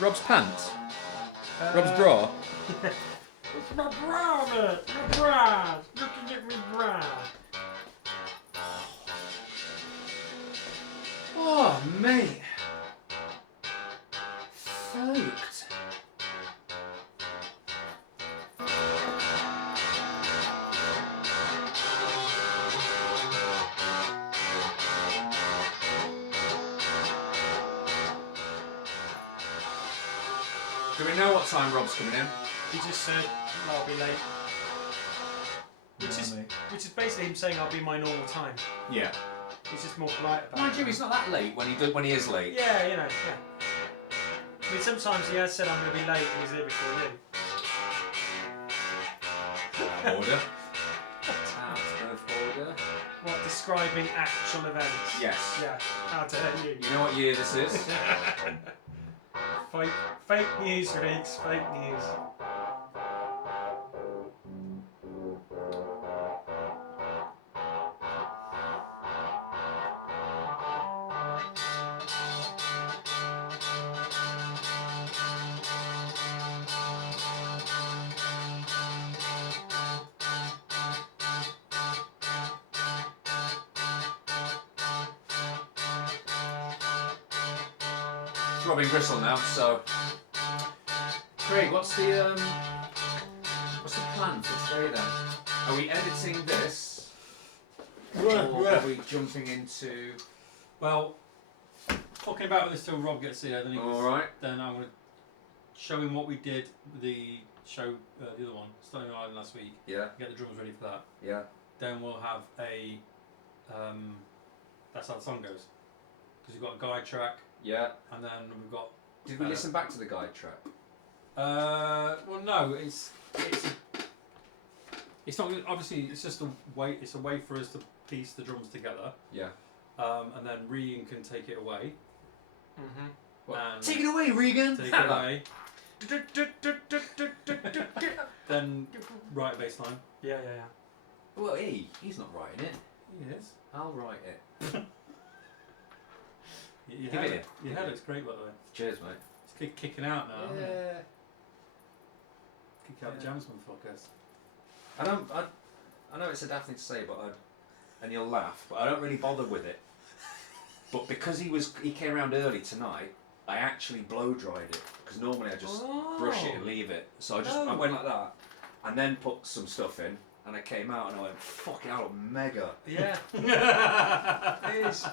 Rob's pants? Rob's bra? It's my bra, mate. My bra. Looking at me bra. Oh, mate. Soaked. Do we know what time Rob's coming in? He just said I'll be late. Which is basically him saying I'll be my normal time. Yeah. He's just more polite about Mind it. you, he's not that late when he is late. Yeah, you know, yeah. I mean, sometimes he has said I'm going to be late and he's here before you. Order. Out of order. What, describing actual events? Yes. Yeah, how dare you. You know what year this is? Fake news, Riggs, fake news. It's Robin Gristle now, so. Craig, what's the plan for today then? Are we editing this? Or are we jumping into? Well, talking about this till Rob gets here, then then I'm going to show him what we did with the show, the other one, Stunning Island last week. Yeah. Get the drums ready for that. Yeah. Then we'll have a, that's how the song goes. Because we've got a guide track. Yeah. And then we've got. Did we listen back to the guide track? Well, no, it's not obviously. It's just a way. It's a way for us to piece the drums together. Yeah. And then Regan can take it away. Mm-hmm. Take it away, Regan. Take it away. Then write a bass line. Yeah. Well, he's not writing it. He is. I'll write it. Your Give hair, it in. your hair looks great, by the way. Cheers, mate. It's kicking out now. Isn't it? Yeah. Kick out the Jamsman podcast. I know it's a daft thing to say, and you'll laugh, but I don't really bother with it. But because he came around early tonight, I actually blow dried it because normally I just brush it and leave it. So I went like that, and then put some stuff in, and I came out and I went, "Fuck it, I look mega." Yeah. It is.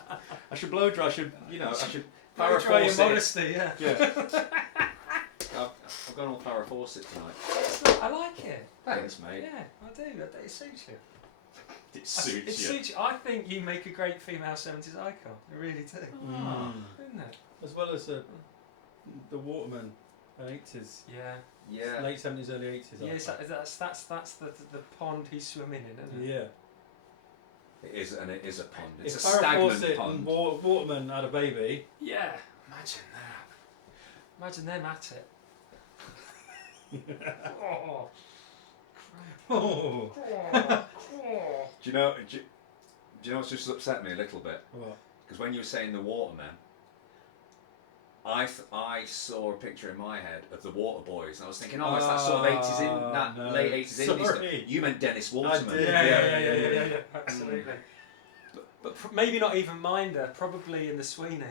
I should blow dry. I should Farrah Try your Fawcett. modesty, yeah. Yeah. I've gone all Farrah Fawcett tonight. I like it. Thanks, mate. Yeah, I do. It suits you. It It suits you. I think you make a great female 70s icon. I really do. Isn't it? As well as the Waterman, 80s. Yeah. Yeah. Late 70s, early 80s. Yes, that's the pond he's swimming in, isn't it? Yeah. It is, and it is a pond. It's If a Farrah stagnant Fawcett pond. and Waterman had a baby. Yeah. Imagine that. Imagine them at it. Oh. Oh. Do you know what's just upset me a little bit? What? Because when you were saying the Watermen, I saw a picture in my head of the Water Boys, and I was thinking, oh, it's that sort of late 80s indie stuff. You meant Dennis Waterman. Yeah. Absolutely. But maybe not even Minder. Probably in the Sweeney.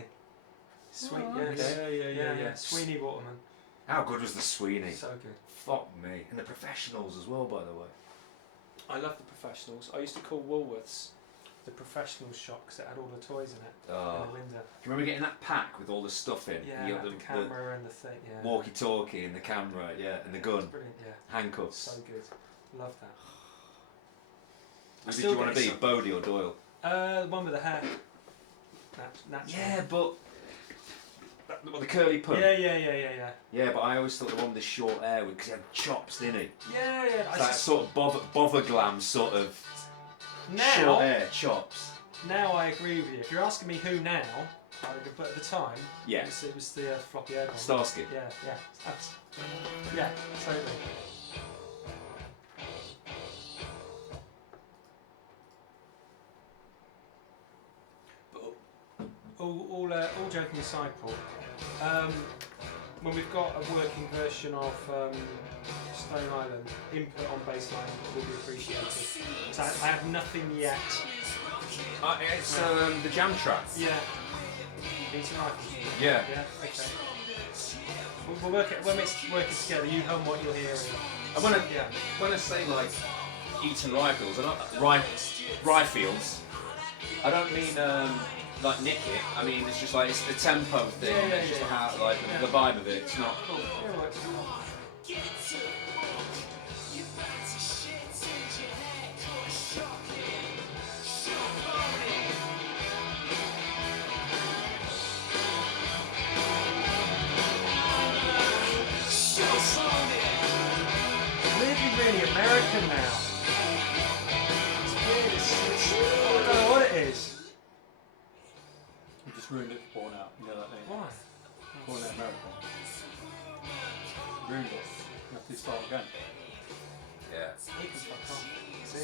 Yeah. Sweeney Waterman. How good was the Sweeney? So good. Fuck me. And the Professionals as well, by the way. I love the Professionals. I used to call Woolworths the Professionals shop because it had all the toys in it in the window. Do you remember getting that pack with all the stuff in? Yeah, You like got the camera and the thing. Yeah. walkie-talkie and the camera, and the gun, Brilliant. Yeah. handcuffs. So good. Love that. Who did you want to be, Bodie or Doyle? The one with the hair. Natural. Yeah, but the curly pun. Yeah. Yeah, but I always thought the one with the short hair because he had chops, didn't he? Yeah. It's that sort of bother glam sort of short hair, chops. Now I agree with you. If you're asking me who now, but at the time, Yeah. it was the floppy haired one. Starsky. Yeah, totally. But all joking aside, Paul. when we've got a working version of Stone Island, input on baseline will be appreciated. So I have nothing yet. It's the jam track. Yeah. Beats and rifles. Yeah. Yeah. Okay. We'll work it when it's working together. You hum what you're hearing. And when I say like eating rifles, rifles, I don't mean like nick it. I mean it's just like it's the tempo thing. Yeah, it's just how like the vibe of it. It's not. Cool. Yeah, works. Really American now. It's weird. I don't know what it is. You just ruined it for Paul now. You know that thing? Why? Paul in America. Ruined it. You have to start again. Yeah. He can fuck off. It's it.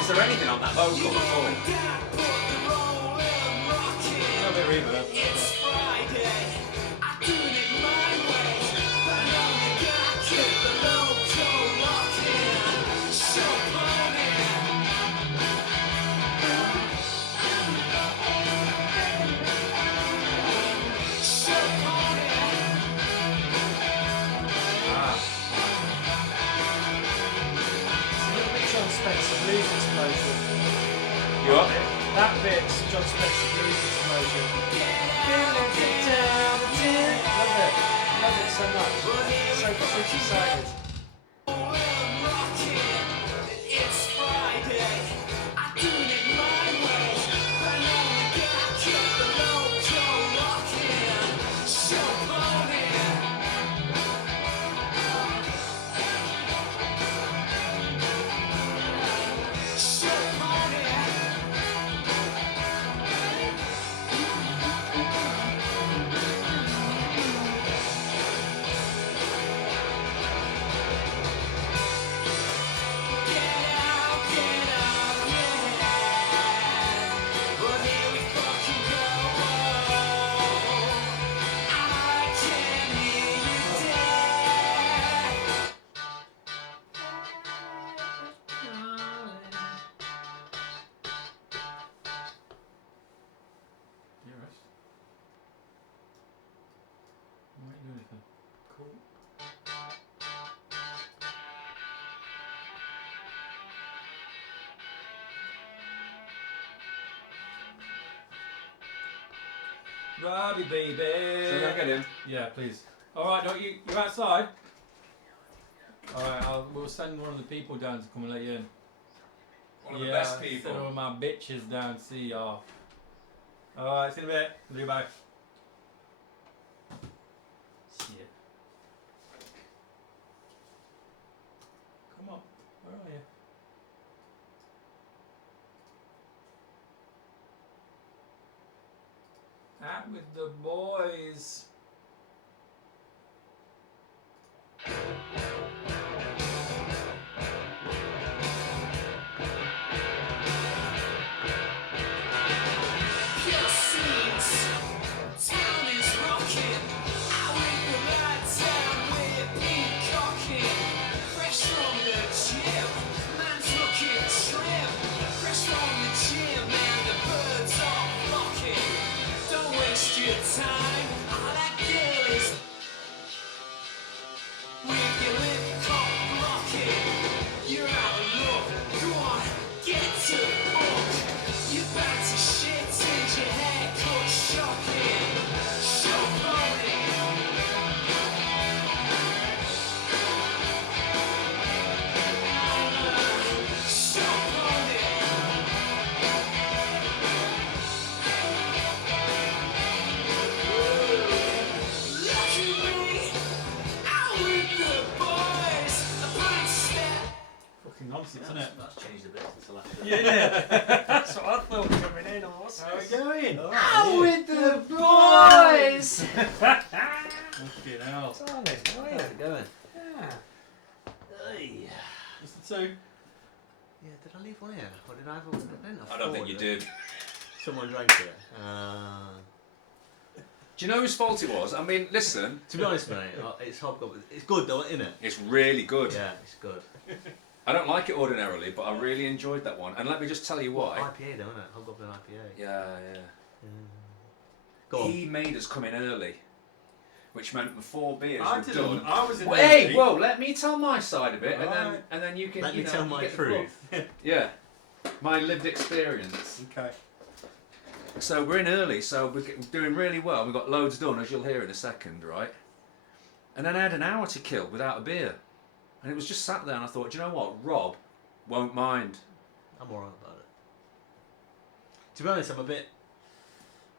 Is there anything on that vocal at all? A bit of reverb. Blues explosion. You up? That bit's John Spencer blues explosion. Love it. Love it so much. So excited. Robbie, baby. Should I get in? Yeah, please. All right, don't you outside? All right, we'll send one of the people down to come and let you in. One of the best people. Send one of my bitches down to see y'all. All right, see you in a bit. I'll be back. See ya. Come on, where are you? Out with the boys. Nonsense, isn't it? That's changed a bit since the last Yeah, that's what I thought coming in. How are we going? Out with the boys! Fucking hell. Darling, how are you? How's it going? Yeah. Hey. Mr. Two. Yeah, did I leave one here? Or did I have one? I don't think you did. Someone drank it. Do you know whose fault it was? I mean, listen. To be honest, mate, it's hobgoblin. It's good though, isn't it? It's really good. Yeah, it's good. I don't like it ordinarily, but I really enjoyed that one. And let me just tell you why. IPA though, isn't it? Hobgoblin IPA. Yeah. Go on. He made us come in early, which meant the 4 beers I were didn't. done. I was in Well, there. hey, whoa! Let me tell my side of it, Right. and then you can. Let you me know, tell you my get the truth. fluff. Yeah, my lived experience. Okay. So we're in early, so we're doing really well. We've got loads done, as you'll hear in a second, right? And then I had an hour to kill without a beer, and it was just sat there, and I thought, do you know what? Rob won't mind. I'm alright about it. To be honest, I'm a bit.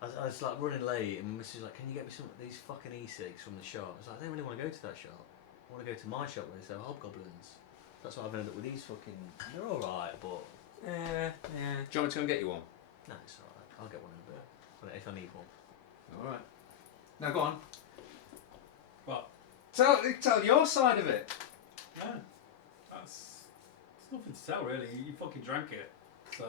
I was like running late, and my missus was like, "Can you get me some of these fucking e-cigs from the shop?" I was like, "I don't really want to go to that shop. I want to go to my shop where they sell hobgoblins." That's why I've ended up with these fucking. They're alright, but. Yeah. Do you want me to go and get you one? No, it's alright. I'll get one in a bit. If I need one. All right. Now go on. What? Tell your side of it. Yeah. That's. There's nothing to tell really. You fucking drank it. So.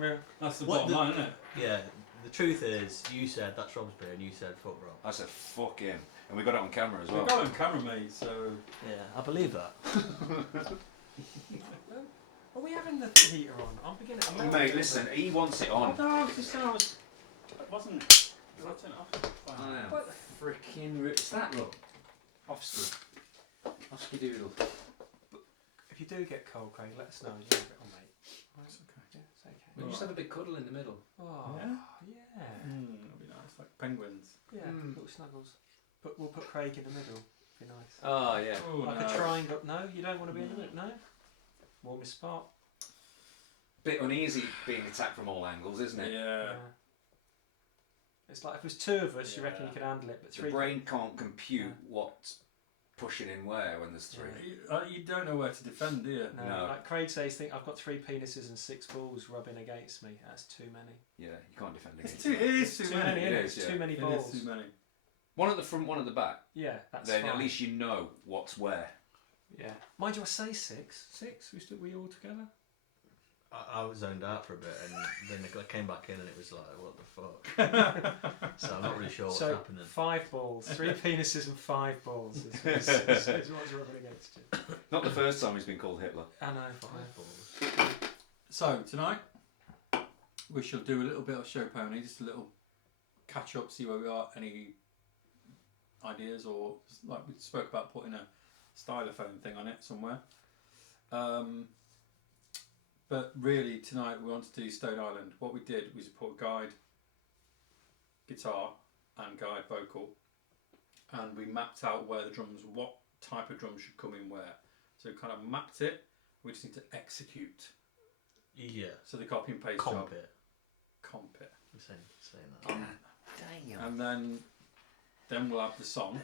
Yeah. That's the What bottom line, isn't it? Yeah, the truth is, you said that's Rob's beer, and you said fuck Rob. I said fuck him, and we got it on camera as well. We've got it on camera, mate, so. Yeah, I believe that. Are we having the heater on? I'm beginning. Oh, mate, listen, he wants it on. No, I was just saying it wasn't. Did I turn it off? Fine. I am freaking. It's that look. Offski. Offski doodle. If you do get cold, Craig, let us know. You have it on, mate. It's okay. Yeah, it's okay. We just have a big cuddle in the middle. Oh, Yeah? yeah. That'll be nice, like penguins. Yeah, Mm. little snuggles. But we'll put Craig in the middle. Be nice. Oh yeah. Oh, Like no. a triangle. No, you don't want to be in the middle. No. Warmest spot. Bit uneasy being attacked from all angles, isn't it? Yeah. It's like if there's 2 of us, you reckon you Yeah. could handle it, but The 3. brain can't compute what's pushing in where when there's 3. You don't know where to defend, do you? No. No. Like Craig says, think I've got 3 penises and 6 balls rubbing against me. That's too many. Yeah, you can't defend It's against too, that. it is too many. It It is, is yeah. too many It balls. is too many. One at the front, one at the back. Yeah, that's Then fine. at least you know what's where. Yeah. Mind you, I say 6. 6? We all together? I was zoned out for a bit, and then I came back in, and it was like, what the fuck? So I'm not really sure what's So happening. 5 balls, 3 penises and 5 balls is what's rubbing against you. Not the first time he's been called Hitler. I know. 5 balls. So tonight we shall do a little bit of show pony, just a little catch up, see where we are. Any ideas, or like we spoke about putting a stylophone thing on it somewhere. But really tonight we want to do Stone Island. What we did was put a guide guitar and guide vocal, and we mapped out where the drums, what type of drums should come in where. So we kind of mapped it. We just need to execute. Yeah. So the copy and paste Comp job. it. Comp it. I'm saying that. Damn. And then we'll have the song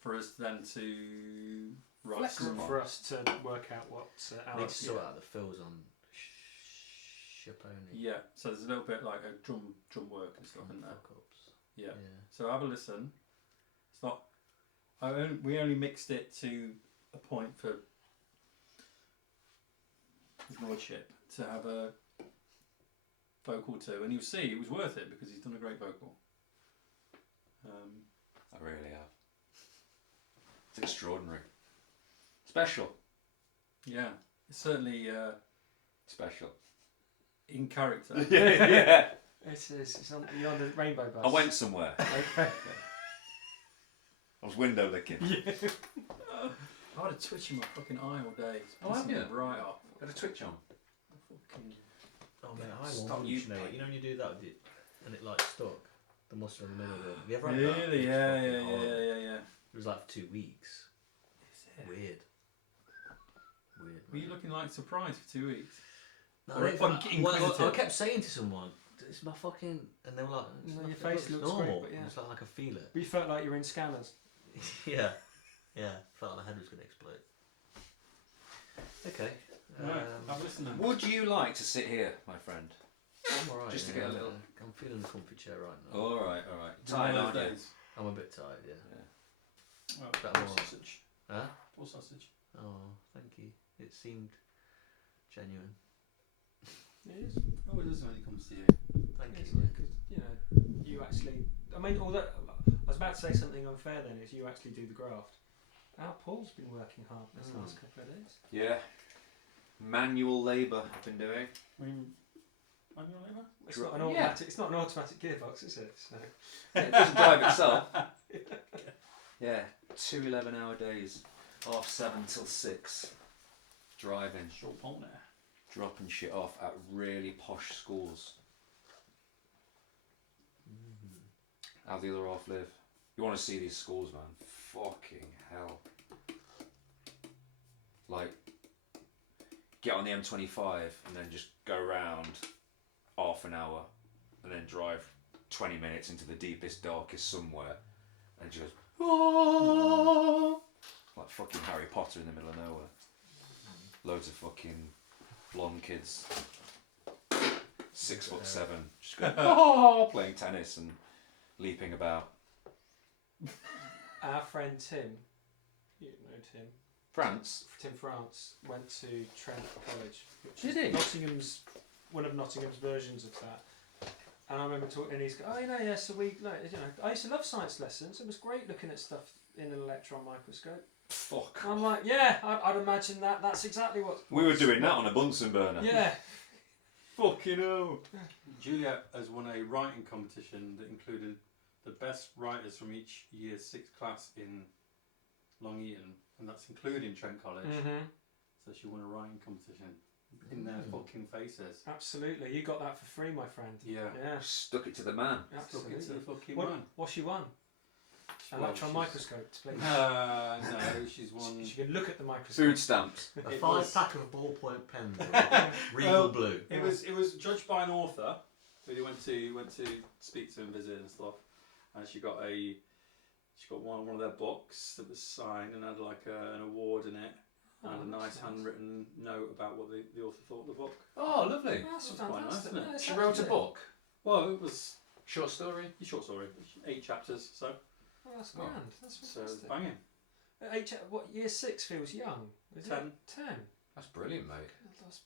for us then to write Flexible some. for us to work out what I our need to sort out the fills on Chaponi. Yeah, so there's a little bit like a drum work and stuff in there. Fuck-ups. Yeah. Yeah. So have a listen. It's not. We only mixed it to a point for his lordship to have a vocal too, and you'll see it was worth it because he's done a great vocal. I really have. It's extraordinary. Special. Yeah, it's certainly Special. in character. Yeah. It is. It's on, you're on the rainbow bus. I went somewhere. Okay. I was window licking. Yeah. I had a twitch in my fucking eye all day. It's Oh, have pissing you? me right off. Got a twitch on. Fucking. Oh man, I Stop want you, you know, pig. you know when you do that with it, and it like stuck, the mustard in the middle of it. Have you ever had that? Really? It's Yeah, fucking yeah, horrible. yeah. It was like for 2 weeks. Is Weird. Weird. Were you looking like surprised for 2 weeks? No, Or I, inquisitive? I kept saying to someone, "It's my fucking," and they were like, No, "It's your not- face it looks normal." great, but yeah. It's like I could feel it. But you felt like you were in scanners. Yeah, yeah. Felt like my head was going to explode. Okay. Right, have a listen then. Would you like to sit here, my friend? I'm alright. Just to get a little- I'm feeling the comfy chair right now. All right. Tired Tired, aren't you? days. I'm a bit tired, yeah. Well, That pork more. sausage. Huh? Pork sausage. Oh, thank you. It seemed Genuine. It is. Oh, it does when it comes to you. Thank Yes, you. because you actually. I mean, although I was about to say something unfair. Then is you actually do the graft. Our Paul's been working hard this last couple of days. Yeah. Manual labour I've been doing. Manual labour? It's not an automatic. It's not an automatic gearbox, is it? So. It doesn't drive itself. Yeah, 2 11-hour days. 7:30 till 6. Driving. Short pole there. Dropping shit off at really posh schools. How the other half live. You want to see these schools, man. Fucking hell. Like, get on the M25 and then just go around half an hour and then drive 20 minutes into the deepest, darkest somewhere and just goes, like fucking Harry Potter in the middle of nowhere. Loads of fucking blonde kids, 6'7", just going playing tennis and leaping about. Our friend Tim, you know Tim. Tim France went to Trent College. Which Did is he? Nottingham's one of Nottingham's versions of that. And I remember talking, and he's going, oh, yeah, so we, like, I used to love science lessons. It was great looking at stuff in an electron microscope. Fuck. I'm like, yeah, I'd imagine that. That's exactly what. We were doing that on a Bunsen burner. Yeah. Fucking hell. Julia has won a writing competition that included the best writers from each year 6 class in Long Eaton, and that's including Trent College. Mm-hmm. So she won a writing competition in their fucking faces. Absolutely, you got that for free, my friend. Yeah. Yeah. Stuck it to the man. Stuck it to the fucking What, man. what's she won? Electron microscopes, please. No, she's won. She can look at the microscope. Food stamps. A It 5 was- pack of ballpoint pens. Regal blue. It was judged by an author. We went to speak to and visit and stuff, and she got one of their books that was signed and had like an award in it, and a nice handwritten note about what the author thought of the book. Oh, lovely. That's That's quite nice, fantastic. isn't it? Yeah, She wrote a book. Well, it was Short story. a short story, 8 chapters, so Oh, that's grand. That's it's fantastic. banging. What year 6 feels young? Is 10. it 10? That's brilliant, mate.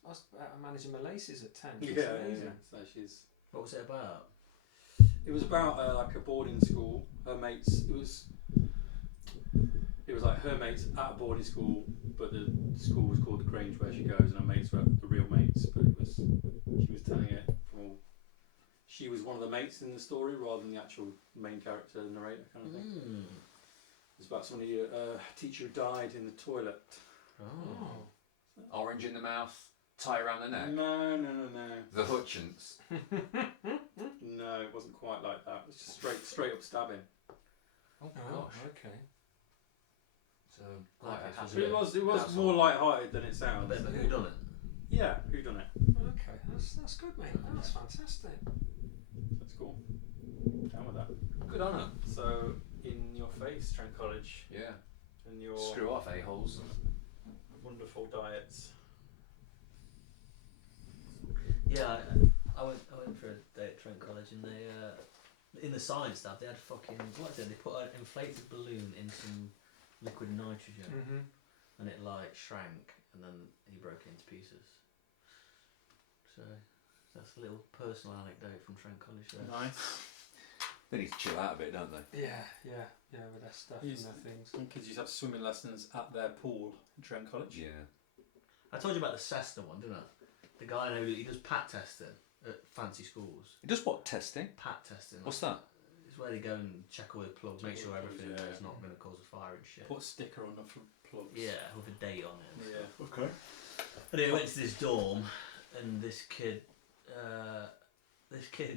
I was managing my laces at 10. Yeah, That's yeah. amazing. So she's. What was it about? It was about like a boarding school. Her mates. It was like her mates at a boarding school, but the school was called the Grange where she goes, and her mates were the real mates. But she was telling it from. She was one of the mates in the story rather than the actual main character, the narrator kind of thing. It's about somebody, a teacher who died in the toilet. Oh. Orange in the mouth, tie around the neck. No. The Hutchins. No, it wasn't quite like that. It's just straight up stabbing. Oh Oh, gosh. okay. So Like quite it a was hazard. It was That's more all. light-hearted than it A sounds. bit of a whodunit. Yeah, who done it? Okay, that's good, mate. That's fantastic. That's cool. Down with that. Good on her. So, in your face, Trent College, Yeah. and your Screw off, a-holes. wonderful diets. Yeah, I went for a day at Trent College, and they in the science lab they had they put an inflated balloon in some liquid nitrogen, Mm-hmm. and it like shrank, and then he broke it into pieces. So that's a little personal anecdote from Trent College there. Nice. They need to chill out a bit, don't they? Yeah, with their stuff and their things. Some kids used to have swimming lessons at their pool at Trent College. Yeah. I told you about the Cessna one, didn't I? The guy I know, he does pat testing at fancy schools. It does what testing? Pat testing. What's that? It's where they go and check all the plugs, make Check sure all the plugs, everything in there yeah. is not going to cause a fire and shit. Put a sticker on the plugs. Yeah, with a date on it. Yeah. Okay. Anyway, I went to this dorm, and this kid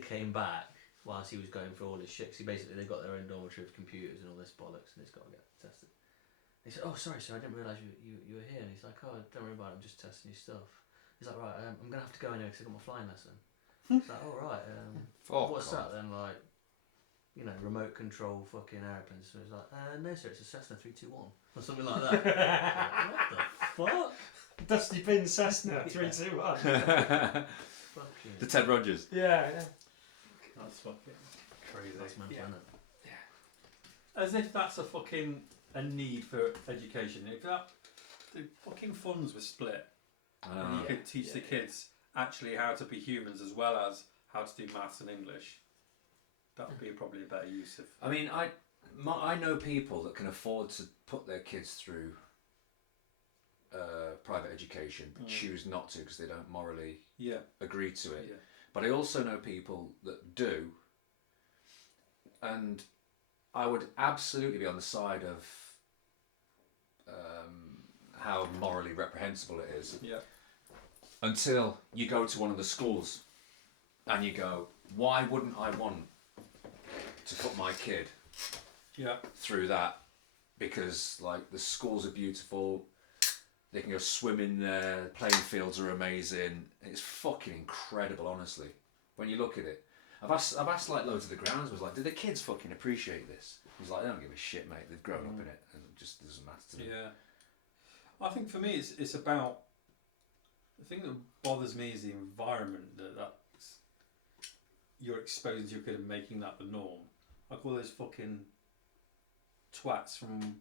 came back whilst he was going through all this shit. 'Cause they've got their own dormitory of computers and all this bollocks, and it's got to get tested. He said, "Oh, sorry, sir, I didn't realise you were here." And he's like, "Oh, don't worry about it. I'm just testing your stuff." He's like, "Right, I'm gonna have to go anyway because I got my flying lesson." It's like, "Oh, right. What's that then? Like, remote control fucking airplanes?" So he's like, "No, sir, it's a Cessna 321 or something like that." What the fuck? Dusty Bin Cessna 321. Fucking. The Ted Rogers. Yeah. That's fucking crazy. That's mental, Yeah. isn't it? As if that's a need for education. If the fucking funds were split And you could teach the kids actually how to be humans as well as how to do maths and English. That would be probably a better use of. I mean, I know people that can afford to put their kids through private education, but choose not to because they don't morally agree to it. Yeah. But I also know people that do, and I would absolutely be on the side of how morally reprehensible it is. Yeah. Until you go to one of the schools and you go, why wouldn't I want to put my kid through that? Because like the schools are beautiful, they can go swimming there, playing fields are amazing. It's fucking incredible, honestly. When you look at it, I've asked like loads of the groundsmen, like, do the kids fucking appreciate this? He's like, they don't give a shit, mate. They've grown up in it, and it just doesn't matter to them. Yeah. I think for me, it's about, the thing that bothers me is the environment that's you're exposing to your kid and making that the norm. Like all those fucking twats from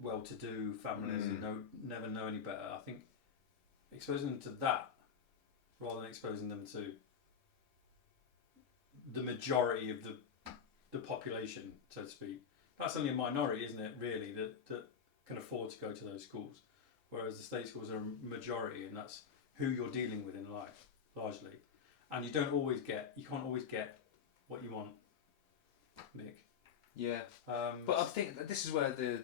well-to-do families and never know any better. I think exposing them to that rather than exposing them to the majority of the population, so to speak. That's only a minority, isn't it, really, that can afford to go to those schools. Whereas the state schools are a majority, and that's who you're dealing with in life, largely. And you can't always get what you want, Nick. Yeah. But I think that this is where the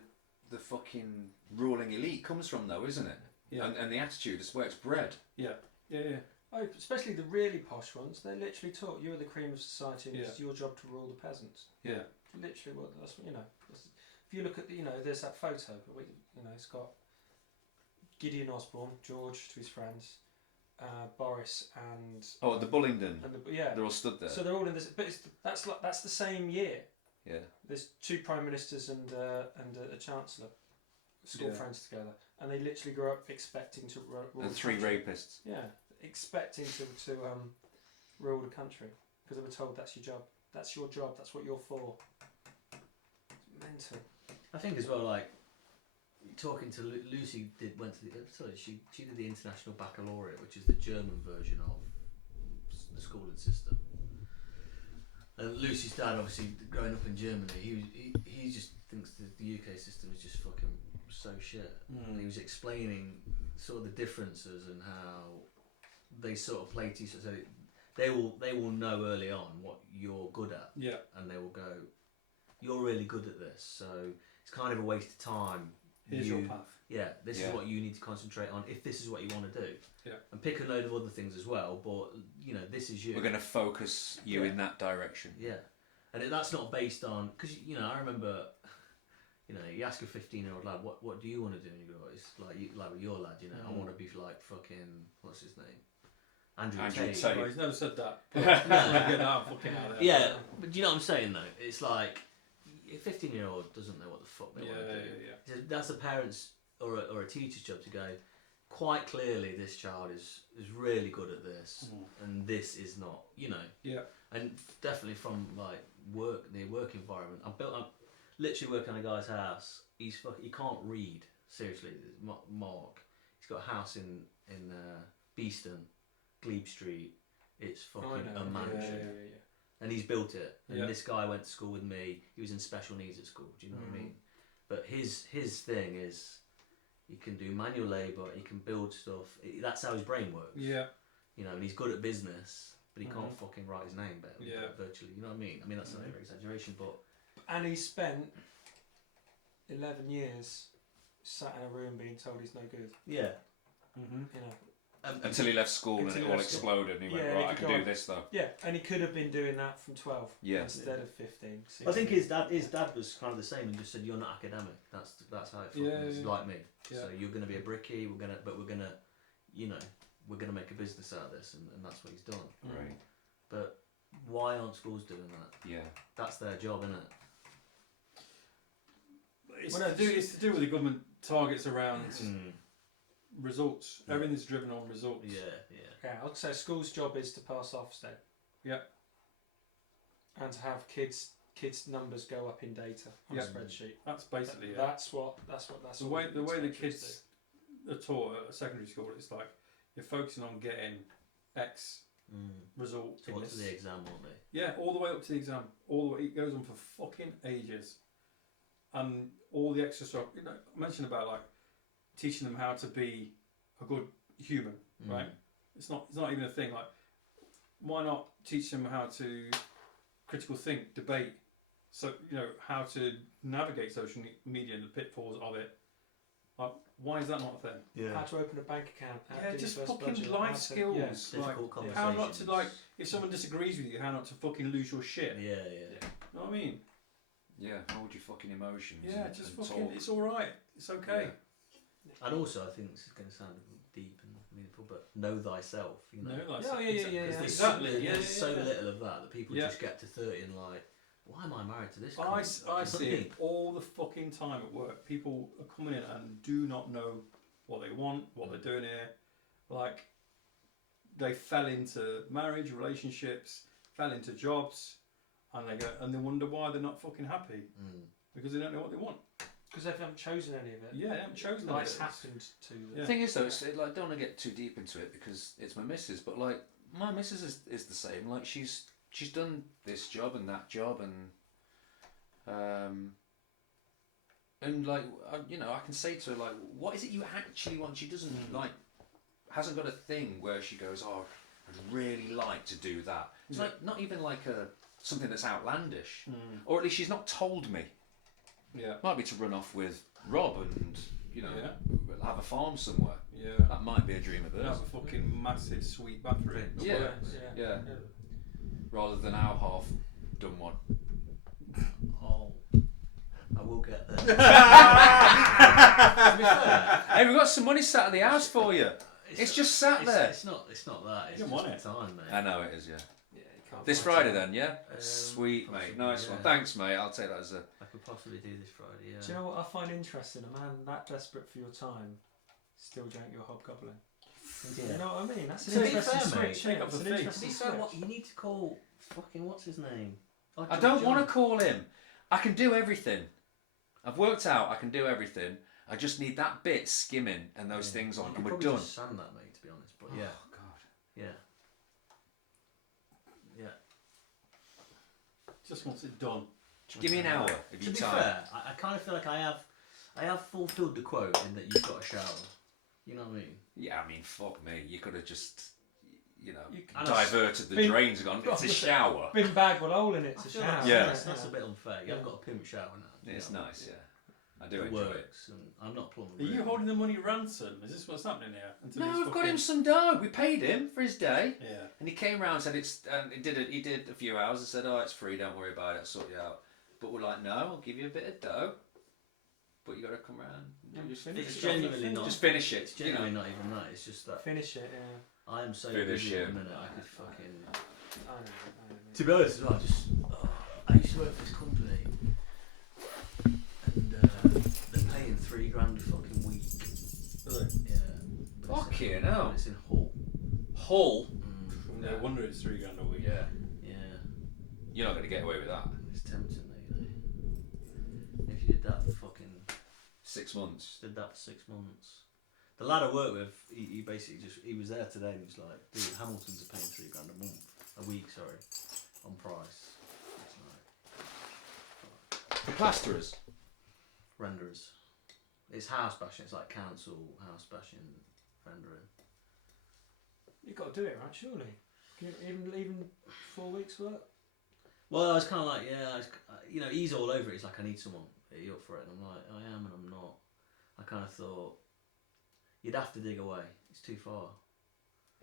fucking ruling elite comes from, though, isn't it? Yeah. And the attitude is where it's bred. Yeah. Oh, especially the really posh ones. They're literally taught you're the cream of society, and it's your job to rule the peasants. Yeah. Literally, that's what if you look at there's that photo. It's got Gideon Osborne, George to his friends, Boris and the Bullingdon. and they're all stood there. So they're all in this, but that's the same year. Yeah. There's 2 prime ministers and a chancellor, school friends together, and they literally grew up expecting to rule. And 3 rapists. Yeah, expecting to rule the country because they were told that's your job. That's your job. That's what you're for. It's mental. I think as well, like talking to Lucy she did the International Baccalaureate, which is the German version of the schooling system. And Lucy's dad, obviously growing up in Germany, he just thinks that the UK system is just fucking so shit. And he was explaining sort of the differences and how they sort of play to you. So they will know early on what you're good at. Yeah. And they will go, you're really good at this, so it's kind of a waste of time. Here's your path. Yeah, this is what you need to concentrate on if this is what you want to do. Yeah. And pick a load of other things as well, but this is you. We're going to focus you in that direction. Yeah. And that's not based on, because I remember, you ask a 15-year-old lad, what do you want to do? And you go, it's like with your lad, I want to be like fucking, what's his name? Andrew Tate. Oh, he's never said that. But get that fucking out of there. Yeah, but do you know what I'm saying though? It's like a 15-year-old doesn't know what the fuck they want to do. Yeah. That's a parent's or a teacher's job to go, quite clearly this child is really good at this and this is not, Yeah. And definitely from like the work environment. I'm literally working on a guy's house. He can't read. Seriously, Mark. He's got a house in Beeston, Glebe Street. It's fucking a mansion. Yeah. And he's built it. And this guy went to school with me. He was in special needs at school. Do you know what I mean? But his thing is, he can do manual labour. He can build stuff. That's how his brain works. Yeah. And he's good at business, but he can't fucking write his name better. Yeah. Virtually. You know what I mean? I mean that's an over exaggeration, but. And he spent 11 years sat in a room being told he's no good. Yeah. Until he left school and it all exploded and he went, right, I can do this though. Yeah, and he could have been doing that from 12 instead of 15, 16. I think his dad was kind of the same and just said, you're not academic. That's how it fucking is. Like me. Yeah. So you're going to be a brickie, we're going to make a business out of this, and that's what he's done. Right. But why aren't schools doing that? Yeah. That's their job, isn't it? It's to do with the government targets around results. Yeah. Everything's driven on results. Yeah, I'd say school's job is to pass Ofsted. Yeah. And to have kids' numbers go up in data on a spreadsheet. That's basically it. That's what the way the kids are taught at a secondary school. It's like you're focusing on getting X result. So what's the exam, won't they? Yeah, all the way up to the exam. All the way, it goes on for fucking ages. And all the extra stuff, I mentioned about like teaching them how to be a good human, right? It's not even a thing. Like, why not teach them how to critical think, debate? So how to navigate social media and the pitfalls of it. Like, why is that not a thing? Yeah. How to open a bank account. Yeah, just fucking life skills. Difficult conversations. How not to if someone disagrees with you, how not to fucking lose your shit. Yeah. You know what I mean? Yeah, hold your fucking emotions. Yeah, and, just and fucking. talk. It's all right. It's okay. Yeah. And also, I think this is going to sound deep and meaningful, but know thyself. No, like yeah. Exactly. There's so little of that people just get to 30 and like, why am I married to this? I see it all the fucking time at work. People are coming in and do not know what they want, what they're doing here. Like, they fell into marriage, relationships, fell into jobs, and they wonder why they're not fucking happy because they don't know what they want. Because they haven't chosen any of it. Yeah, they haven't chosen any of it. Life's happened to them. The thing is, though, it's like, don't want to get too deep into it because it's my missus, but like my missus is the same. Like she's done this job and that job and like I can say to her like, what is it you actually want? She doesn't hasn't got a thing where she goes, oh, I'd really like to do that. It's like not even like something that's outlandish, or at least she's not told me. Yeah, might be to run off with Rob and have a farm somewhere. Yeah, that might be a dream of hers. Have a fucking massive sweet bathroom. Yeah. Rather than our half done one. Oh, I will get there. Hey, we've got some money sat at the house for you. It's just sat there. It's not that. It's don't just want it. time, mate. I know it is, yeah. Yeah, you can't This find Friday time. then, yeah? Sweet, mate. possibly, Nice one. Thanks, mate. I'll take that as a... I could possibly do this Friday, yeah. Do you know what I find interesting? A man that desperate for your time still jank your hobgoblin. Yeah. You know what I mean? That's To an be interesting fair, mate, switch. take Yeah, up it's the an fee. To interesting be fair, switch. what you need to call fucking what's his name? Oh, I don't want to call him. I can do everything. I've worked out I can do everything. I just need that bit skimming and those things on, and we're done. Just sand that, mate. To be honest, but yeah, Oh, God. yeah. Just wants it done. Give me an hour of To your be time. fair, I kind of feel like I have fulfilled the quote in that you've got a shower. You know what I mean? Yeah, I mean, fuck me. You could have just, And diverted the been- drains and gone, it's a shower. Bin bag with a hole in it I to feel shower. like Yeah. that's a bit unfair. You haven't got a pimp shower now. It's you know? nice, yeah. I do It enjoy it. works, and I'm not plumbing. Are you holding the money ransom? Is this what's happening here? Until No, he's I've got him some dough. We paid him for his day. Yeah. And he came round and said it's. He did a few hours and said, "Oh, it's free. Don't worry about it. I'll sort you out." But we're like, "No, I'll give you a bit of dough, but you got to come round. Yeah, Just finish It's it. genuinely not. Just finish it. It's genuinely not even that. It's just that Finish it, yeah. I am so Finish busy at him. the minute. I could fucking. I know. To be honest, I used to work for this company, and they're paying $3,000 a fucking week. Really? Yeah. But Fucking hell. It's in Hull. Hull. No wonder it's $3,000 a week. Yeah. Yeah. You're not going to get away with that. It's tempting, mate. If you did that for fucking 6 months. did that for 6 months. The lad I work with, he basically he was there today and he was like, dude, Hamilton's are paying $3,000 a week, sorry, on price. It's like The plasterers. renderers. It's house bashing. It's like council house bashing rendering. You've got to do it, right? Surely. Can you even 4 weeks work? Well, I was kind of like, yeah, he's all over it. He's like, I need someone. Are you up for it? And I'm like, I am, and I'm not. I kind of thought you'd have to dig away. It's too far.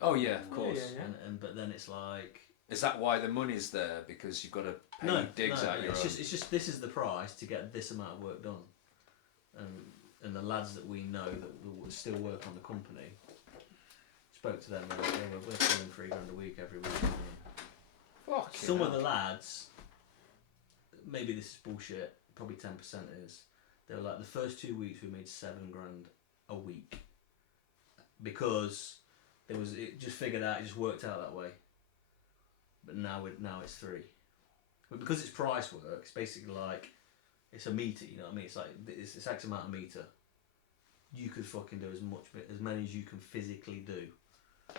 Oh yeah, of course. Yeah. And but then it's like. Is that why the money's there? Because you've got to pay digs out your it's own. just this is the price to get this amount of work done, and the lads that we know that will still work on the company. Spoke to them. They were like, we're paying $3,000 a week every week. Some of the lads, maybe this is bullshit. Probably 10% is. They were like, the first 2 weeks we made $7,000 a week because it just figured out, it just worked out that way. But now it's 3. But because it's price work, it's basically like it's a meter. You know what I mean? It's like it's X amount of meter. You could fucking do as many as you can physically do.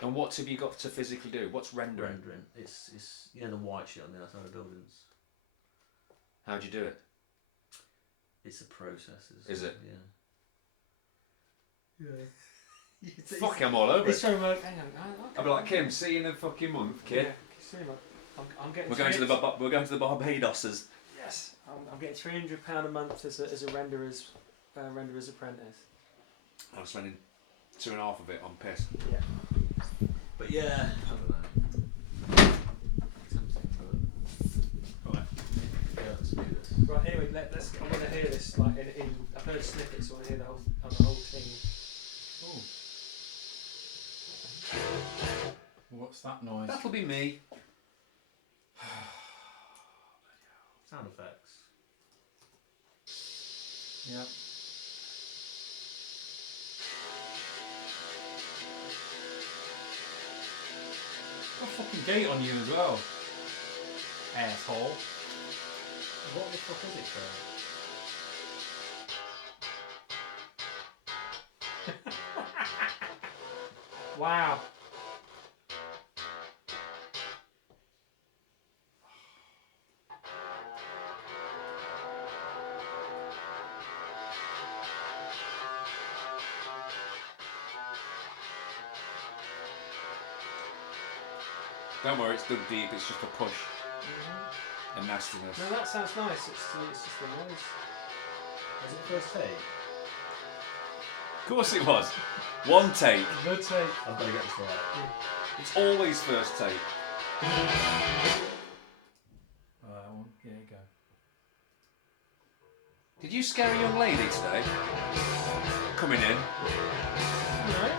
And what have you got to physically do? What's rendering? Rendering. It's you know the white shit on the outside of buildings. How do you do it? It's a process. Is it? Yeah. Yeah. Fuck, I'm all over It's it. from hang on. I'll be like, Kim, see you in a fucking month, kid. Yeah, see you, mate. I'm getting. We're going to the Barbadoses. Yes, I'm getting £300 a month as a renderer's apprentice. I'm spending 2.5 of it on piss. Yeah. But yeah, I don't know. Right. Yeah, let's do this. Right. Anyway, let's. I want to hear this. Like in I've heard snippets. So I want to hear the whole thing. Ooh. What's that noise? That'll be me. Sound effects. Yeah. Got a fucking gate on you as well. Asshole. What the fuck is it, Claire? Wow. Don't worry, it's dug deep, it's just a push and nastiness. No, that sounds nice. It's just the noise. Was it the first take? Of course it was. One take. The take. I've got to get this right. It's always first take. Well, here you go. Did you scare a young lady today? Coming in. No.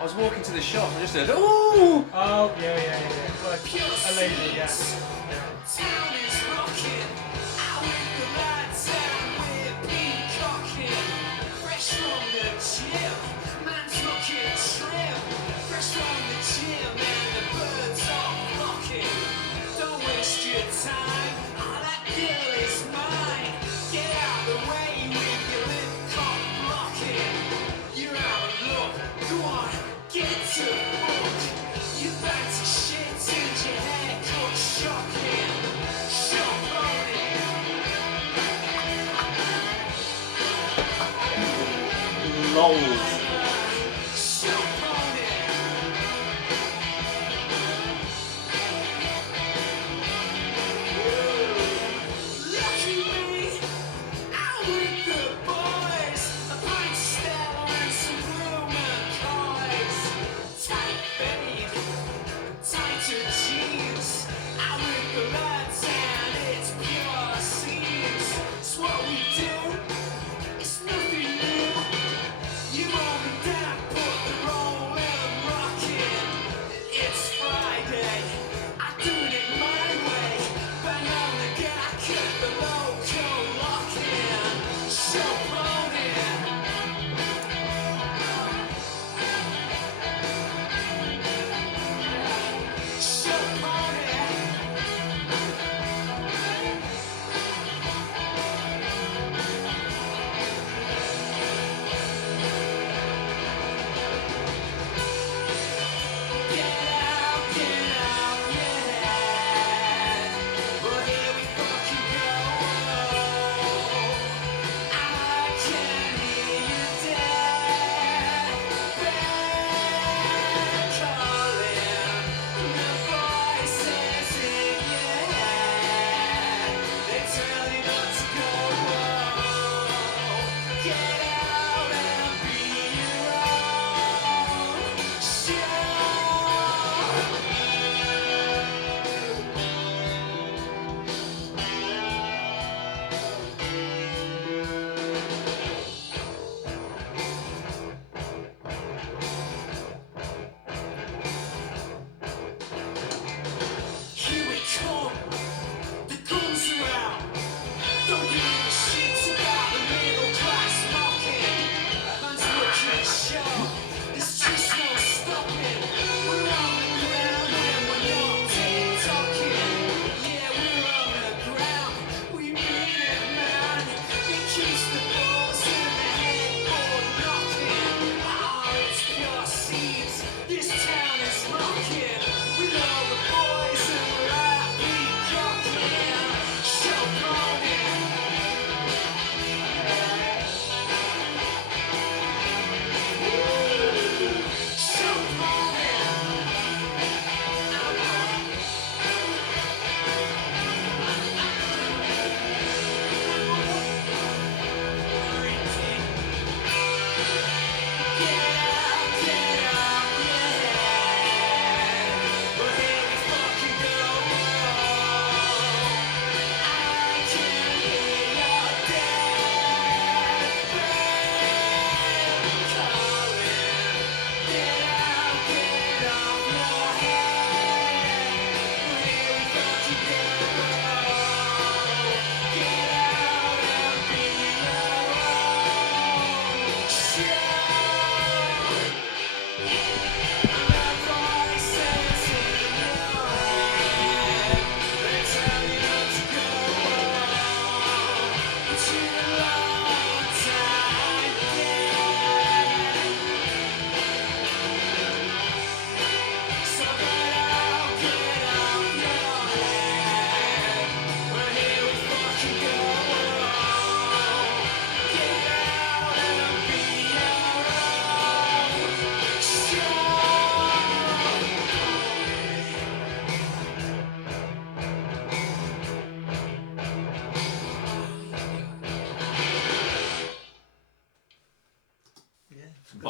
I was walking to the shop and I just heard, ooh! Oh yeah. Like a lady, yeah. Town is rocking, out with the lads and we're peacocking. Fresh from the gym, man's looking trim. Fresh from the gym and the birds are flocking. Don't waste your time, that girl is mine. Get out the way with your lip cock blocking. You're out of luck, go on, get to work. You back to shit and your haircut shocking.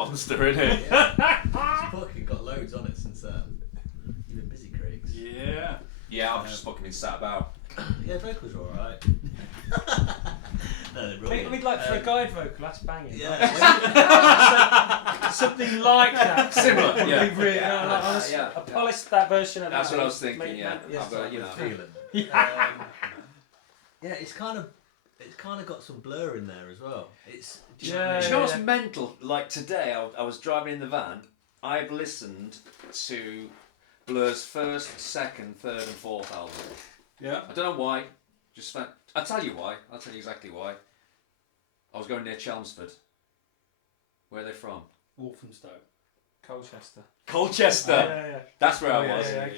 monster, isn't it? Yeah. It's fucking got loads on it since then. You've been busy, Craigs. Yeah. Yeah, I've just fucking been sat about. Yeah, vocals are alright. No, they're I brilliant. mean, like for a guide vocal, that's banging. Yeah. Something like that. Similar, would yeah. be really, Yeah. honestly, Yeah. I polished that version of That's that. what I was thinking, yeah. I've got, you know. Feeling. Yeah. Yeah, it's kind of got some blur in there as well. It's Yeah. Do you know what's mental? Like today, I was driving in the van. I've listened to Blur's first, second, third, and fourth album. Yeah. I don't know why. Just I'll tell you why. I'll tell you exactly why. I was going near Chelmsford. Where are they from? Walthamstow. Colchester. Colchester. Yeah. That's where I Yeah, was. okay,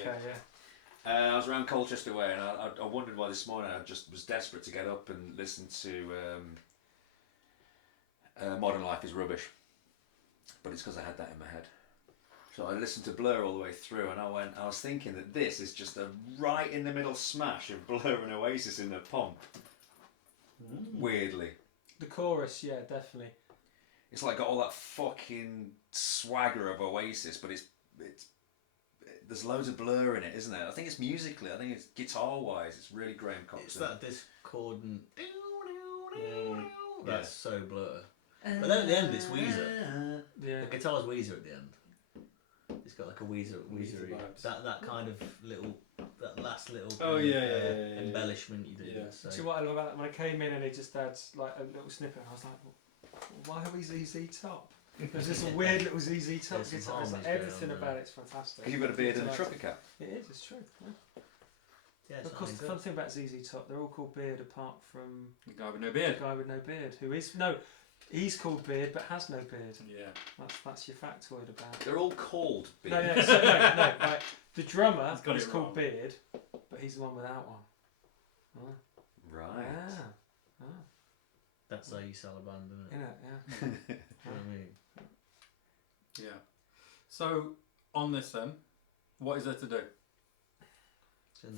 yeah. I was around Colchester way, and I wondered why this morning I just was desperate to get up and listen to Modern Life is Rubbish. But it's because I had that in my head. So I listened to Blur all the way through, and I was thinking that this is just a right in the middle smash of Blur and Oasis in the pomp. Weirdly. The chorus, yeah, definitely. It's like got all that fucking swagger of Oasis, but there's loads of Blur in it, isn't there? I think it's musically, I think it's guitar-wise, it's really Graham Coxon. It's that discordant. Yeah. That's so Blur. But then at the end, it's Weezer. Yeah. The guitar's Weezer at the end. It's got like a Weezer-y. vibes. That kind of little, that last little Oh, kind yeah, of, yeah. embellishment you did. Yeah. So. See what I love about that? When I came in and it just had like a little snippet, I was like, well, why are we ZZ Top? There's just a weird little ZZ Top There's some guitar. It's like harmonies going everything on about there. it's fantastic. Because you've got a beard and a trucker cap. It is, it's true. Yeah. Yeah, it's Of course, not the good. fun thing about ZZ Top, they're all called Beard apart from The guy with no the beard. guy with no beard, who is no, he's called Beard but has no beard. Yeah. That's your factoid about. They're all called beard. No, no. Right. The drummer He's got is it called wrong. Beard, but he's the one without one. Oh. Right. Yeah. Oh. That's how you sell a band, isn't it? Yeah. You know what I mean? Yeah. So, on this then, what is there to do?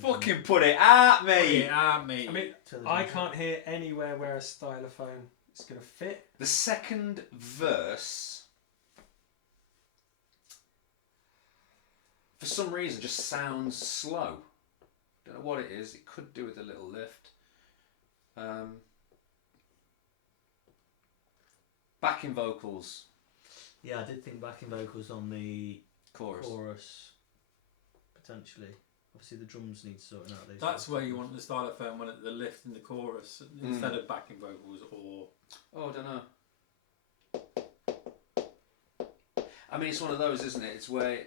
Fucking put it at me! Yeah, me. I mean, I can't hear anywhere where a stylophone is going to fit. The second verse, for some reason, just sounds slow. Don't know what it is. It could do with a little lift. Backing vocals, Yeah, I did think backing vocals on the chorus. potentially. Obviously, the drums need sorting out. These That's days. where you want the stylophone when at the lift in the chorus instead of backing vocals or. Oh, I don't know. I mean, it's one of those, isn't it? It's where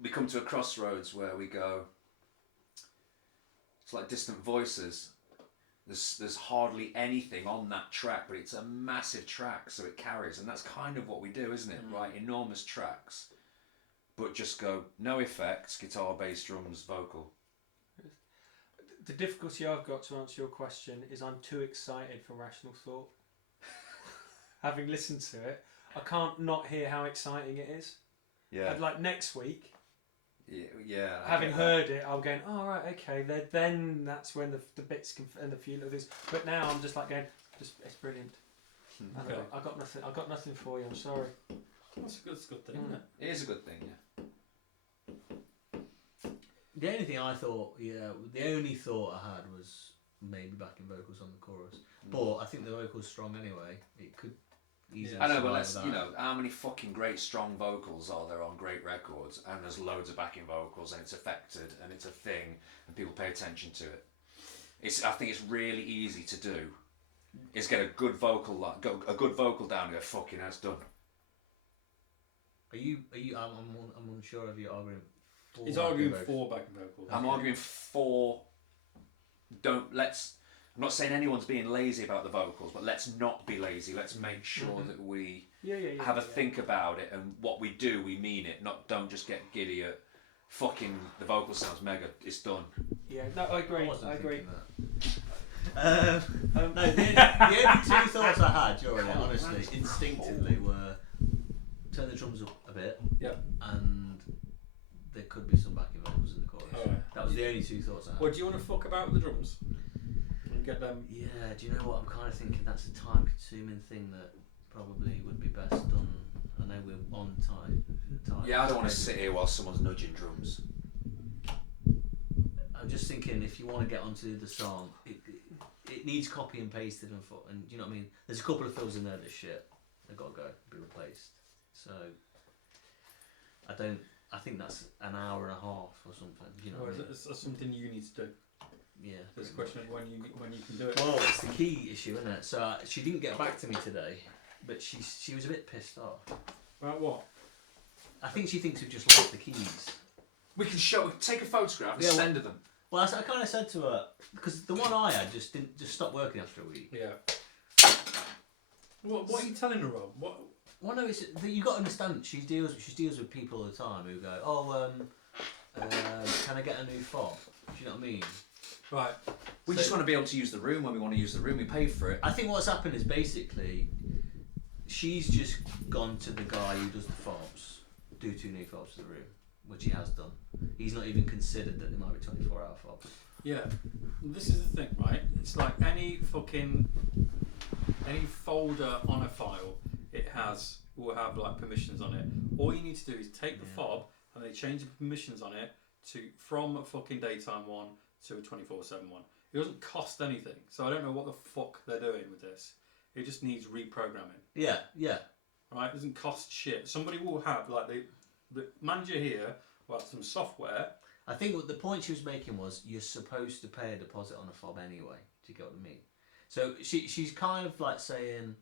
we come to a crossroads where we go. It's like distant voices. There's hardly anything on that track, but it's a massive track, so it carries, and that's kind of what we do, isn't it? Right, enormous tracks, but just go no effects, guitar, bass, drums, vocal. The difficulty I've got to answer your question is I'm too excited for Rational Thought. Having listened to it, I can't not hear how exciting it is. Yeah, And like next week, yeah. I having get that. heard it, I'll go, oh right, okay. Then that's when the bits can and the few little things. But now I'm just like going, it's brilliant. Okay. I got nothing. I got nothing for you. I'm sorry. That's a good thing, isn't it? It is a good thing, yeah. The only thing I thought, the only thought I had was maybe backing vocals on the chorus. But I think the vocal's strong anyway. It could easily. I know, but survive let's, that. you know, how many fucking great strong vocals are there on great records, and there's loads of backing vocals, and it's affected, and it's a thing, and people pay attention to it. I think it's really easy to do. Is get a good vocal down and go, fucking that's done. Are you? I'm unsure if you're arguing. For He's backing arguing vocals. for backing vocals. I'm arguing for. I'm not saying anyone's being lazy about the vocals, but let's not be lazy. Let's make sure that we have a think about it, and what we do, we mean it. Don't just get giddy at fucking the vocal sounds mega. It's done. Yeah. No, I agree. wasn't I agree. thinking that. No, the only two thoughts I had during it, honestly, instinctively, were turn the drums up a bit, Yep. and there could be some backing vocals in the chorus. Alright. That was the only two thoughts I had. Well, do you want to fuck about with the drums? And get them. Yeah, do you know what? I'm kind of thinking that's a time-consuming thing that probably would be best done. I know we're on time. Yeah, I don't want to sit here while someone's nudging drums. I'm just thinking, if you want to get onto the song, it needs copy and pasted and do you know what I mean? There's a couple of fills in there that shit. They've got to go, be replaced. So I think that's an hour and a half or something. You know, Is that something you need to do? Yeah. There's a question of when you can do it. Well, it's the key issue, isn't it? So she didn't get back to me today, but she was a bit pissed off. About what? I think she thinks we've just lost the keys. We can take a photograph and Yeah, send her them. Well, I kind of said to her, because the one I had just stopped working after a week. Yeah. What are you telling her, Rob? What? Well, no, it's you got to understand. She deals with people all the time who go, oh, can I get a new fob? Do you know what I mean? Right. We just want to be able to use the room when we want to use the room. We pay for it. I think what's happened is basically she's just gone to the guy who does the fobs, do 2 new fobs for the room, which he has done. He's not even considered that there might be 24-hour fobs. Yeah. This is the thing, right? It's like any folder on a file. Will have like permissions on it. All you need to do is take the fob and they change the permissions on it from a fucking daytime one to a 24/7 one. It doesn't cost anything, so I don't know what the fuck they're doing with this. It just needs reprogramming. Yeah. Right? It doesn't cost shit. Somebody will have like the manager here will have some software. I think what the point she was making was you're supposed to pay a deposit on a fob anyway. Do you get what I mean? So she's kind of like saying,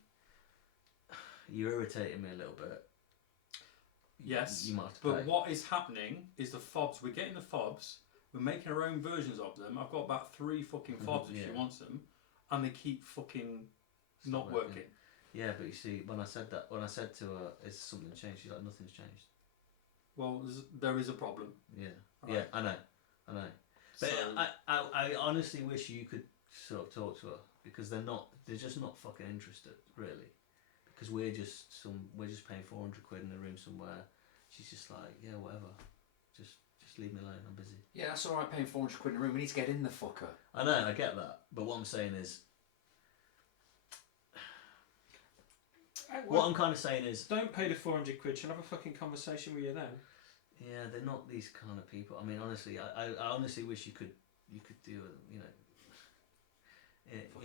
you're irritating me a little bit. Yes, you might have to but pay. what is happening is the fobs. We're getting the fobs. We're making our own versions of them. I've got about 3 fucking fobs if she wants them, and they keep fucking not working. Yeah, but you see, when I said to her, "Is something changed?" She's like, "Nothing's changed." Well, there is a problem. Yeah, Right. yeah, I know. But So- I honestly wish you could sort of talk to her because they're just not fucking interested, really. Because we're just paying 400 quid in a room somewhere. She's just like, yeah, whatever. Just leave me alone. I'm busy. Yeah, that's all right. Paying 400 quid in a room. We need to get in the fucker. I know, I get that. But what I'm saying is, what I'm kind of saying is, don't pay the 400 quid. She'll have a fucking conversation with you then. yeah, they're not these kind of people. I mean, honestly, I honestly wish you could do it. You know.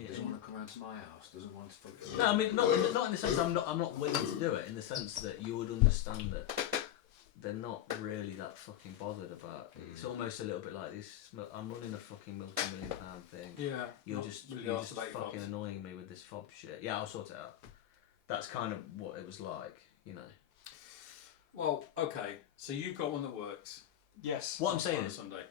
Doesn't want to come round to my house. Doesn't want to fucking. No, I mean not in the sense I'm not willing to do it. In the sense that you would understand that they're not really that fucking bothered about it. It's almost a little bit like this. I'm running a fucking multi-million-pound thing. Yeah. You're not just really you're asked just about your fucking fobs. annoying me with this fob shit. Yeah, I'll sort it out. That's kind of what it was like, you know. Well, okay. So you've got one that works. Yes. What I'm saying on a is, Sunday.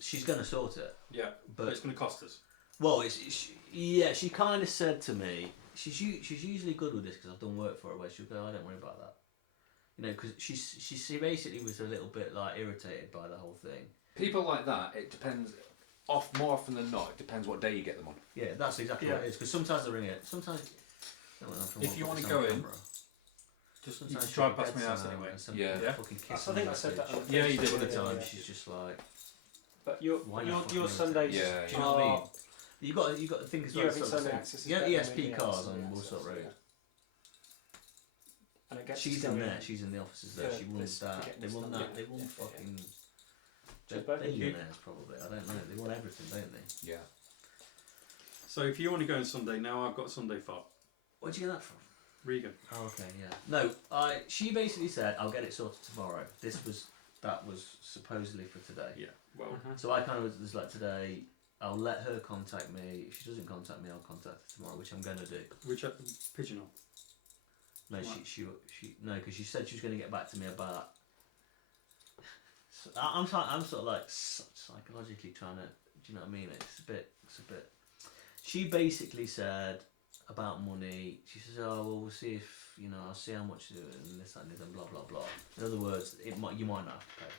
she's gonna sort it. Yeah, but But it's going to cost us. well, she kind of said to me, she's usually good with this because I've done work for her. Where she'll go, I don't worry about that. You know, because she basically was a little bit like irritated by the whole thing. People like that. It depends. More often than not, it depends what day you get them on. Yeah, that's exactly what it is. Because sometimes they ring it. Sometimes. If you wanna go in, Just you can drive past my house anyway. Yeah. Fucking I kiss think on I said the that. message. Yeah, you did. Other Yeah, times yeah. she's just like, But your Why you fucking Sundays. Yeah, do you know what I mean? You got to think as well. You having sort of Sunday thing. access is Yeah, better than ESP me, cars Sunday on access, Woolsot Road. yeah. And it gets She's to in go there. She's in the offices there. Yeah, She runs this- that. forget They this run stuff, that. yeah, They run yeah, fucking. Just They're both of you. billionaires probably. I don't know. They want everything, don't they? Yeah. So if you want to go on Sunday, now I've got Sunday fob. Where'd you get that from? Regan. Oh, okay, yeah. No, she basically said I'll get it sorted tomorrow. That was supposedly for today. Yeah. Well, So I kind of was like today. I'll let her contact me. If she doesn't contact me, I'll contact her tomorrow, which I'm gonna do. which pigeonhole? No, Right. she no, because she said she was gonna get back to me about. So I'm sort of like psychologically trying to. Do you know what I mean? It's a bit. She basically said about money. She says, "Oh well, we'll see if I'll see how much to do it and this and this and blah blah blah." In other words, you might not have to pay.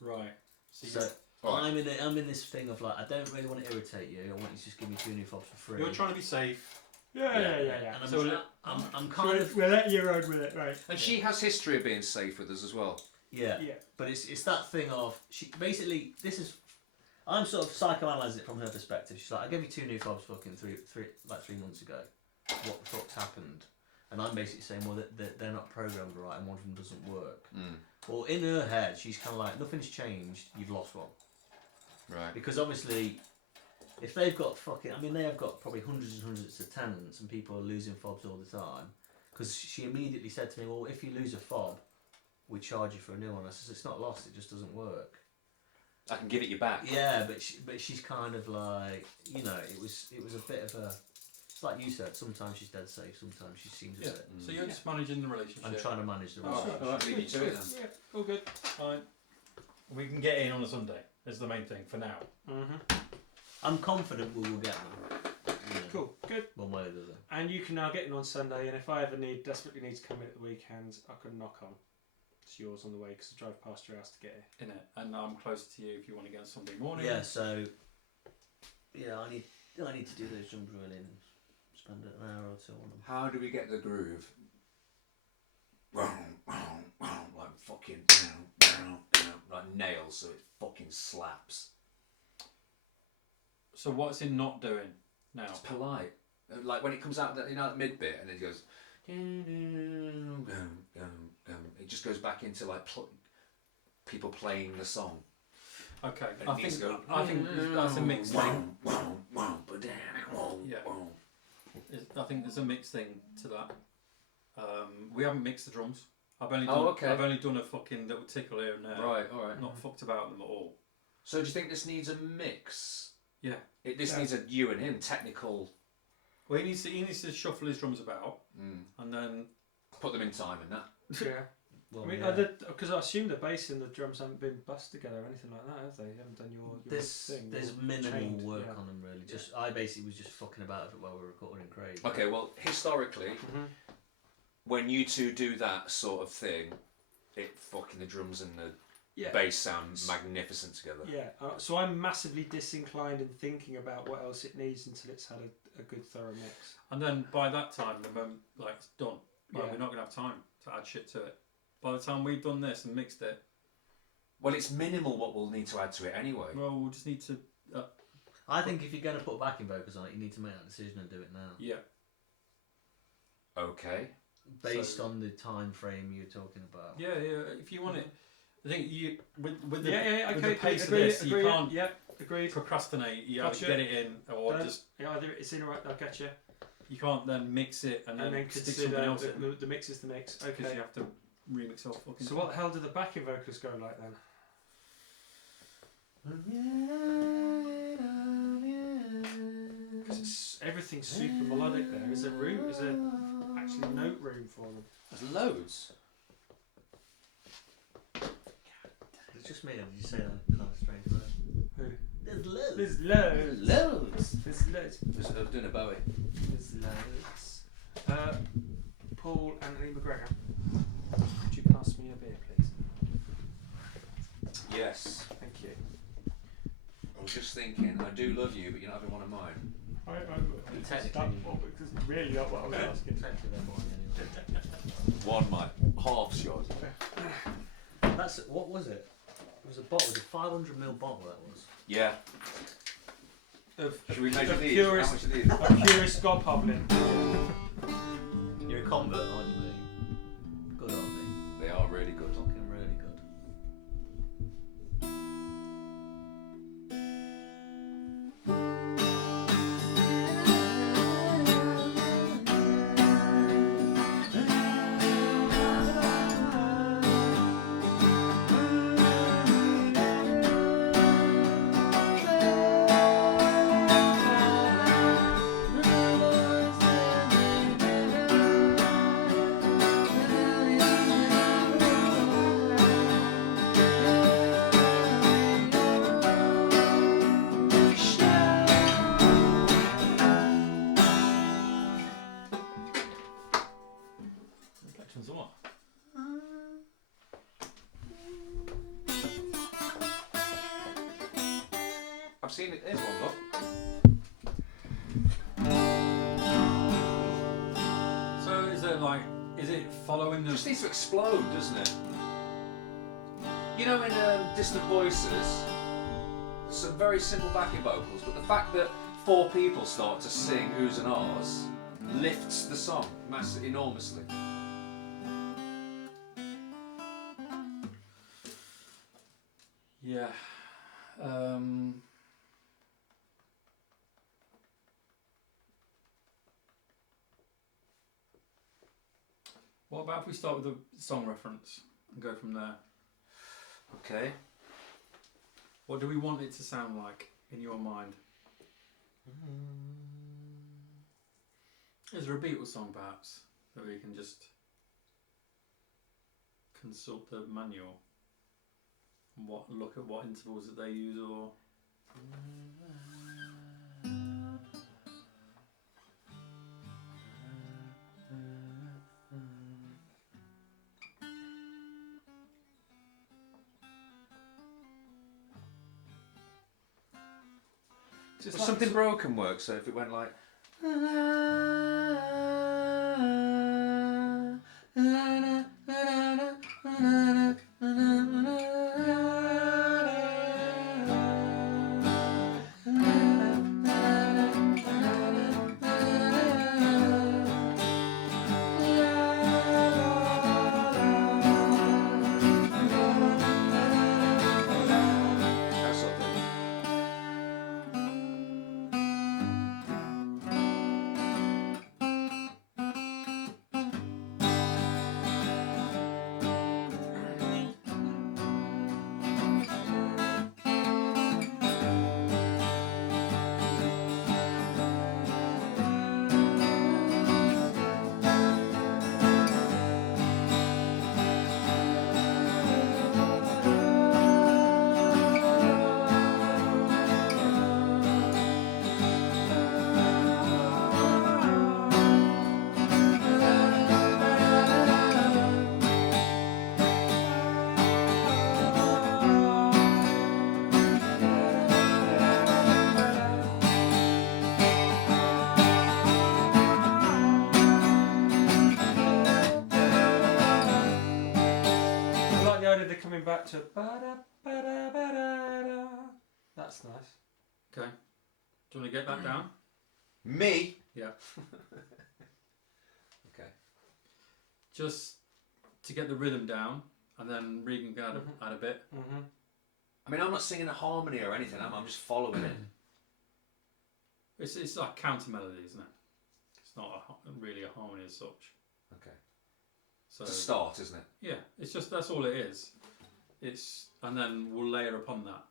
Right. So Right. I'm in this thing of like I don't really want to irritate you. I want you to just give me 2 new fobs for free. You're trying to be safe. Yeah. And I'm, So I'm kind of We'll let you ride with it, right? And she has history of being safe with us as well. yeah. Yeah. But it's that thing of she basically this is I'm sort of psychoanalyzing it from her perspective. She's like, I gave you 2 new fobs fucking 3 months ago. What the fuck's happened? and I'm basically saying, well, they're not programmed right, and one of them doesn't work. Mm. Well, in her head, she's kind of like, nothing's changed. You've lost one. Right. Because obviously, if they've got they have got probably hundreds and hundreds of tenants, and people are losing fobs all the time. Because she immediately said to me, well, if you lose a fob, we charge you for a new one. I said, it's not lost, it just doesn't work. I can give it you back. Yeah, but she's kind of like, you know, it was a bit of a, it's like you said, sometimes she's dead safe, sometimes she seems a bit. So you're just managing the relationship. I'm trying to manage the Alright, relationship. alright, leave you to it then. Yeah, all good. Fine. We can get in on a Sunday. Is the main thing for now. I'm confident we will get them. You know, Cool, good. one way or the other. And you can now get in on Sunday, and if I ever desperately need to come in at the weekends, I can knock on. It's yours on the way because I drive past your house to get here. In it, and I'm closer to you if you want to get on Sunday morning. Yeah, so yeah, I need to do those drums really and spend an hour or two on them. How do we get the groove? Like fucking like nails, so it fucking slaps. So what's it not doing now? It's polite. Like when it comes out, that mid bit, and it goes. It just goes back into like people playing the song. Okay, And I it needs think to go, that's a mixed thing. Yeah. I think there's a mixed thing to that. We haven't mixed the drums. I've only done a fucking little tickle here and there. Right, alright. Not fucked about them at all. So do you think this needs a mix? Yeah. This needs a you and him technical. Well, he needs to shuffle his drums about, and then put them in time and that. Yeah. Well, I mean, yeah. because I assume the bass and the drums haven't been bussed together or anything like that, have they? You haven't done your thing. There's or minimal chained, work yeah. on them really. Just I basically was just fucking about it while we were recording Craig. Okay, well, historically, when you two do that sort of thing, the drums and the bass sound magnificent together. Yeah, so I'm massively disinclined in thinking about what else it needs until it's had a good thorough mix. And then by that time, the moment it's done, Yeah. we're not gonna have time to add shit to it. By the time we've done this and mixed it, well, it's minimal what we'll need to add to it anyway. well, we'll just need to. I think if you're going to put backing vocals on it, you need to make that decision and do it now. Yeah. Okay. Based on the time frame you're talking about. Yeah. If you want it, I think you with the with okay, the pace agree, of this, agree, you can't agreed. procrastinate. You Gotcha. either get it in or Done. just. Yeah, either it's in or out, I'll get you. You can't then mix it and then stick something consider else in the mix is the mix. because Okay. you have to remix off fucking. So what the hell do the backing vocals go like then? Because everything's super melodic there. Is there room? Is there actually note room for them? There's loads. It's just me, or did you say that kind of strange word? Who? There's loads. There's loads. Loads. There's loads. I was doing a Bowie. There's loads. Paul Anthony McGregor, could you pass me a beer, please? Yes. Thank you. I was just thinking, I do love you, but you're not having one of mine. Technically, It's really not what I was asking. technically they're mine anyway. One, my half shot. That's what was it? It was a bottle. It was a 500ml bottle. That was. Yeah. Should we measure of these? purest- How much are these? A purist gobhoblin. You're a convert, aren't you, mate? Good, aren't they? They are really good. Fucking really good. Reflections or what? I've seen it. There's one, look. So is it following It the? just needs to explode, doesn't it? You know, in Distant Voices, some very simple backing vocals, but the fact that 4 people start to sing oohs and ahs lifts the song enormously. Yeah. What about if we start with the song reference and go from there? Okay. What do we want it to sound like in your mind? Is there a Beatles song perhaps that we can just consult the manual and look at what intervals that they use, or Just Well, something broken works, so if it went like. That sort of thing. I like the idea they're coming back to ba-da-ba-da-ba-da-da. That's nice. okay. Do you want to get that down? Me? Yeah. Okay. Just to get the rhythm down, and then Regan can add a bit. Mm-hmm. I mean, I'm not singing a harmony or anything, I'm just following it. It's like counter melody, isn't it? It's not really a harmony as such. Okay. So It's a start, isn't it? yeah, it's just that's all it is. And then we'll layer upon that.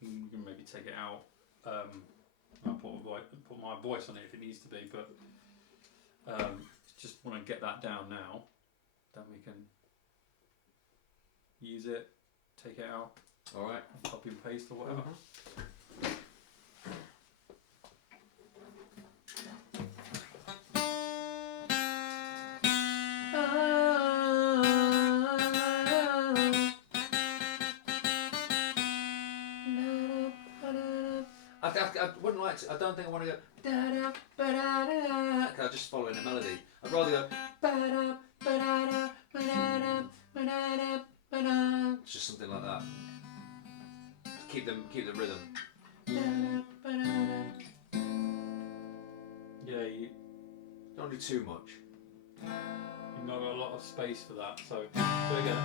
You can maybe take it out. I'll put my voice on it if it needs to be, but just want to get that down now. Then we can use it, take it out, Alright. copy and paste or whatever. I wouldn't like to, I don't think I want to go da-da, ba-da-da-da, 'cause I'm just following a melody. I'd rather go ba-da, ba-da-da, ba-da-da, ba-da-da, ba-da. It's just something like that. Keep the rhythm. Da-da, ba-da-da. Yeah, Don't do too much. you've not got a lot of space for that, so there we go.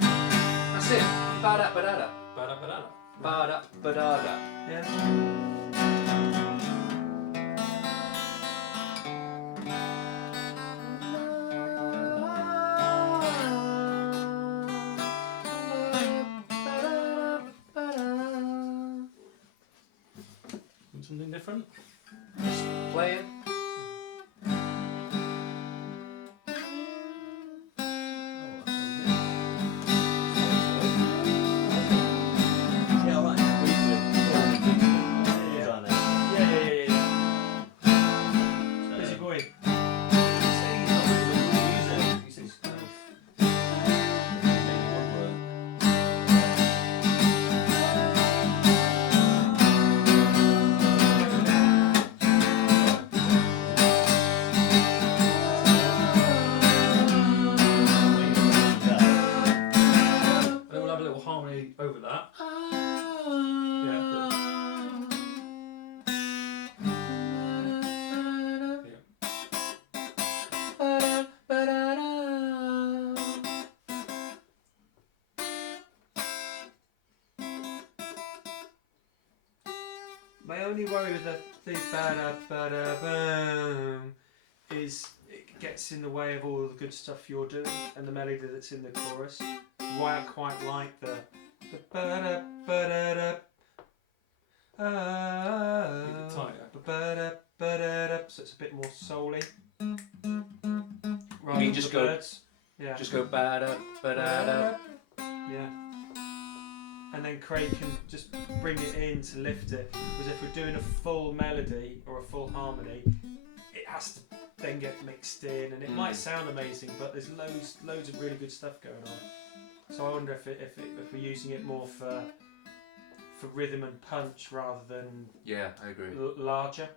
That's it. Ba-da, ba-da-da. Ba-da-ba-da-da. Ba-da, ba-da-da. Yeah. Something different? Just playing. Yeah, all right. Yeah. Busy boy. that. My only worry with the ba-da-ba-da-boom is it gets in the way of all the good stuff you're doing and the melody that's in the chorus. Why I quite like the ba-da-ba-da-da. Keep it tighter. Ba-da-ba-da-da. So it's a bit more soul-y. Rather mean than just the go- birds. Yeah. Just go ba-da, ba-da-da. Yeah. And then Craig can just bring it in to lift it. Because if we're doing a full melody or a full harmony, it has to then get mixed in, and it might sound amazing, but there's loads of really good stuff going on. So I wonder if we're using it more for rhythm and punch rather than Yeah, I agree. larger.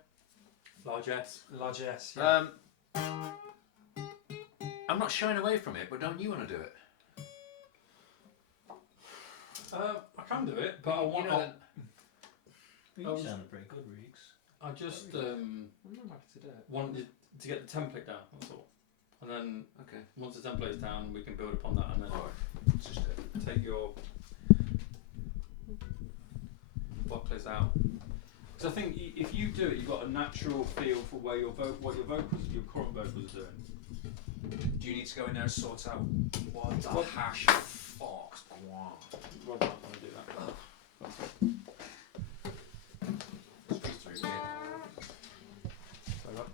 Largesse. Largesse. Yeah. I'm not shying away from it, but don't you want to do it? I can do it, but I want. You know that- You sounded pretty good, Reeks. I just I'm not happy to do it. wanted to get the template down. That's all. And then Okay. once the template's down, we can build upon that, and then Let's just do it. take your vocals out. Because I think if you do it, you've got a natural feel for where your what your current vocals are doing. Do you need to go in there and sort out what the hash fox guan? Rob might want to do that. These three weird. So that-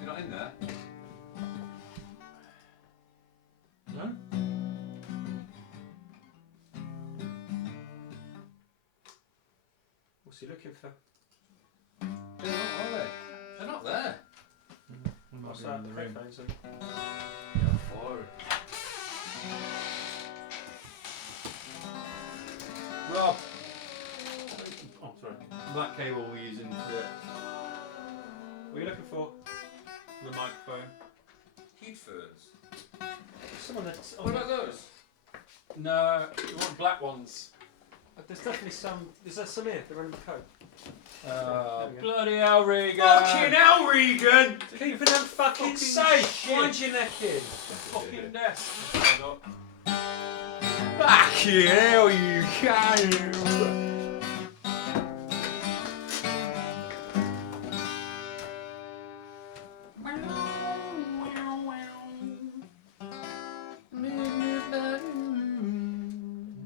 You're not in there? No? What's he looking for? They're not, are they? They're not there. What's that? The headphones in. Yeah, forward. Rob! Oh, sorry. That cable we're using to What are you looking for? the microphone. Headphones. Someone that's. What about those? No, we want black ones. There's definitely some. Is there some here? They're in the coat. Uh, There we go. bloody hell, Regan! hell, Regan! Keeping them fucking safe. Wind your neck in. Fucking nest! Fucking hell, you can!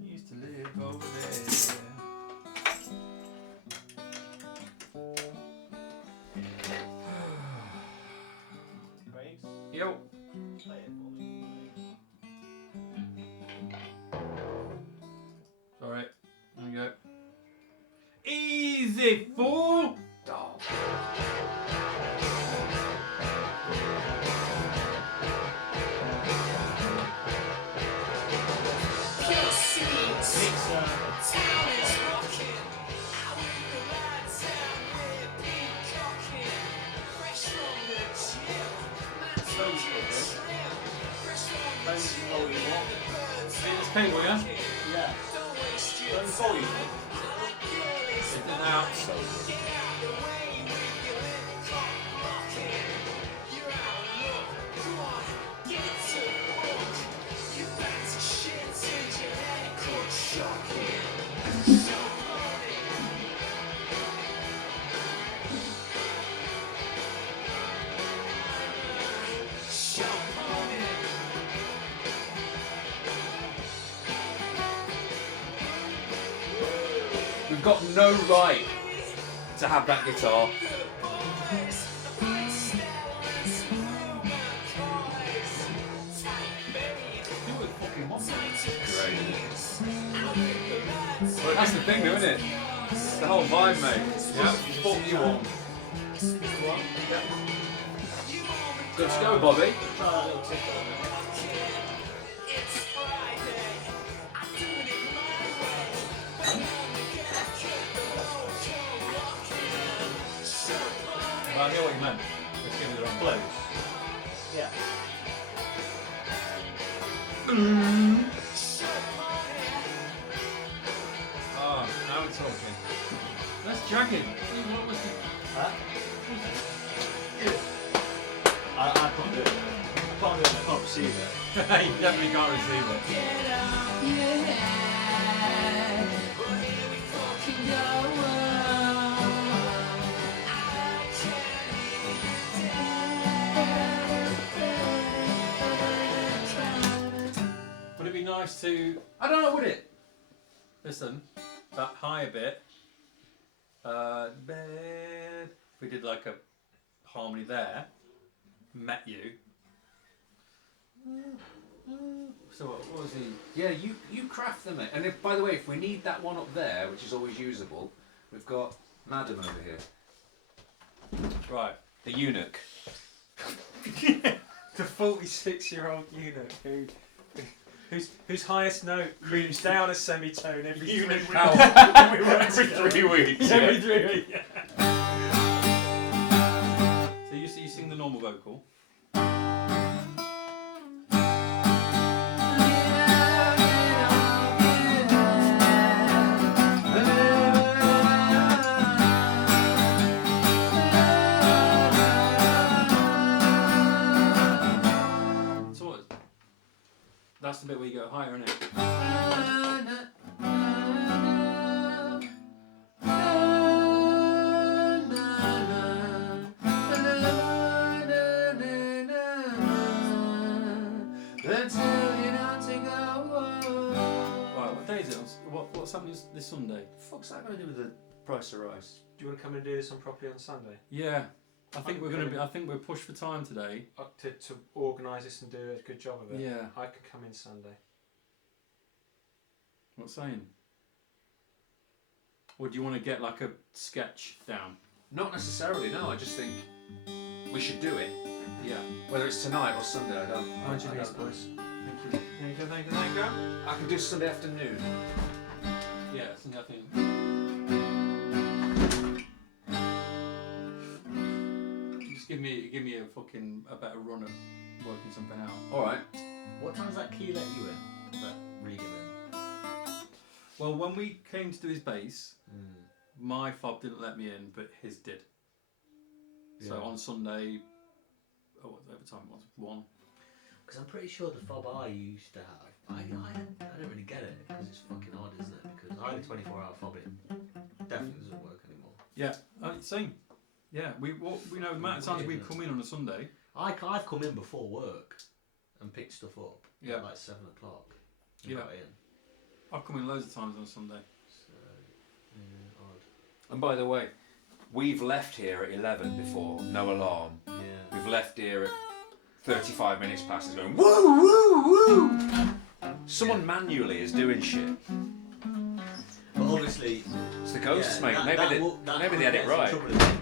Used to live over there. Yo. Sorry. There we go. Easy, fool! Dog. This cable, yeah? Yeah. It's in now. We've got no right to have that guitar. Well, that's the thing, though, isn't it? It's the whole vibe, mate. Yeah. What you want. Good to go, Bobby. get what you meant. Let's give it the wrong Close. Yeah. Oh, now we're talking. That's jagged. What was the... Huh? I can't do it. Can't do it. I can't receive it. You definitely can't receive it. Would it be nice to... I don't know, would it? Listen, that higher bit. Bed. If we did like a harmony there, met you. So what was he? Yeah, you craft them, mate. And if, by the way, if we need that one up there, which is always usable, we've got Madam over here. Right. The eunuch. The 46-year-old eunuch whose highest note moves down a semitone every Eunuch 3 power. every 3 weeks. Every 3 weeks. Yeah. So you sing the normal vocal. That's the bit where you go higher, isn't it? Right, what day is it? What's happening this Sunday? What's that got to do with the price of rice? Do you want to come and do this on properly on Sunday? Yeah, I think we're pushed for time today. To organise this and do a good job of it. Yeah. I could come in Sunday. What's saying? Or do you want to get like a sketch down? Not necessarily, no. I just think we should do it. Yeah. Whether it's tonight or Sunday, I don't know. Thank you. Thank you. I can do Sunday afternoon. Yeah, I think just give me a better run at working something out. Alright. What time does that key let you in? That Regan in? Well, when we came to do his bass, my fob didn't let me in, but his did. Yeah. So on Sunday, whatever time it was, 1. Because I'm pretty sure the fob I used to have, I don't really get it because it's fucking odd, isn't it? Because I had a 24-hour fob in. Definitely doesn't work anymore. Yeah, same. Yeah, we know the amount of times we've come in on a Sunday. I've come in before work and picked stuff up at like 7 o'clock. And got in. I've come in loads of times on a Sunday. So, odd. And by the way, we've left here at 11 before, no alarm. Yeah. We've left here at 35 minutes past, it's going woo, woo, woo! Someone manually is doing shit. But obviously, It's the ghosts, mate. Maybe they had it right.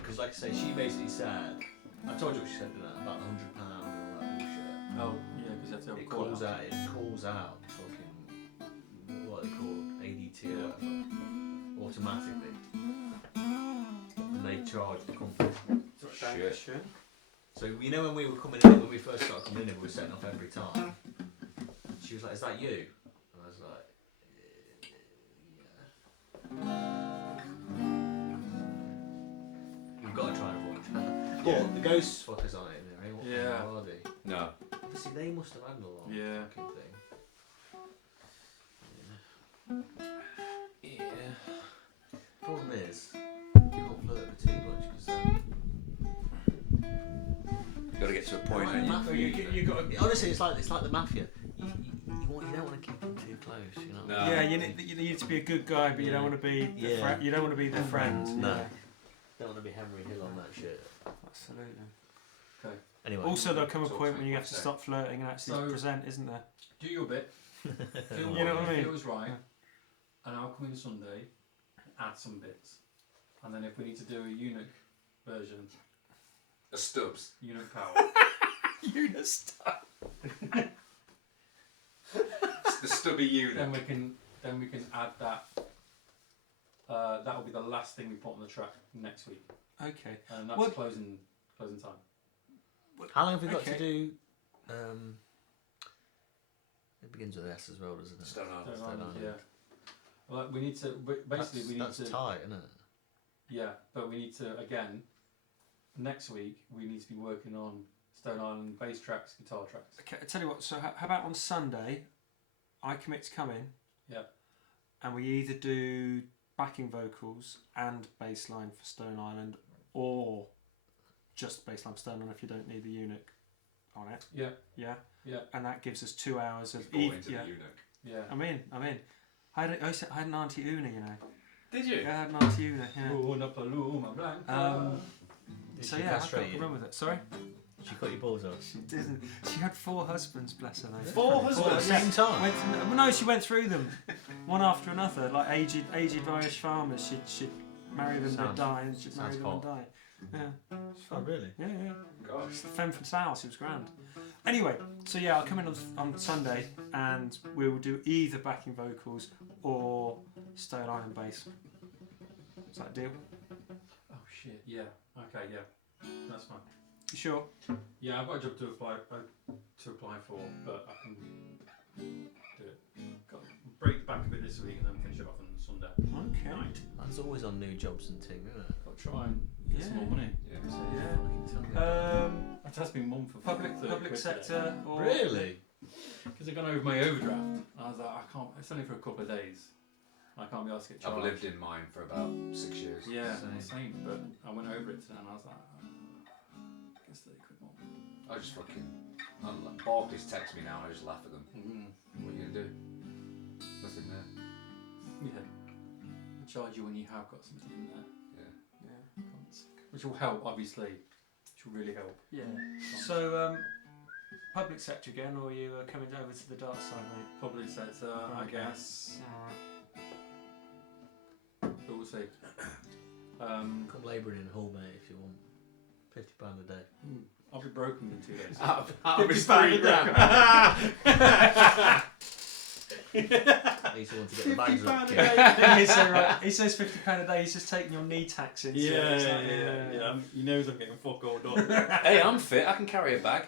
Because, like I say, she basically said, I told you what she said, didn't I? About the £100 and all that bullshit. Oh, yeah, because that's how It calls out fucking, what are they called? ADT or whatever. Automatically. And they charge the company. Shit. So, you know when we were coming in, when we first started coming in, we were setting off every time. She was like, "Is that you?" And I was like, "Yeah." We've got to try and avoid that. But the ghost fuckers aren't in there, eh? What are they? No. Obviously, they must have had an alarm. Yeah. Fucking thing. Yeah. Problem is, you can't flirt with too much because You've got to get to a point. Right, Then You got. honestly, it's like the mafia. You don't want to keep them too close, you know. No. Yeah, you need to be a good guy, but you don't want to be. You don't want to be the friend. No. Yeah. Don't want to be Henry Hill on that shit. Absolutely. Okay. Anyway. Also, there'll come a Talk point to when me, you have to what's stop flirting and actually present, isn't there? Do your bit. Feel You know what I mean? Feels right. And I'll come in Sunday, add some bits. And then if we need to do a eunuch version, A Stubbs. eunuch power. Eunice. The stubby unit. then we can add that. That will be the last thing we put on the track next week, Okay. and that's Well- closing closing time. How long have we got Okay. to do? It begins with S as well, doesn't it? Stone Island. Stone Island, Island. yeah. Well, we need to basically That's tight, isn't it? Yeah, but we need to again. Next week we need to be working on Stone Island bass tracks, guitar tracks. Okay, I tell you what. So how about on Sunday, I commit to coming. Yeah. And we either do backing vocals and bass line for Stone Island, or just bass line for Stone Island if you don't need the eunuch on it. Yeah. Yeah. Yeah. And that gives us 2 hours of Bought into yeah. the eunuch. Yeah. I'm in. I had an Auntie Una, you know. Did you? Yeah, I had an Auntie Una. Yeah. Una Paloma Blanca. So Did she yeah, I've got castrate to you? run with it. Sorry. She cut your balls off. She didn't. She had 4 husbands, bless her. Though. 4 All at the husbands? same time. Well, no, she went through them, one after another, like aged Irish farmers. She'd marry them, they'd die, and she'd marry sounds them and hot. die. Yeah, Oh, really? yeah. Gosh. It's the femme fatale. She was grand. Anyway, so yeah, I'll come in on Sunday, and we will do either backing vocals or Stone Island bass. Is that a deal? Oh shit. Yeah. Okay. Yeah. That's fine. You sure? Yeah, I've got a job to apply for, but I can do it. Got to break back a bit this week and then finish it off on Sunday Okay. night. That's always on new jobs and thing, isn't it? Got to try and get some Yeah. more money. Yeah. It has been mum for Public 30 public quid sector or Really? Because I've gone over my overdraft. I was like, I can't. It's only for a couple of days. I can't be asked to get charged. I've lived in mine for about 6 years. Yeah, Same. same. But I went over it today and I was like, I guess 30 quid more. I just fucking. Barclays text me now and I just laugh at them. What are you gonna do? Nothing there. Yeah. I charge you when you have got something in there. Yeah. Which will help, obviously. Which will really help. Yeah. So public sector again, or are you coming over to the dark side, mate? Public sector, I Okay. guess. Alright. But we'll see. Come labouring in Hull, mate, if you want. £50 a day. I'll be broken in 2 days. Out of his £50 £3 grand. At least I want to get the bags up. £50 a kid. day. He says £50 a day. He's just taking your knee tax into it. It's like, He knows I'm getting fuck all done. Hey, I'm fit. I can carry a bag.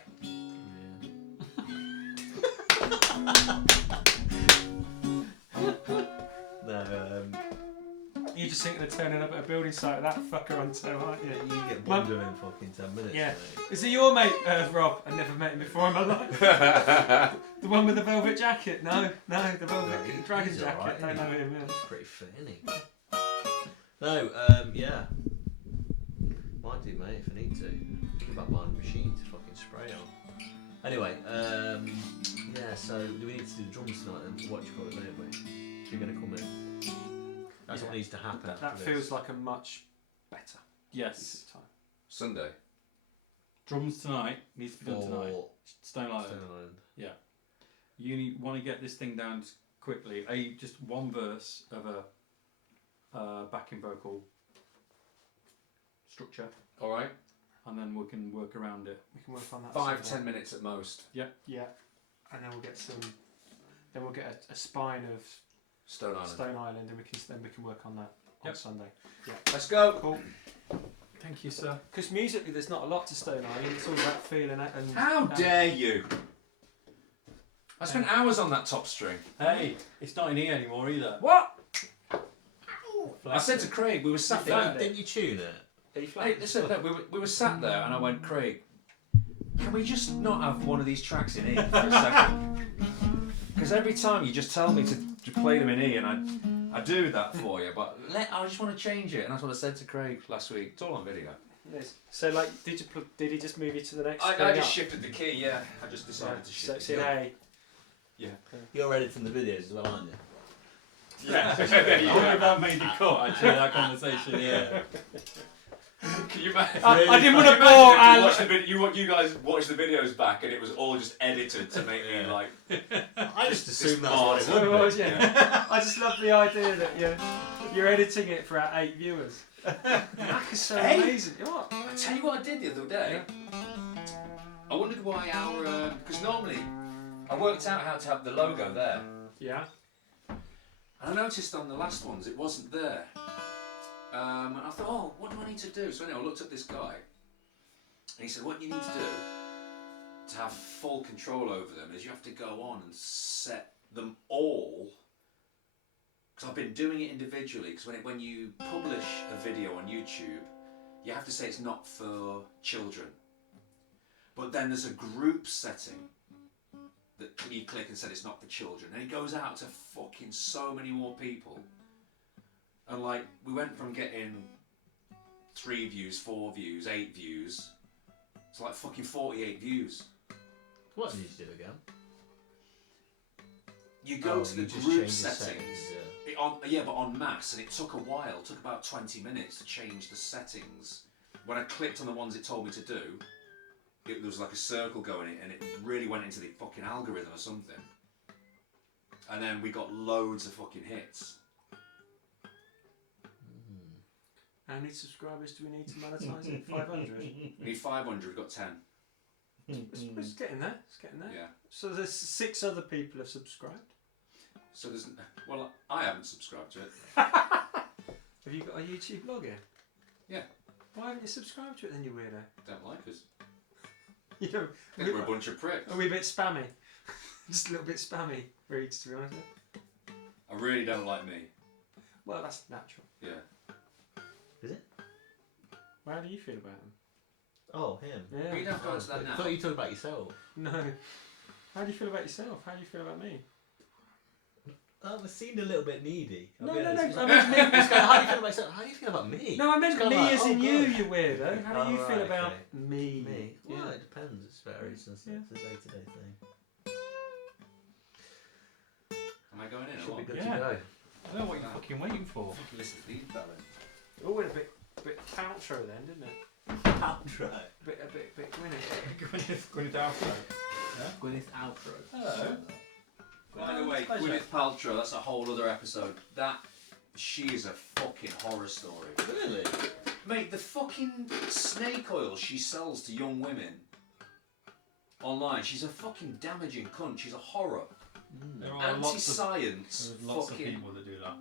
No, You're just thinking of turning up at a building site with that fucker on tow, aren't you? you get bored within fucking 10 minutes. Yeah. Mate. Is he your mate, Rob? I've never met him before in my life. The one with the velvet jacket? No, the velvet No, dragon he's jacket. alright, Don't isn't know him. Yeah. Pretty fit, isn't he? No, yeah. Might do, mate, if I need to. Give back my machine to fucking spray on. Anyway, yeah, so do we need to do the drums tonight then? What do you call it, don't we? You're going to come in. That's what Yeah. needs to happen. That after feels this. like a much better Yes. time. Sunday. Drums tonight. Needs to be done tonight. For Stone Island. Stone Island. You want to get this thing down quickly. Just one verse of a backing vocal structure, Alright. and then we can work around it. We can work on that. 5-10 Sunday. minutes at most. Yeah, and then we'll get some. Then we'll get a spine of Stone Island. Stone Island, and we can work on that on Yep. Sunday. Let's go. Cool. Thank you, sir. Because musically, there's not a lot to Stone Island. It's all about feeling it and. How dare you? I spent hours on that top string. Hey, it's not in E anymore either. What? I said to Craig, we were sat there. Didn't you tune it? Hey, listen, no, we were sat there and I went, Craig, can we just not have one of these tracks in E for a second? Because every time you just tell me to play them in E and I do that for you, but I just want to change it. And that's what I said to Craig last week. It's all on video. Yes. So, like, did he just move you to the next? I string just up? shifted the key, yeah. I just decided to So shift it's it. in A. You're editing the videos as well, aren't you? Yeah. I wonder if that made the cut, actually, that conversation. Yeah. Can you imagine? I didn't want to Can you bore imagine if Alan. you guys watched the videos back and it was all just edited to make me like. I just assumed that's smart. what it So it would was, be. yeah. I just love the idea that you're editing it for our 8 viewers. That is so Hey. amazing. What? I tell you what I did the other day. I wondered why our because normally I worked out how to have the logo there, Yeah. and I noticed on the last ones it wasn't there. And I thought, oh, what do I need to do? So anyway, I looked at this guy, And he said, what you need to do to have full control over them is you have to go on and set them all. Because I've been doing it individually. Because when you publish a video on YouTube, you have to say it's not for children. But then there's a group setting that you click and said it's not for children, and it goes out to fucking so many more people. And like, we went from getting 3 views, 4 views, 8 views to like fucking 48 views. What did you do again? You go to the you just group change the settings. But en masse, and it took a while. It took about 20 minutes to change the settings. When I clicked on the ones it told me to do, there was like a circle going in, and it really went into the fucking algorithm or something. And then we got loads of fucking hits. How many subscribers do we need to monetize it? 500? We need 500, we've got 10. It's getting there. It's getting there. Yeah. So there's 6 other people have subscribed. So there's, well, I haven't subscribed to it. Have you got a YouTube login? Yeah. Why haven't you subscribed to it then, you weirdo? Don't like us. You know, I think we're a bunch of pricks. Are we a bit spammy? Just a little bit spammy, Reeds, to be honest. I really don't like me. Well, that's natural. Yeah. Is it? Well, how do you feel about him? Oh, him. Yeah. We don't have to answer that I now. thought you talked about yourself. No. How do you feel about yourself? How do you feel about me? It seemed a little bit needy. No. I I meant meant me. how do you feel about yourself? How do you feel about me? No, I meant It's kinda me like, as in oh, you, God. you weirdo. How do you Oh, feel right, about okay. me? Me? Well, Yeah. it depends. It's varies. It's Yeah. a day-to-day thing. Am I going in or Should be what? good Yeah. to go. I don't know what you're fucking waiting for. Fucking listen to these darling. Oh, went a bit outro then, didn't it? Outro. A bit Gwyneth. Gwyneth Paltrow. Gwyneth outro. Hello. By the way, Pleasure. Gwyneth Paltrow, that's a whole other episode. She is a fucking horror story. Really? Mate, the fucking snake oil she sells to young women online, she's a fucking damaging cunt. She's a horror. There are Anti-science. There's lots of fucking. people that do that.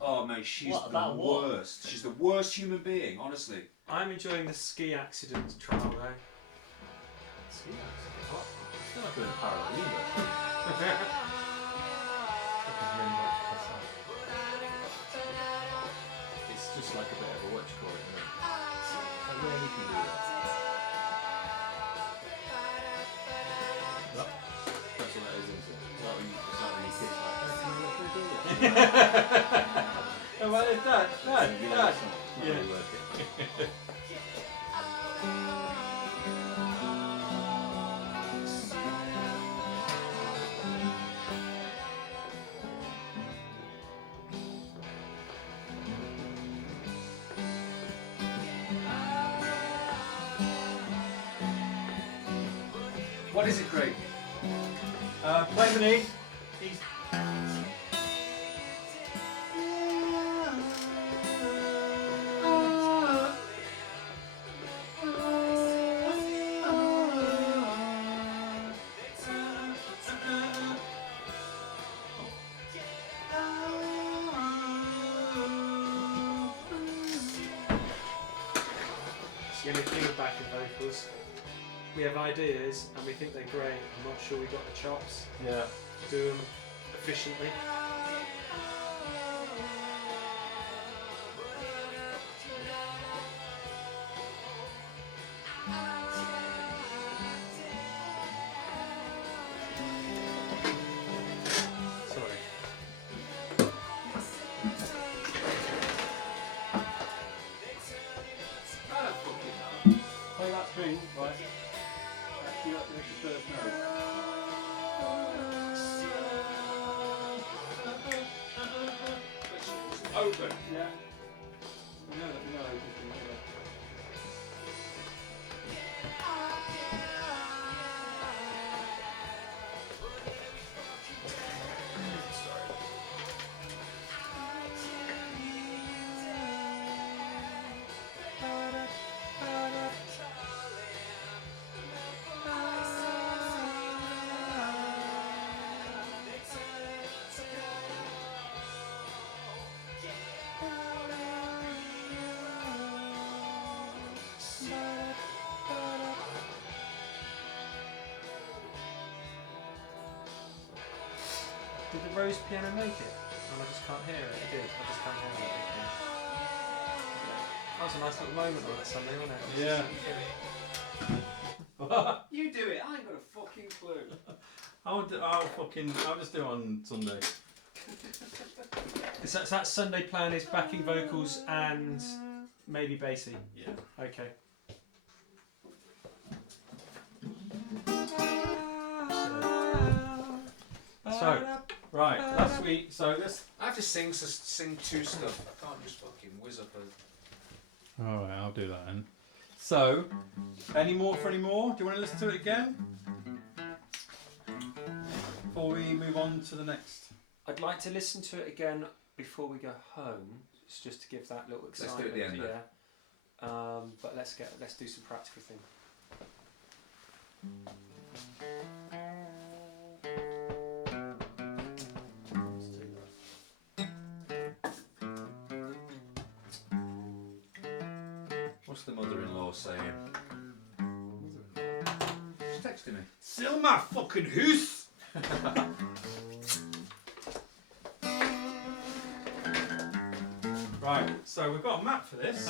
Oh, mate, she's What, the about what? worst. She's the worst human being, honestly. I'm enjoying the ski accident trial though. Ski accident? What? I feel like we're in a parallel universe. It's just like a bit of a what you call it, isn't it? Like, yeah, you can do that. What? That's what that is, isn't it? It's like when you kiss like, Can you look through it? Oh, well, it's done. Done. you know, Done. it's not Yeah. really working. What is it, Craig? Play the knee. He's Give me feedback in vocals. We have ideas and we think they're great. I'm not sure we got the chops yeah. to do them efficiently. Sorry. I don't fucking know. Play that string, right? Actually, that's the first note. Open. Yeah. You know that, it's just been here. Rose piano make it? And I just can't hear it. It did. I just can't hear it. Okay. That was a nice little moment on that Sunday, wasn't it? Yeah. You do it. I ain't got a fucking clue. I'll just do it on Sunday. So that Sunday plan is backing vocals and maybe bassy. Yeah. Okay. So, right, last week. So let's. I have to sing two stuff. I can't just fucking whiz up a. All right, I'll do that then. So, any more for any more? Do you want to listen to it again? Before we move on to the next. I'd like to listen to it again before we go home. It's just to give that little Let's do excitement. it at the end then. Yeah. But let's do some practical thing. What's the mother-in-law saying? She's texting me. Sell my fucking house! Right, so we've got a map for this.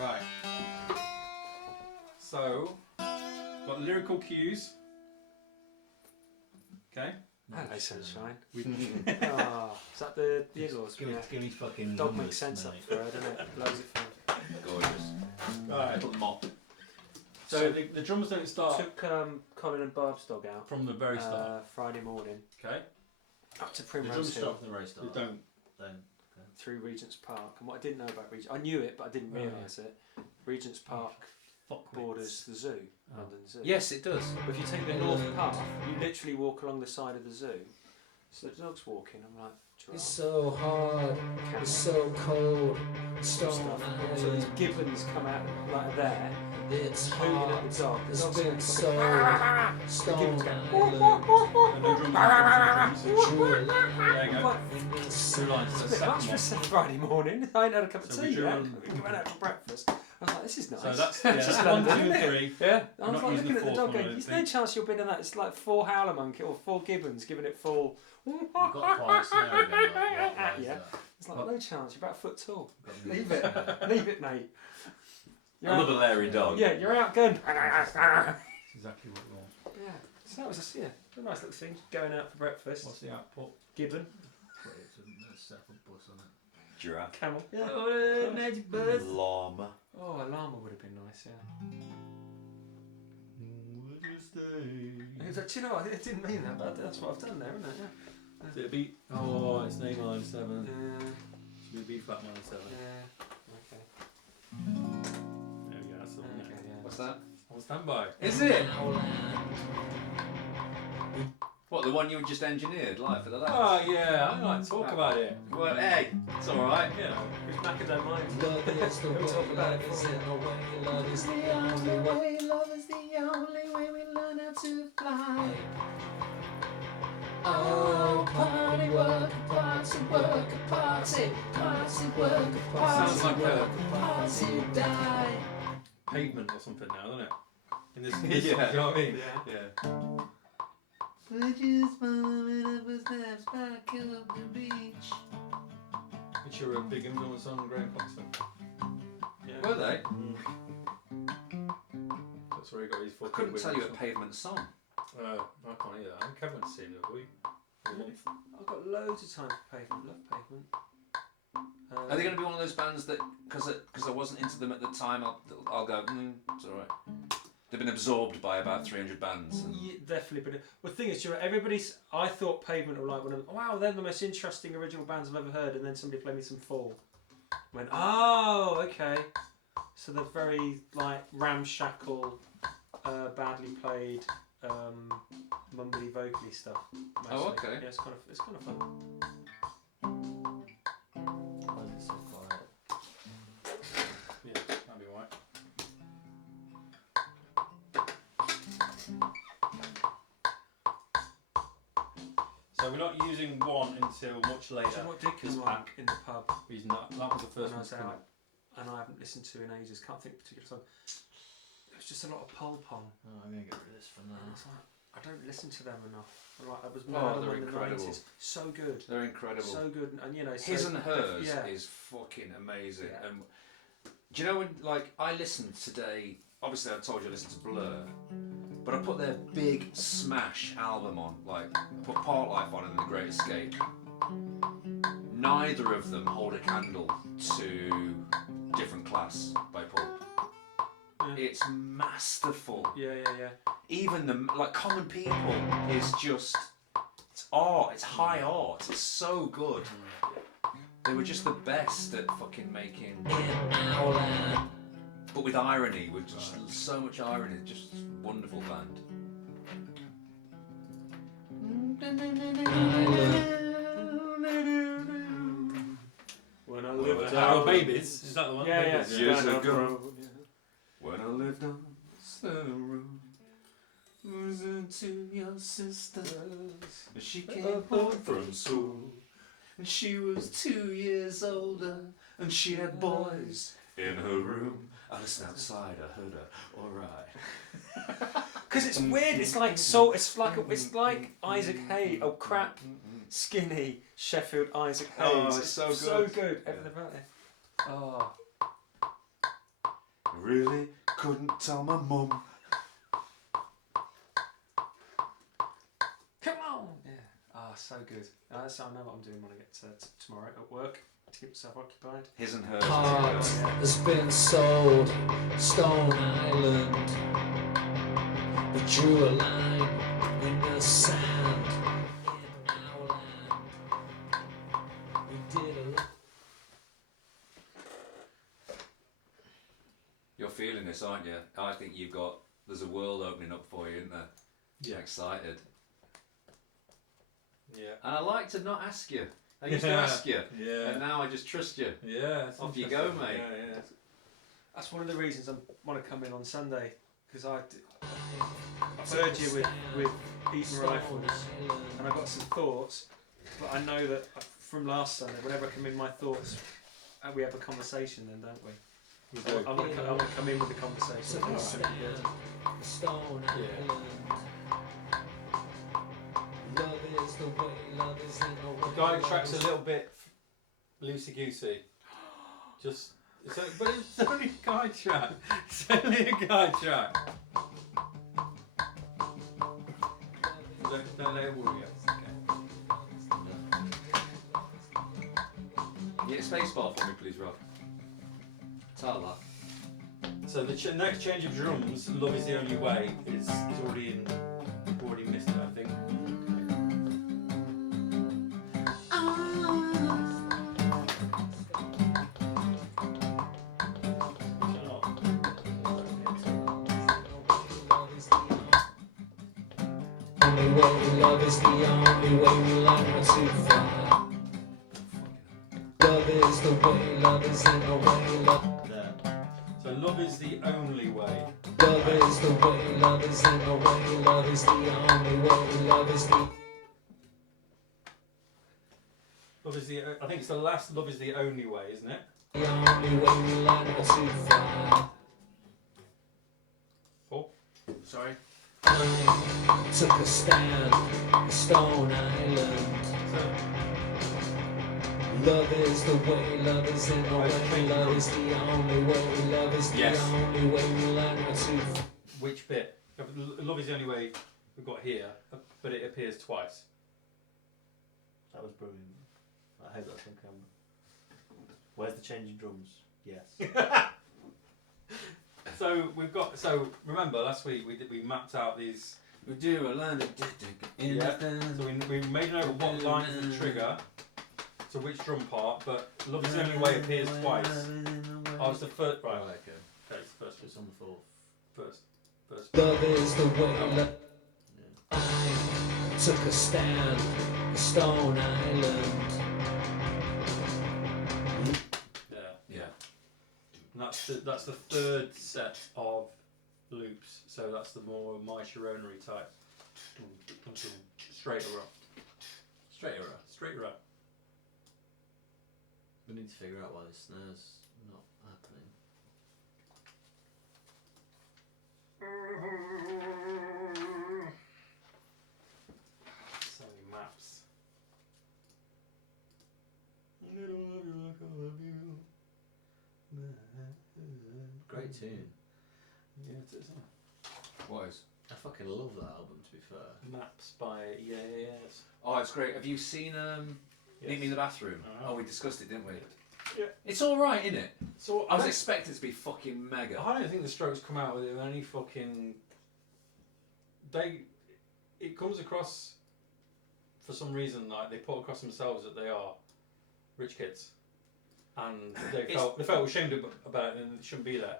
Right. So, got lyrical cues. Okay. Hello, sunshine. We Ah, is that the in-laws? Give me fucking Dog numbers, makes sense mate. up for her, doesn't it? Blows it fun. Gorgeous. Right. Little mop. So the drums don't start Took Colin and Barb's dog out from the very start. Friday morning Okay. up to The drums Primrose Hill start from the very start. They don't. Then. through Regent's Park. And what I didn't know about Regent's, I knew it but I didn't realise it. Regent's Park borders the zoo, London Zoo. Yes, it does. But if you take the north path, you literally walk along the side of the zoo. So the dog's walking. I'm like, It's so hard, it's so cold, stuff. stone So these gibbons come out like there, it's hooting hard, at the dog. The it's dog's been going so stone And the drums Jewel. There you go. Like, Two lines. it's a So bit second much for one. Friday morning. I ain't had a cup of So tea we drew yet. on- We went out for breakfast. I was like, this is nice. So that's, yeah, It's that's just 1, 2, London, and isn't it? 3. Yeah, I We're was not like using looking the at the fourth dog one, I going, don't there's no think. chance you'll bin in that. It's like 4 howler monkey or 4 gibbons giving it full. You've got quite a snare again. Like, Yeah. that? It's like, no chance, you're about a foot tall. Got Leave me- it. Leave it, mate. I love a Larry dog. Yeah, you're out going. That's exactly what we want. Yeah. So that was a nice little thing. Going out for breakfast. What's the output? Gibbon. Put it to a separate bus on it. Giraffe. Camel. Yeah. Magic bus. Llama. Oh, a llama would have been nice, yeah. Would you stay? He was like, do you know what? I didn't mean that, but that's what I've done there, isn't it? Is it a beat? Oh, it's an A minor 7. Yeah. Should be a B flat minor 7. Yeah. Okay. There we go. That's something. Okay, yeah. What's that? On standby. Is it? What, the one you just engineered live for the lads? Oh yeah, I like to talk about it. Well, hey, it's alright. You know. Who's back of their minds? Love is the way, talk about it love is for in the way, love is the only way, love is the only way we learn how to fly. Oh, party, work, party, work, party, party, work, party, Sounds like work, party, die. Pavement or something now, doesn't it? In this Yeah. song, you know what I mean? Yeah. Yeah. We just following up with steps back up the beach. Which are a big influence on Graham Coxon. Yeah. Were they? That's where he got his I fucking couldn't tell you a wings. pavement song. I can't either. I think Kevin went to see him the other week. I've got loads of time for Pavement. Love Pavement. Are they going to be one of those bands that, because I wasn't into them at the time, I'll go, it's alright. They've been absorbed by about 300 bands. And Yeah, definitely. But well, the thing is, you know, everybody's. I thought Pavement were like one of. Wow, they're the most interesting original bands I've ever heard. And then somebody played me some Fall. Went, oh, okay. So they're very like ramshackle, badly played, mumbly vocally stuff. Mostly. Oh, okay. Yeah, it's kind of fun. Why is it so quiet? Yeah, that'd be alright. So we're not using one until much Do later. you know what did This come on pack. in the pub We're using that was the first when I one was to come out, out. and I haven't listened to in ages. Can't think of a particular song. was just a lot of pulp on. Oh, I'm gonna get rid of this for now. And it's like, I don't listen to them enough. I was Oh, mad on they're them in the incredible. 90s. So good. They're incredible. So good. And you know, His and Hers yeah. is fucking amazing. Yeah. And do you know when, like, I listened today, obviously I told you I listened to Blur, but I put their big smash album on, like, I put Part Life on and The Great Escape. Neither of them hold a candle to Different Class by Paul. Yeah. It's masterful. Yeah. Even the, like, Common People is just, it's art, it's high art, it's so good. They were just the best at fucking making, but with irony, with just so much irony, just wonderful band. When I lived Our babies. Is that the one? Yeah. Babies? Years Stand Up ago. Road, yeah. When I lived on Center Road, listen to your sisters. She came home from school, and she was 2 years older, and she had boys in her room. I listened outside, I heard her, alright. Because it's weird. It's like so. It's like Isaac Hayes. Oh crap! Skinny Sheffield Isaac Hayes. Oh, it's so So good. good. Everything about it. Oh. I really couldn't tell my mum. Come on. Yeah. Ah, so good. So I know what I'm doing when I get to tomorrow at work to keep myself occupied. His and Hers. Heart has been sold, Stone Island. We drew a line in the sand. In our land, we did a lot. You're feeling this, aren't you? I think there's a world opening up for you, isn't there? Yeah. I'm excited. Yeah. And I like to not ask you. I used to ask you, Yeah. and now I just trust you. Yeah. it's Off you go, interesting. mate. Yeah. That's one of the reasons I want to come in on Sunday because I've heard you with Eaton Rifles and I've got some thoughts, but I know that from last Sunday, whenever I come in my thoughts, we have a conversation then, don't we? We I do. want to come in with the conversation. It's gonna be good. Stone Island. Love is the way, love is in the way. The guy track's a little bit loosey goosey. Just, but it's only a guy track. It's only a guy track. Don't let it worry you. Yeah, spacebar for me, please, Rob. Ta-la. So the next change of drums, "Love Is the Only Way," is already in. We've already missed it, I think. Only way, love is the only way we learn how to fly. Love is the way, love is in the way, love. There. So "Love Is the Only Way." Love is the way, love is in the way, love is the only way, love is the. Love is the. I think it's the last "Love Is the Only Way," isn't it? The only way we learn how to fly. Paul? Sorry? I took a stand, Stone Island. Love is the way, love is in the way, love is the only way, love is the Yes. only way we learn how to. Which bit? "Love Is the Only Way" we've got here, but it appears twice. That was brilliant. I hope that's on camera. Where's the changing drums? Yes. So we've got. So remember last week we mapped out these. We do a land of Yeah. So we made a note of what line is the trigger, to which drum part, but "Love Is the Only Way" appears twice. Oh, it's the first. Right. Okay. Okay, it's the first. It's on the fourth. First. Love is the way, love. Yeah. I took a stand, Stone Island. Yeah. Yeah. And that's the third set of loops. So that's the more My Sharonary type. Straighter up. Straighter up. We need to figure out why the snare's not happening. So many maps. Great tune. Yeah, it is. What is? I fucking love that album, to be fair. Maps by yes. Oh, it's great. Have you seen Meet Me in the Bathroom? Uh-huh. Oh, we discussed it, didn't we? Yeah. It's all right, isn't it? So I was expecting it to be fucking mega. I don't think the Strokes come out with it with any fucking. It comes across, for some reason, like they put across themselves that they are rich kids, and they felt ashamed about it and they shouldn't be there,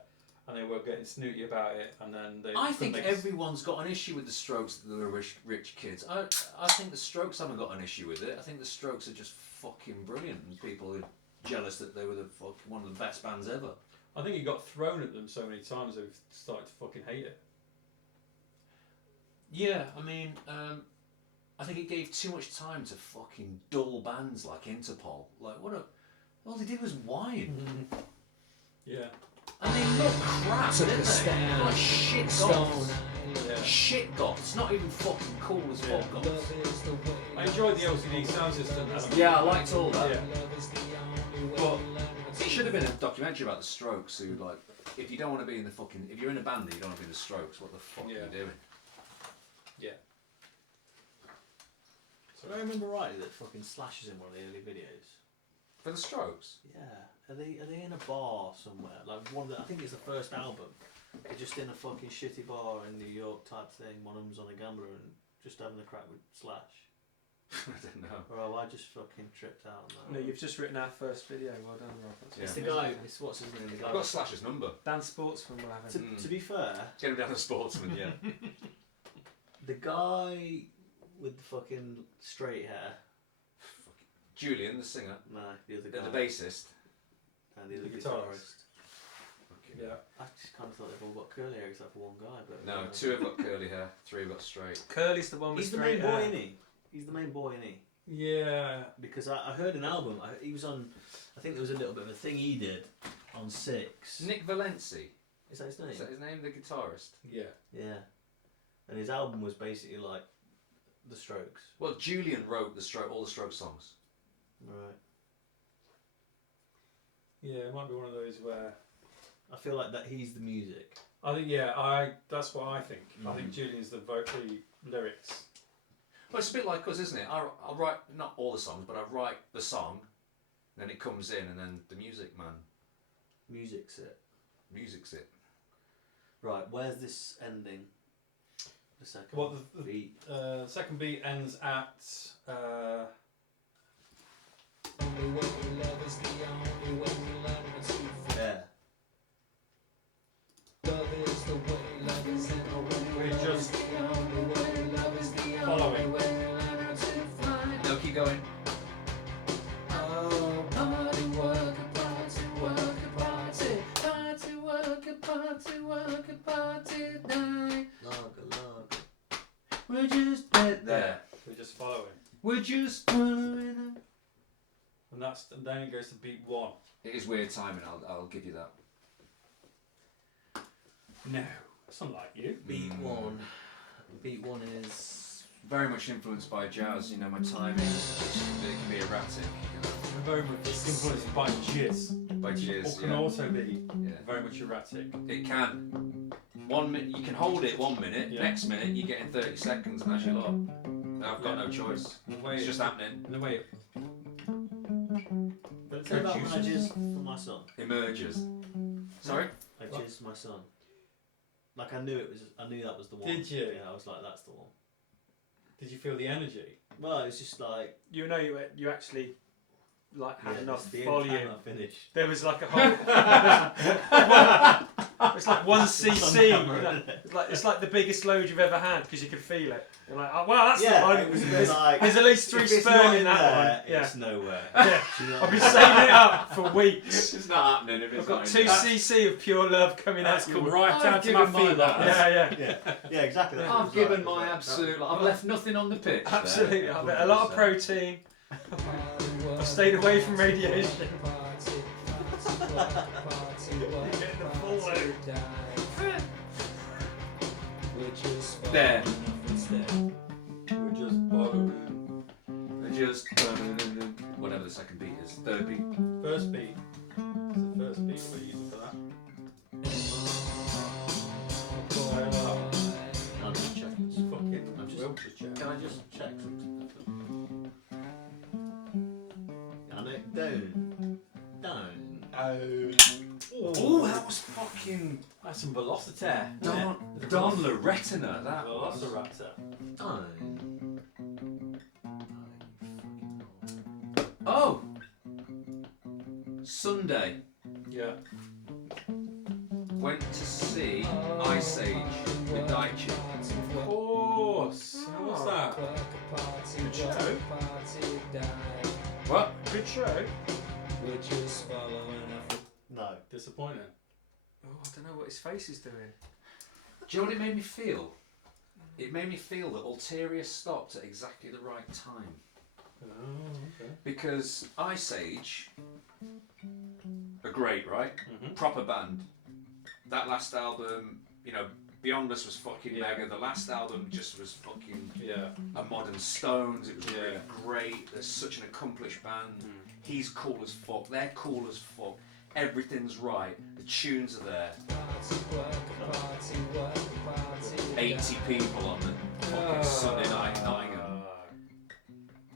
and they were getting snooty about it, and then they. I think everyone's got an issue with the Strokes that they're rich kids. I think the Strokes haven't got an issue with it. I think the Strokes are just fucking brilliant, and people are jealous that they were one of the best bands ever. I think it got thrown at them so many times they've started to fucking hate it. Yeah, I mean, I think it gave too much time to fucking dull bands like Interpol. Like, all they did was whine. Yeah. And they look crap, Took didn't a they? stand, Like shit stone. goths. Yeah. Shit goths. Not even fucking cool as Yeah. fuck goths. I enjoyed the LCD sound system. Yeah, I liked all that. Yeah. But it should have been a documentary about the Strokes who, like, if you don't want to be in the fucking... If you're in a band and you don't want to be the Strokes, what the fuck are you doing? Yeah. So I remember rightly that fucking Slash is in one of the early videos. For the Strokes? Yeah. Are they in a bar somewhere? Like one of the, I think it's the first album. They're just in a fucking shitty bar in New York type thing. One of them's on a gambler and just having a crack with Slash. I don't know. Bro, I just fucking tripped out on that. No, you've just written our first video. Well done, Rob. That's Yeah. It's the guy. It's what's his name? The guy. I've got Slash's number. Dan Sportsman will have it. To be fair, Get him down to Sportsman, yeah. the guy with the fucking straight hair. Julian, the singer. No, the other guy. The bassist. And the other The guitarist. guitarist. Yeah. I just kind of thought they've all got curly hair except for one guy. But No, 2 have got curly hair, 3 have got straight. Curly's the one with he's the straight main boy, hair. isn't he? He's the main boy, isn't he? Yeah. Because I heard an album. He was on. I think there was a little bit of a thing he did on 6. Nick Valenci. Is that his name? Is that his name, the guitarist? Yeah. Yeah. And his album was basically like the Strokes. Well, Julian wrote all the Strokes songs. Right. Yeah, it might be one of those where I feel like that he's the music. I think that's what I think. I think Julian's the lyrics. Well, it's a bit like us, isn't it? I write, not all the songs, but I write the song, then it comes in, and then the music man. Music's it. Music's it. Right, where's this ending? The second Well, the beat. second beat ends at Yeah. we're just following. No, keep going. We're just there. We're just following. We're just following. And then it goes to beat 1. It is weird timing. I'll give you that. No, it's not like you. Beat 1. Beat 1 is. Very much influenced by jazz. You know, my timing. It can be erratic. You know, Very much influenced by jizz. by Or jazz. can Yeah. also be Yeah. very much erratic. It can. 1 minute you can hold it 1 minute. Yeah. Next minute you get in 30 seconds, and that's your lot. And I've got no choice. In the way It's just happening. in the way But tell about when I jizz for my son. Emerges. Sorry. I What? jizzed my son. Like I knew that was the one. Did you? Yeah, I was like, that's the one. Did you feel the energy? Well, it's just like You know, you actually like had yeah, enough the volume. time I finished. There was like a whole. It's like 1 cc. You know, it's like the biggest load you've ever had because you could feel it. You're like, oh wow, that's Yeah, the one. it was a bit There's, like, there's at least 3 if it's sperm not in that there, one. Yeah. It's nowhere. Yeah. Do you know I've what been I mean? saving it up for weeks. It's not happening if it's I've got not 2 in there. cc of pure love coming out. That's of come me. right I've out to my given my feet. love. Yeah, exactly. That's what it I've was given like. It was my like, absolute. I've left nothing on the pitch. there. Absolutely, I've had a lot of protein. I've stayed away from radiation. You're getting the full load. There. We're just bothering. Just whatever the second beat is. Third beat. First beat. It's the first beat we're using for that. I'm just checking. Fucking I'm just- Wiltshire chair. Can I just check something? And it down. Oh, that was fucking That's some velocity. Don Loretina. That was. Velociraptor. Down. Oh, Sunday Yeah. went to see Ice Age with Daichi. Of course. What's that? Good show. What? Good show. No. Disappointing. Oh, I don't know what his face is doing. Do you know what it made me feel? It made me feel that Ulterior stopped at exactly the right time. Oh, okay. Because Ice Age are great, right? Mm-hmm. Proper band. That last album, you know, Beyond Us was fucking Yeah. mega. The last album just was fucking Yeah. a Modern Stones. It was Yeah. really great. They're such an accomplished band. He's cool as fuck. They're cool as fuck. Everything's right. The tunes are there. 80 people on the fucking Sunday night in Nottingham.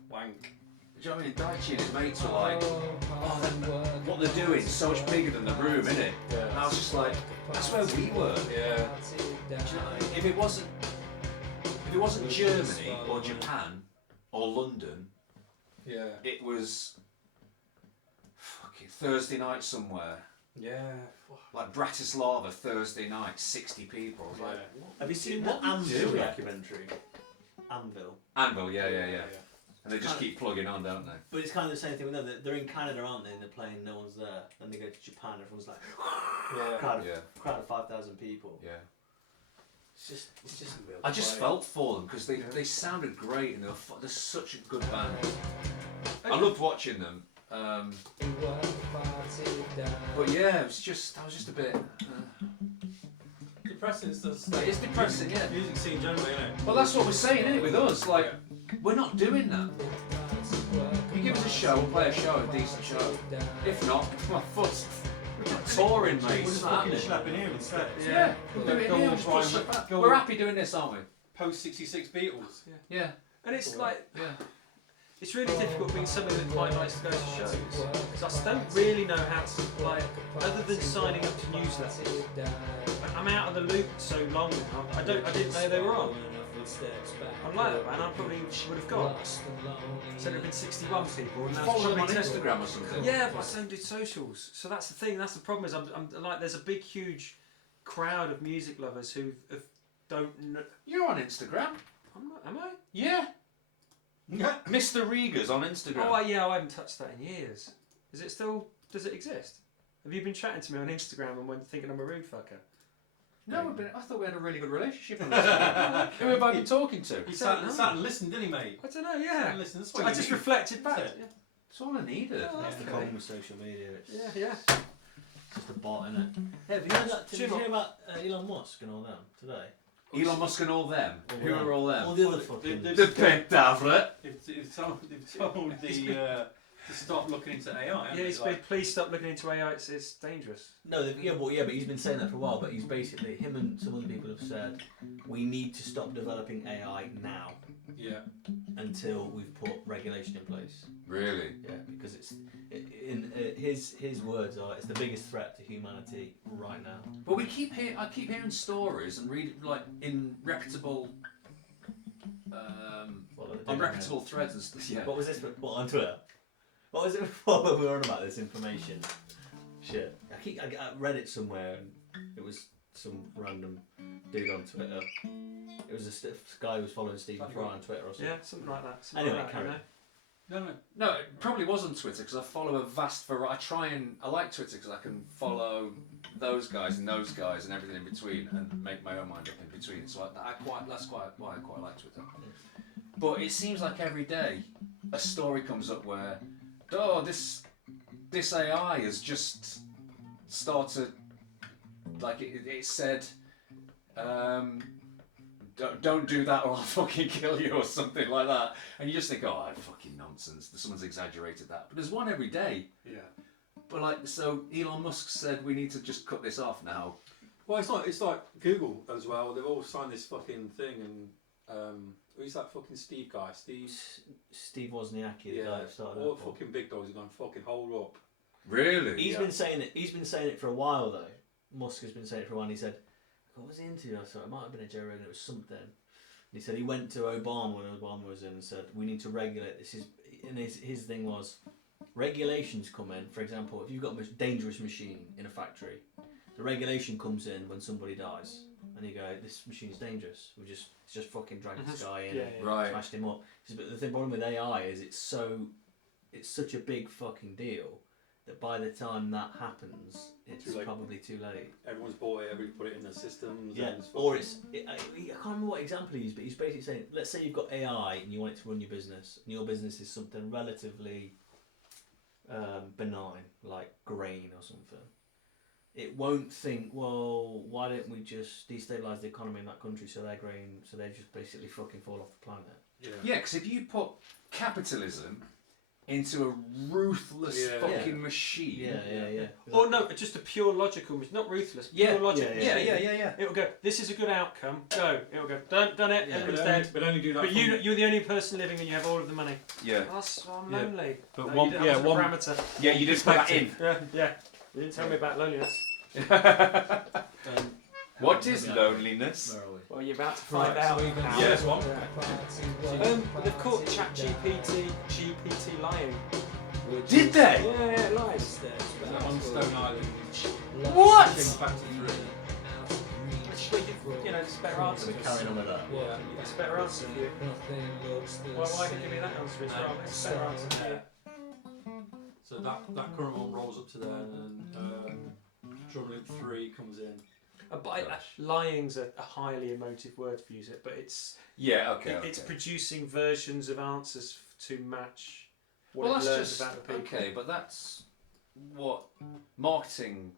Wank. Do you know what I mean? Daichi and his mates were like, oh, what they're doing is so much bigger than the room, innit? Yeah. And I was just like, that's where we were. Yeah. Do you know what I mean? If it wasn't Germany or Japan or London, Yeah. it was fucking Thursday night somewhere. Yeah. Like Bratislava Thursday night, 60 people. I was like, Have you seen What the are you Anvil doing? documentary? Anvil. Anvil, yeah. And they just keep plugging on, don't they? But it's kind of the same thing with them. They're in Canada, aren't they? And they're playing, no one's there. Then they go to Japan, everyone's like, Yeah. crowd of 5,000 people. Yeah. It's just. I just felt for them because they sounded great and they're such a good band. I loved watching them. But yeah, I was just a bit. Depressing. It's It is depressing, yeah. Music scene generally, isn't it? Well, that's what we're saying, isn't it, with us? Like, we're not doing that. You give us a show, we'll play a show, a decent show. If not, my foot. We're not touring, mate. It's fucking slapping here instead. Yeah, we'll do it Go here, on, we'll just put Brian, stuff back. go We're on. happy doing this, aren't we? Post 66 Beatles. Yeah. And it's like, Yeah. it's really difficult being somebody that quite likes to go to shows. Because I still don't really know how to, like, other than signing up to newsletters. I'm out of the loop so long now. I didn't know they were on. I'm like that, man. I probably would have gone. So there'd have been 61 people. And Follow them on probably 10. Instagram or something. Yeah, but I don't do socials. So that's the thing. That's the problem. Is I'm like, there's a big, huge crowd of music lovers who don't know. You're on Instagram. Am I? Yeah. Mr. Riga's on Instagram. Oh, yeah. I haven't touched that in years. Is it still? Does it exist? Have you been chatting to me on Instagram and thinking I'm a rude fucker? No, I thought we had a really good relationship on Instagram. Who have I been talking to? He sat and listened, didn't he, mate? I don't know. Sat Yeah. and listened. That's what I you just need. reflected back. That's it. Yeah. That's all I needed. Oh, That's the okay. problem with social media. It's Yeah. just a bot, isn't it? Yeah, have you heard that? Did you hear about Elon Musk and all them today? Elon Musk and all them. Who are all them? All the other fucking. The pentavlet. They've told the to stop looking into AI. haven't Yeah, they? he's been, please stop looking into AI. It's dangerous. No, but he's been saying that for a while. But he's basically, him and some other people have said, we need to stop developing AI now Yeah. until we've put regulation in place. Really? Yeah, because his words are, it's the biggest threat to humanity right now. But I keep hearing stories and read like in reputable, on reputable threads and stuff. Yeah. What was this? What, on Twitter? What was it before we were on about this information? Shit. I read it somewhere and it was some random dude on Twitter. It was a guy who was following Stephen Fry on Twitter or something. Yeah, something like that. Anyway, like that, carry on. No, it probably was on Twitter because I follow a vast variety. I like Twitter because I can follow those guys and everything in between and make my own mind up in between. So that's quite why I quite like Twitter. But it seems like every day a story comes up where, oh, this AI has just started, like it said, don't do that or I'll fucking kill you or something like that. And you just think, oh, fucking nonsense. Someone's exaggerated that. But there's one every day. Yeah. But like, so Elon Musk said we need to just cut this off now. Well, it's like Google as well. They've all signed this fucking thing, and who's that fucking Steve guy? Steve Wozniacki, the guy that started all it. the fucking big dogs are going fucking hold up. Really? He's been saying it. He's been saying it for a while though. Musk has been saying it for a while. And he said, "What was he into?" I thought it might have been a Joe Rogan. It was something. And he said he went to Obama when Obama was in and said, "We need to regulate this." And his thing was, regulations come in. For example, if you've got a dangerous machine in a factory, the regulation comes in when somebody dies, and you go, "This machine is dangerous. It's just fucking dragged this guy in, and right. smashed him up." He said, but the problem with AI is it's such a big fucking deal that by the time that happens, it's probably too late. Everyone's bought it. Everybody put it in their systems. Yeah. Or I can't remember what example he used, but he's basically saying, let's say you've got AI and you want it to run your business, and your business is something relatively benign, like grain or something. It won't think, well, why don't we just destabilise the economy in that country so they're grain, so they just basically fucking fall off the planet. Yeah, because if you put capitalism into a ruthless fucking machine. Yeah. Or no, just a pure logical machine, not ruthless. Pure logical machine. Yeah. It'll go, this is a good outcome, go. It'll go, done it, everyone's dead. But only do that. But you're the only person living and you have all of the money. Yeah. That's lonely. But No, one parameter. Yeah, you just put that in. Yeah. You didn't tell me about loneliness. What is loneliness? Where are we? Well, you're about to find out. Yeah. This one. They've caught GPT lying. Did they? Yeah, lying. On Stone Island. What? Factor 3. You know, it's a better answer. We're carrying on with that. Yeah. It's a better answer for you. Why can you give me that answer? It's wrong. It's a better answer for you. So that current one rolls up to there, and then drum loop 3 comes in. Lying's a highly emotive word for use it, but it's it's producing versions of answers to match what it learns about the people. Okay, but that's what marketing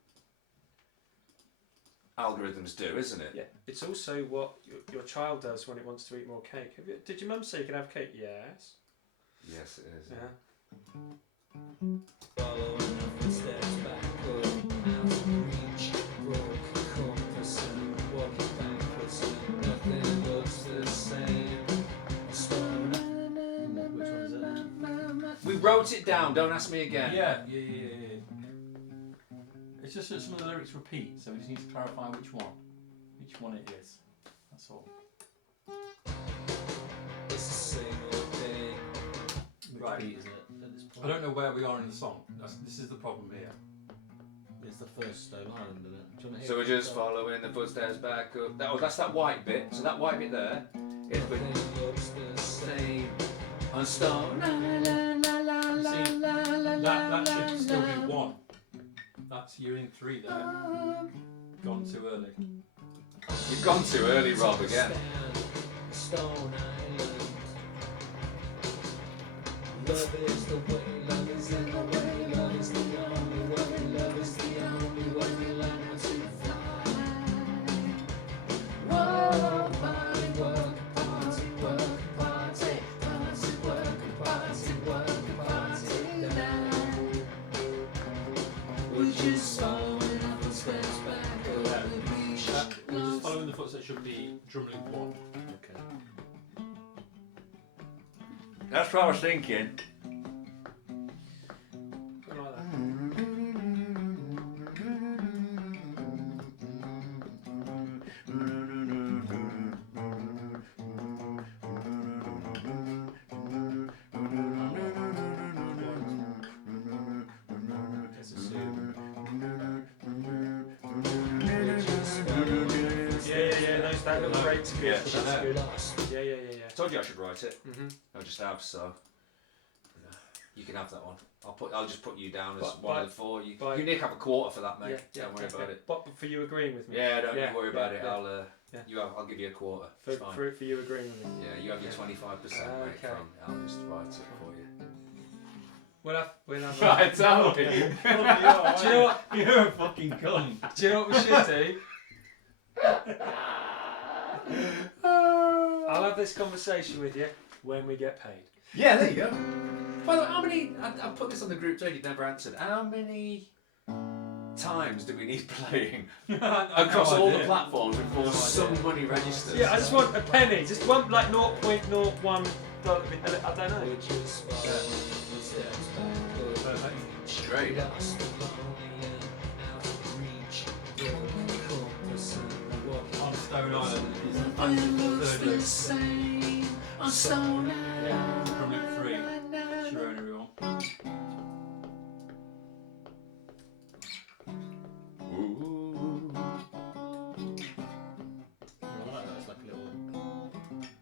algorithms do, isn't it? Yeah, it's also what your child does when it wants to eat more cake. Did your mum say you can have cake? Yes. Yes, it is. Yeah. Following the footsteps backward, out of reach, broke compass and walking backwards, nothing looks the same. Which one is it? We wrote it down. Don't ask me again. Yeah. It's just that some of the lyrics repeat, so we just need to clarify which one it is. That's all. It's the same old day. Which Right. beat is it at this point? I don't know where we are in the song. This is the problem here. It's the first Stone Island, isn't it? Do you want to hear So we're it? just following the footsteps back up. That's that white bit. So that white bit there is with Nothing looks the same. on Stone. That should still be 1. That's you're in 3 there. Gone too early. You've gone too early, Rob, again. Stone Island. Love is the way, love is in the way, love is the only way, love is the only way we learn how to fly. Whoa, party, work, party, work, party, party, work, party, work, party now. We're just following our footsteps back over the beach. We're just following the footsteps. Should be drum loop 1. Okay. That's what I was thinking. Something like that. Let's assume. Yeah. That little break's good. Yeah, So that's good. Yeah. I told you I should write it. Mm-hmm. I just have, so you can have that one. I'll just put you down as But- one but- of the 4. You but- Nick have a quarter for that, mate. Don't worry about it. But for you agreeing with me. Yeah, don't Yeah, worry about it. yeah. I'll give you a quarter. For It's fine. you agreeing with me. Yeah, you have your 25%, mate. Okay. I'll just write it for you. We'll have. Right, tell me. Do you know what? You're a fucking cunt. Do you know what we should do? I'll have this conversation with you when we get paid. Yeah, there you go. By the way, how many? I put this on the group chat. You've never answered. How many times do we need playing across all the platforms before some money registers? Yeah, I just want a penny. Just one, like 0.01. I don't know. Great. On Stone Island is 130. On Stone Yeah, from Ep9. Sharona everyone. Ooh. I like that. It's like a little.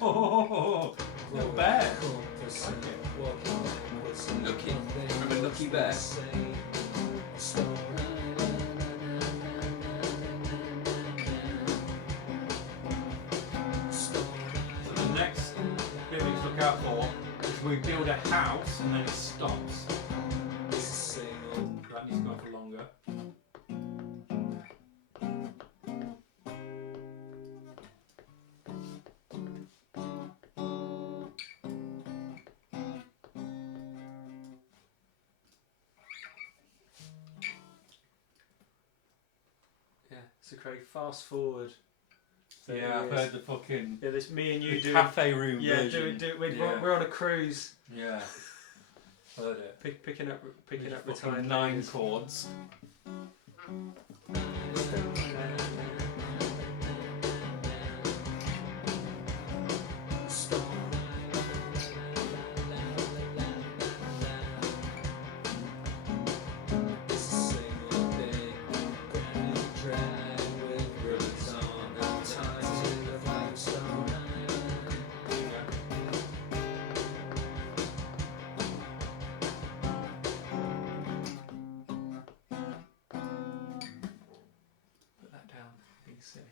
Oh, little bear. Lucky. Remember Lucky Bear? So the next bit we need to look out for is we build a house and then it stops. That needs to go on for longer. Yeah. So Craig, fast forward. Yeah, I've heard the fucking Yeah, this me and you the doing. cafe room Yeah, version. we're on a cruise, Yeah, heard it. picking up Fucking retired 9 ladies. chords. Put that down. Being silly.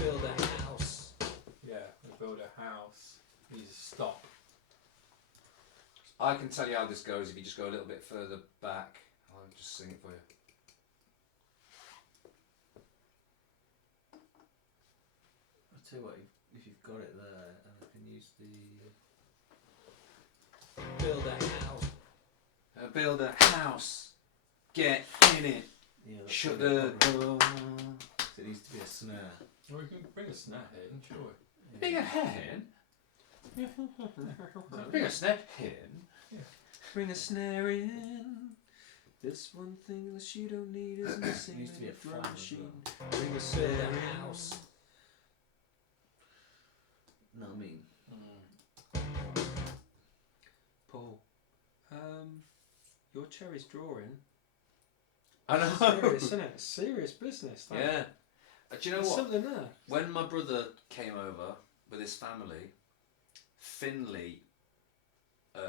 Build a house. Yeah, we build a house. Needs to stop. I can tell you how this goes if you just go a little bit further back. I'll just sing it for you. I'll tell you what, if you've got it there, and I can use the. Build a house. Build a house. Get in it. Yeah, that's Shut really the problem. door. It needs to be a snare. Or we can bring a snare in, sure. Bring a hen. Bring a snare hen. Bring a snare in. This one thing that you don't need is missing. Needs to be a drum flat as machine. well. Bring a Build snare a in. house. No, I mean. Paul, your cherry's drawing. I know. Serious, isn't it? Serious business. That. Yeah. Do you know There's what? something there. When my brother came over with his family, Finley,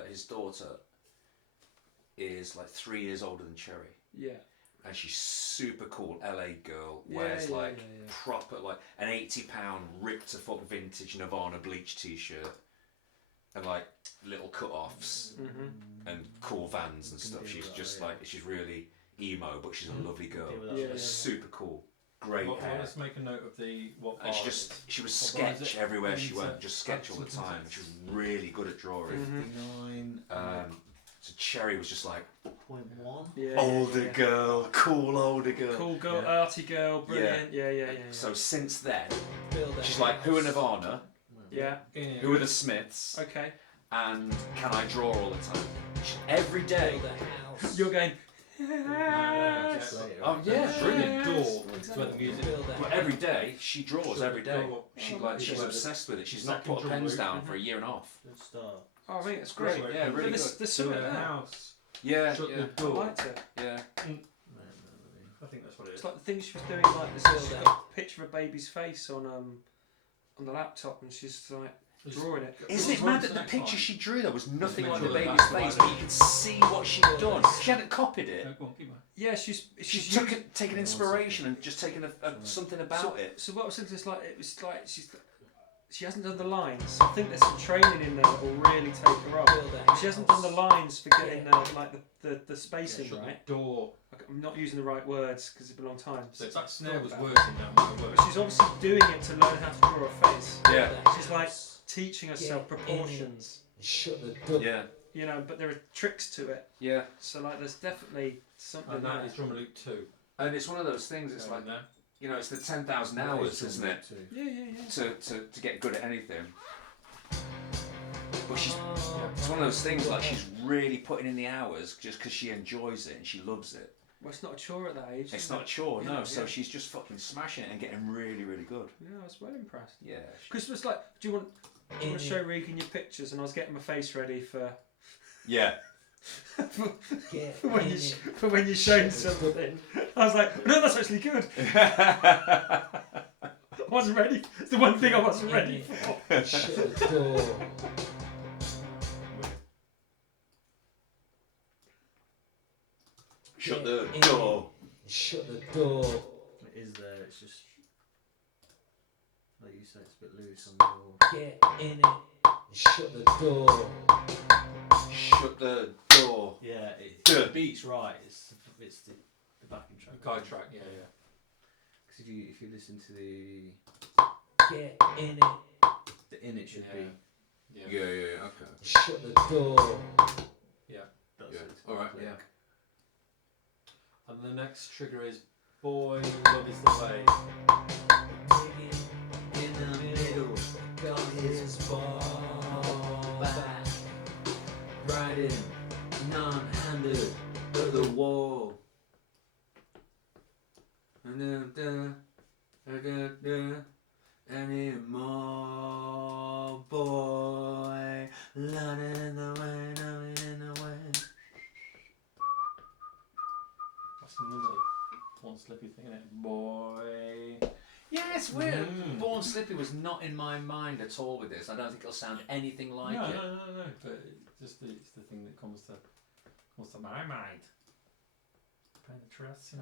his daughter, is like 3 years older than Cherry. Yeah. And she's super cool, LA girl, Yeah, wears yeah, like yeah. proper, like an £80 ripped to fuck vintage Nirvana bleach t-shirt. And like little cut-offs Mm-hmm. and cool Vans and Can stuff. deal She's with just that, yeah. like, she's really emo, but she's a lovely girl. Deal with that. Yeah, yeah. Super cool. Great Well, hair. let's make a note of what And bar she it just, is. she was What bar is sketch it? everywhere she Into went, just sketch all the Hudson time. She was really good at drawing. Mm-hmm. 59.1. So Cherry was just like, Yeah, older yeah, yeah. girl, cool older girl. Cool girl, Yeah. arty girl, brilliant. Yeah. So since then, Build a she's house. like, who are Nirvana? Yeah. Who are the Smiths? Okay. And can I draw all the time? Every day. Build a house. You're going. Oh yeah, brilliant. Door. It's where the music. Build a But house. every day she draws every day. She like she's Yeah. obsessed with it. She's Second not put drum pens loop. down for a year and a half. Good start. Oh, I think it's great. Yeah, really But good. there's something Build a there. house. Yeah, Shut yeah, the I door. liked it. yeah. I think that's what it It's is. like the thing she was doing, like this. She's got a picture of a baby's face on the laptop, and she's like, drawing it. Isn't it Well, mad that the next picture time. she drew there was nothing Make like sure the that baby's that's the face, right but you could see what she'd done. She hadn't copied it. No, go on, keep going. Yeah, She's used- taken inspiration and just taken something about it. So what was it? Just like it was like she hasn't done the lines. I think there's some training in there that will really take her off. She hasn't done the lines for getting the spacing Shut right. the door. I'm not using the right words because it's been a long time. So that snare was About working that might work. But she's obviously doing it to learn how to draw a face. Yeah. She's like teaching herself proportions. Shut the door. Yeah. You know, but there are tricks to it. Yeah. So like, there's definitely something And there. that is drummer loop 2. And it's one of those things. It's like, there. you know, it's the 10,000 hours, isn't it? Yeah. To get good at anything. But it's one of those things like she's really putting in the hours just because she enjoys it and she loves it. Well, it's not a chore at that age. It's is not it? a chore, Yeah, no. yeah. So she's just fucking smashing it and getting really, really good. Yeah, I was well impressed. Yeah. Because it was like, do you want to show Regan your pictures? And I was getting my face ready for Yeah. for when you're showing something. I was like, no, that's actually good. I wasn't ready. It's the one thing I wasn't ready for. Shut the door. Shut the door. Shut the door. It is there, it's just. Like you say, it's a bit loose on the door. Get in it. Shut the door. Shut the door. Yeah, Duh. the beat's right, it's the backing track. Guide track, yeah. Because if you listen to the Get in it. in it should be. Yeah, okay. Shut the door. That's Yeah. it. Alright, yeah. And the next trigger is Boy, Love is the Way. In the middle, got his ball back. Riding non-handed at the wall. Anymore, boy. Loving in the way, loving in the way. That's another Born Slippy thing, isn't it? Boy. Yeah, it's weird. Born Slippy was not in my mind at all with this. I don't think it'll sound anything like no, it. No. But it's the thing that comes to my mind. Penetration.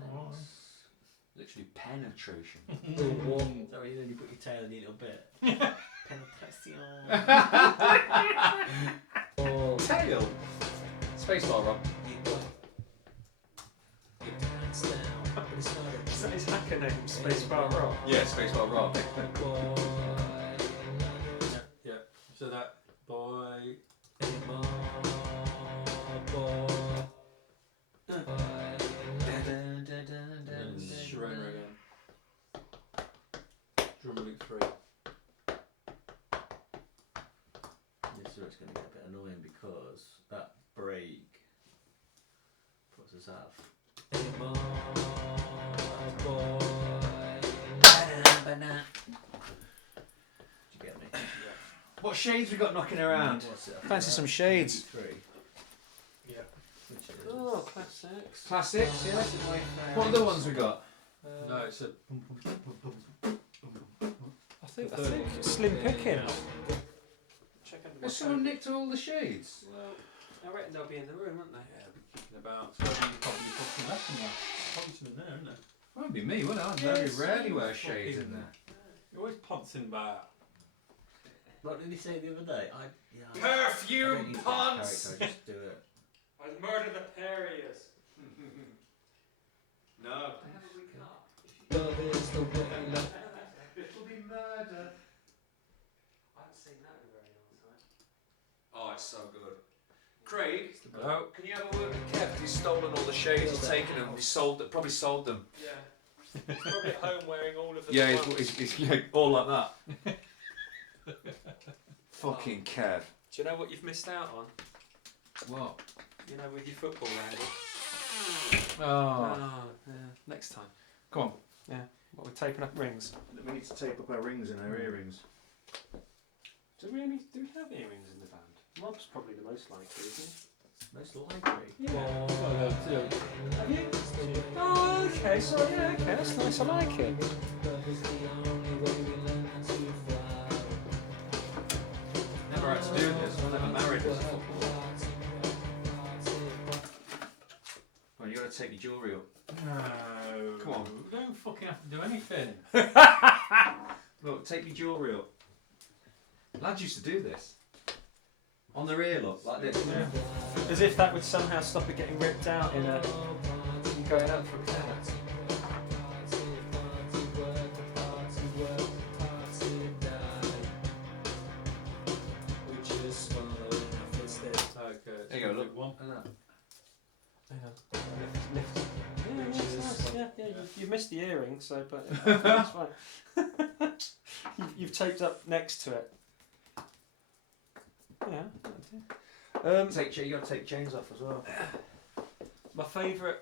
Literally penetration. The wall. Sorry, then you put your tail in a little bit. Penetration. Oh, Tail. Spacebar Rob. you got your pants down, but it's not a Is that his hacker name? Spacebar Rock. Yeah, Spacebar Rob. boy. Yeah. So that boy. Anymore, boy. And Sharona again. Drummer loop 3. This is where it's going to get a bit annoying because that break puts us off. Anymore, boy. Do you get me? What shades we got knocking around? What's it? Fancy some shades. 3. Yeah. Which is Oh, classics. Classics, yeah. What What other ones we got? No, it's a. I think Slim Pickings. Check under my Well, someone phone. nicked all the shades. Well, I reckon they'll be in the room, won't they? About. So you probably put some left in there. Probably some in there, isn't there? Won't be me, will it? I very rarely wear shades in there. You're always ponting about. What did he say the other day? I don't Perfume use that ponds! character, I just do it. I murder the Perriers. No. Love is the way, love. It'll be murder. I haven't seen that in a very long time. Oh, it's so good. Craig, Hello. can you have a word with Kev? He's stolen all the shades, he's taken them, probably sold them. Yeah. He's probably at home wearing all of them. Yeah, at once. he's yeah, all like that. Fucking Kev. Do you know what you've missed out on? What? You know, with your football rounded. Oh. Yeah. Next time. Go on. What, we're taping up rings? We need to tape up our rings and our earrings. Do we have earrings in the band? Rob's probably the most likely, isn't he? Most likely. Yeah. Have you? Oh, okay. So yeah, okay. That's nice. I like it. Love is the only way we learn to fly. to take your jewellery up. No. Come on. We don't fucking have to do anything. Look, take your jewellery up. Lads used to do this. On the rear, look, like this. Yeah. As if that would somehow stop it getting ripped out in going up for a tenner. Okay. There you go, look. One. Lift. Yeah, it's nice. Yeah. You missed the earring, so but it's fine. You've taped up next to it. Yeah. You got to take chains off as well. My favourite,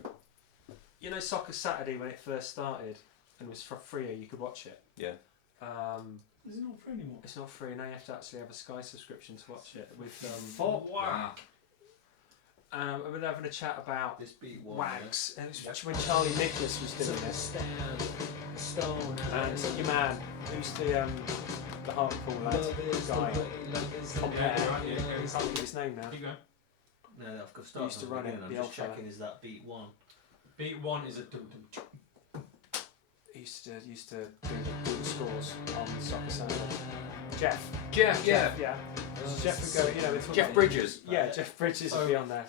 Soccer Saturday when it first started and it was for free, you could watch it. Yeah. Is it not free anymore? It's not free now. You have to actually have a Sky subscription to watch it. With Wow. I've been having a chat about This beat one. Wags, and it was when Charlie Nicholas was doing it. And your man, who's the Hartlepool lad guy, Compare. I can't think of his name now. Keep going. No, I've got started. Used to run it, I'm the just old fella. checking. Is that beat one? Beat one is a dum dum. He used to do the scores on Soccer Saturday. Jeff, Yeah. yeah. Jeff would go, we'd talk Jeff about- Bridges. Yeah, Jeff Bridges would be on there,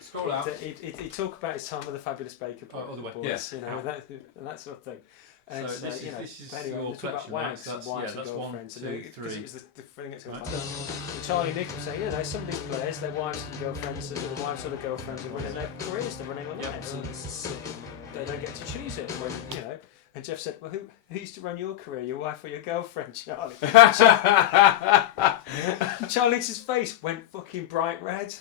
Scroll out. He'd talk about his time with the Fabulous Baker Oh, other way. boys, Yeah. and that sort of thing. And So this is but anyway, your we talk about collection, right? wags and That's- wives yeah, and that's one, girlfriends. two, and because three. it was the thing that's Right. and Charlie Nichols saying, some of these players, their wives and girlfriends, or the wives or the girlfriends are running their careers, they're running their lives, and they don't get to choose it. When, and Jeff said, well, who used to run your career, your wife or your girlfriend, Charlie? Charlie's face went fucking bright red.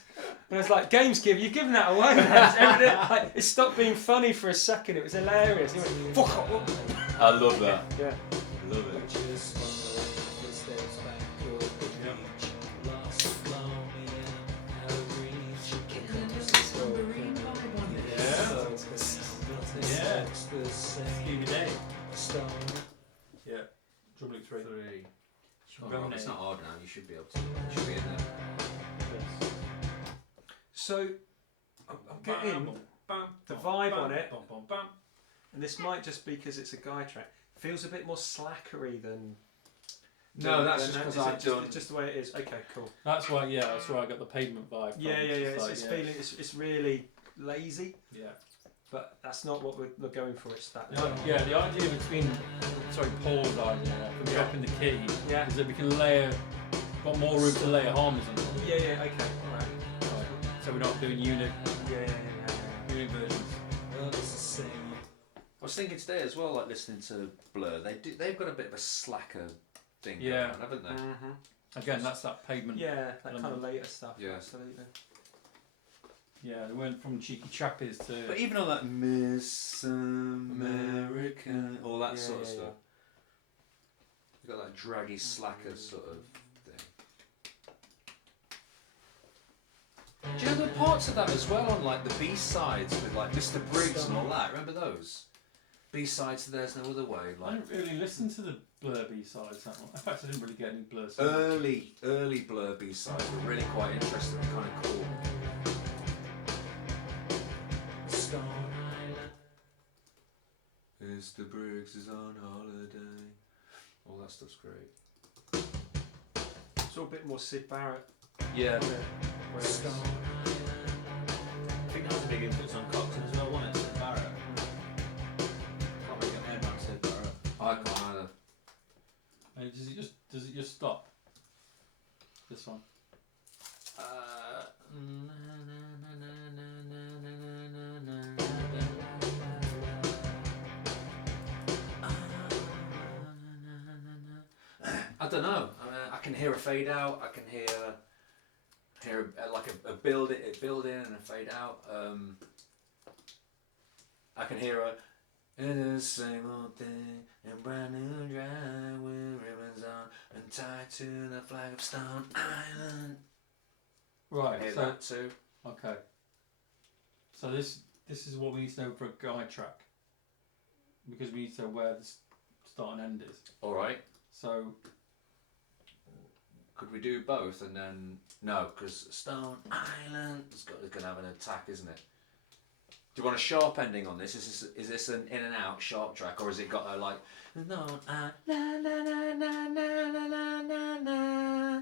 And I was like, Gamesgiver, you've given that away. It stopped being funny for a second. It was hilarious. He went, fuck off. I love that. Yeah. I love it. Yeah. Stevie Day. Yeah. Drum League 3. It's not hard now. You should be able to. You should be in there. So, I'm getting the vibe on it, and this might just be because it's a guy track, feels a bit more slackery than... No, that's just because I've done. It's just the way it is. Okay, cool. That's why I got the pavement vibe. Yeah. From. It's feeling. It's really lazy, Yeah. but that's not what we're going for. It's that. Yeah, the idea between, Paul's idea from dropping the key Yeah. is that we can got more room to layer harmonies on it. Yeah. Okay. All right. So we're not doing unit versions. I was thinking today as well, like listening to Blur. They've got a bit of a slacker thing Yeah. going on, haven't they? Mm-hmm. Again, that's that pavement. Yeah, that kind of later stuff. Yeah. Absolutely. Yeah, they went from cheeky trappies to. But even all that Miss America, all that sort of stuff. You've got that draggy slacker sort of thing. Do you know the parts of that as well on like the B-sides with like Mr. Briggs and all that? Remember those? B-sides to There's No Other Way. I Like didn't really listen to the Blur B-sides that much. In fact, I didn't really get any Blur songs. early Blur B-sides were really quite interesting and kind of cool. Mr. Briggs is on holiday. All that stuff's great. It's all a bit more Sid Barrett. Yeah. Whereas, I think that was a big influence on Coxon as well, wasn't it? Sid Barrett. Can't really get my head around Sid Barrett. I can't either. Does it just stop? This one. I don't know. I can hear a fade out. I can hear like a build in and a fade out. I can hear a "It's the same old thing and brand new drive with ribbons on and tied to the flag of Stone Island." I Right. hear So that too. okay. So this is what we need to know for a guide track, because we need to know where the start and end is. All right. So Could we do both and then no? Because Stone Island it's going to have an attack, isn't it? Do you want a sharp ending on this? Is this an in and out sharp track, or has it got a like no na na na na na na na na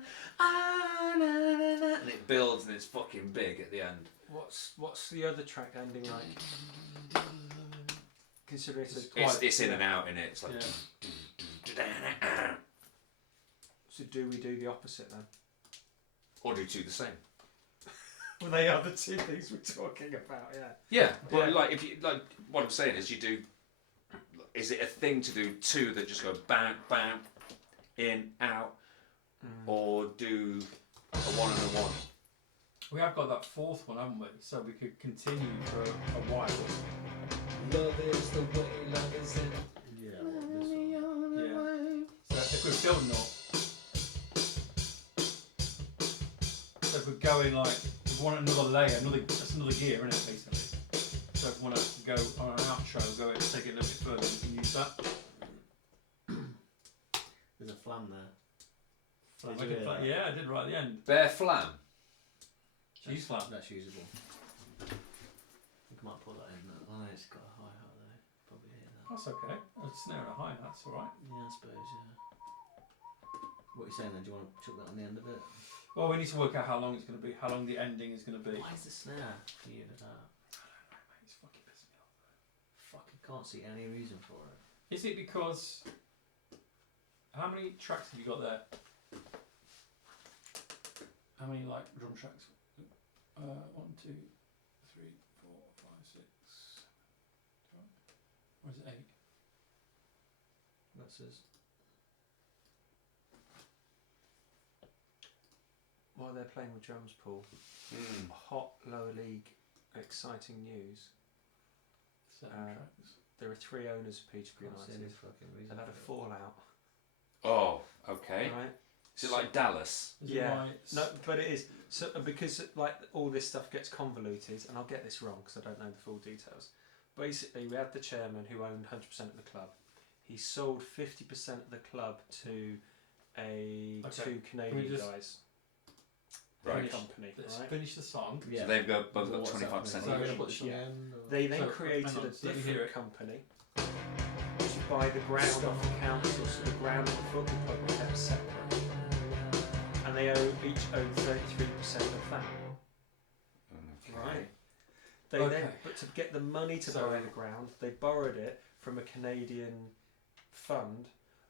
and it builds and it's fucking big at the end? What's the other track ending like? Considering It's in and out in it. It's like. So do we do the opposite then? Or do two the same? Well, they are the two things we're talking about. Yeah. Yeah, but like if you like, what I'm saying is you do. Is it a thing to do two that just go bam bam, in out, or do a one and a one? We have got that fourth one, haven't we? So we could continue for a while. Love is the way, love is in. Yeah, this one. Yeah. So if we're building up, so if we're going like, we want another layer, that's another gear, isn't it, basically? So if we want to go on an outro, take it a little bit further, we can use that. There's a flam there. Yeah, I did right at the end. Bare flam. Cheese flam. That's usable. I think I might put that in. Oh, it's got a hi-hat there. Probably hear that. That's okay. A snare and a hi-hat, that's alright. Yeah, I suppose, yeah. What are you saying then? Do you want to chuck that on the end of it? Well, we need to work out how long it's going to be, how long the ending is going to be. Why is the snare for you to that? It's fucking pissing me off. Fucking can't see any reason for it. Is it because... How many tracks have you got there? How many, like, drum tracks? 1, 2, 3, 4, 5, 6, 7, 8. Or is it 8? That says. While they're playing with drums, Paul, hot lower league exciting news. 7 tracks. There are 3 owners of Peterborough Can't see United. any fucking reason. They've had a fallout. Oh, okay. Right? Is it like Dallas? Is it Yeah. like No, but it is. So because like all this stuff gets convoluted, and I'll get this wrong because I don't know the full details. Basically, we had the chairman who owned 100% of the club. He sold 50% of the club to two Canadian guys. Right. Company. Let's Right? finish the song. Yeah. So they've both got What's 25% happening? So each. we're gonna put Yeah. They then So, created hang on, a let me hear different it. company to buy the ground off the council, so the ground of the football club was kept separate. And they each own 33% of that. Right. They Okay. but to get the money to buy the ground, they borrowed it from a Canadian fund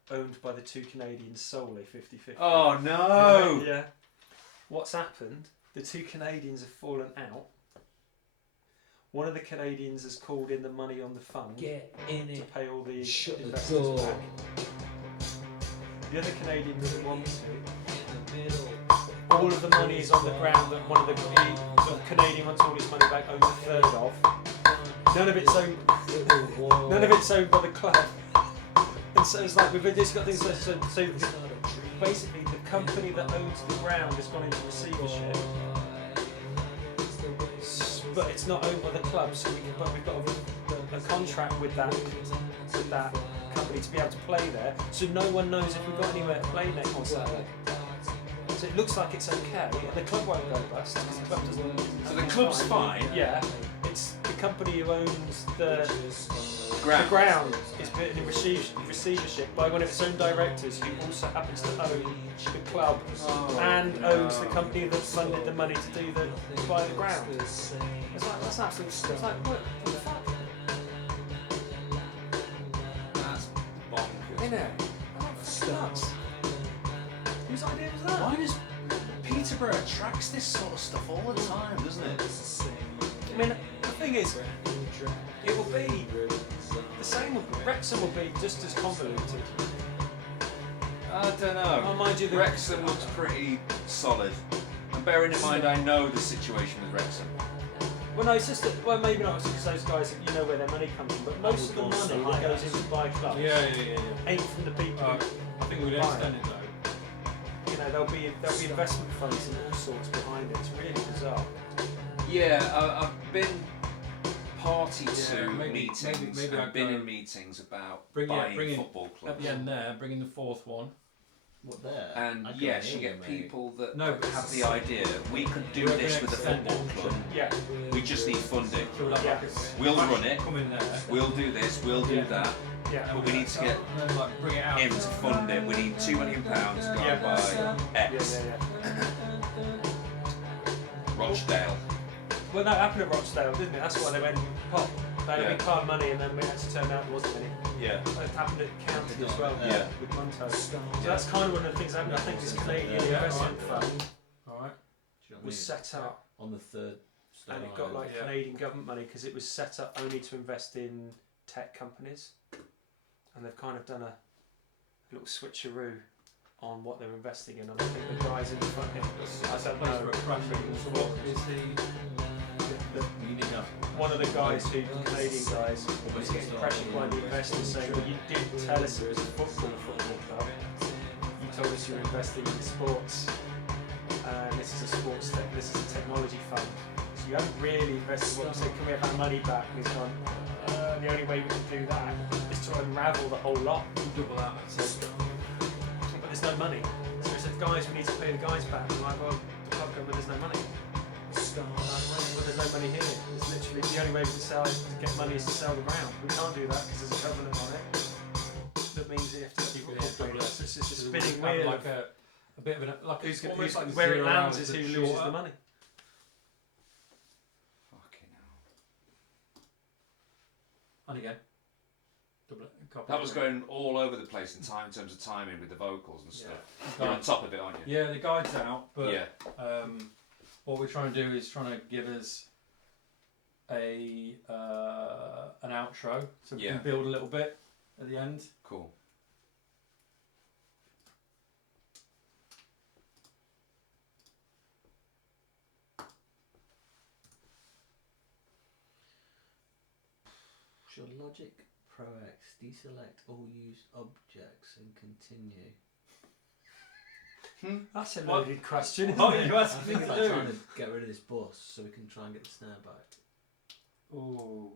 owned by the 2 Canadians solely, 50-50. Oh no! Right, yeah. What's happened? The 2 Canadians have fallen out. One of the Canadians has called in the money on the fund Get in to it. pay all the Shut the investors door. back. The other Canadian doesn't want to. In the middle. All of the money is on the ground that one of the Canadian wants all his money back, owns a third of. None of it's owned. None of it's owned by the club. And so it's like we've just got things. So basically, the company that owns the ground has gone into receivership, but it's not owned by the club. So we've got a contract with that company to be able to play there. So no one knows if we've got anywhere to play next on Saturday. So it looks like it's okay, and the club won't go bust because the club doesn't. So the club's fine. Yeah, it's the company who owns the Ground. ground is put in receivership by one of its own directors, who also happens to own the club and owns the company that funded the money to buy the ground. It's like that's absolutely. It's like what the fuck? That's bonkers. Isn't it? Oh, that's nuts. Whose idea was that? Why does Peterborough attracts this sort of stuff all the time, doesn't it? I mean, the thing is, it will be the same. Wrexham will be just as convoluted. I don't know. Oh, mind you, the- Wrexham looks pretty solid. And bearing in mind, I know the situation with Wrexham. Well, no, it's just that. Well, maybe not because those guys, you know where their money comes from. But most of the money that goes into buy clubs Yeah. ain't from the people. I think we'd extend it though. You know, there'll be investment funds and all sorts behind it. It's really bizarre. Yeah, I've been party to Yeah, maybe meetings. I'd I've been go- in meetings about bring buying in football at clubs. the end there. Bring in the fourth one. What there? And I can't yes, hear you get mate. people that No, but have the idea. We could do We're this gonna with a extend football it. club. Yeah. We just need funding. So we'll have Yeah. like a We'll crash run it. Come in there. We'll do this. We'll do Yeah. that. Yeah. But we need to get And then like bring it out. him to fund it. We need £2 million to go Yeah. and buy Yeah, X. yeah. Rochdale. Well, that happened at Rochdale, didn't it? That's why they went pop. They had a Yeah. big pile of money, and then we actually turned out there wasn't any. Yeah. It happened at County as well. Yeah. With Monto. So that's kind of one of the things that happened. I think this Canadian investment fund Alright. Do you know what I was mean? set up, on the third. and it got like Yeah. Canadian government money because it was set up only to invest in tech companies, and they've kind of done a little switcheroo on what they're investing in. And I think the guys in the front end, I don't Place know. for a crashing. So what is the You need enough. One of the guys who, Canadian guys, was getting pressured by the investors saying, well, you didn't tell us it was a football club. You told us you were investing in sports. And this is a this is a technology fund. So you haven't really invested. What we said, can we have our money back? And he's gone, the only way we can do that is to unravel the whole lot. double that? But there's no money. So he said, guys, we need to pay the guys back. I'm like, well, the club government, there's no money. Well, there's no money here. It's literally the only way we can sell to get money is to sell the ground. We can't do that because there's a covenant on it. That means you have to keep it. So it's just a spinning wheel. Like a bit of an like Who's almost like where it 0 lands hours is who that's loses shorter. the money. Fucking hell. And again. Double it. Copy That was it. going all over the place in terms of timing with the vocals and stuff. Yeah. You're on top of it, aren't you? Yeah, the guide's out, but Yeah. what we're trying to do is trying to give us a an outro, so we Yeah. can build a little bit at the end. Cool. Should Logic Pro X deselect all used objects and continue? That's a What? loaded question, isn't What are it? you I asking think me it's to like do? trying to get rid of this bus so we can try and get the snare back. Ooh.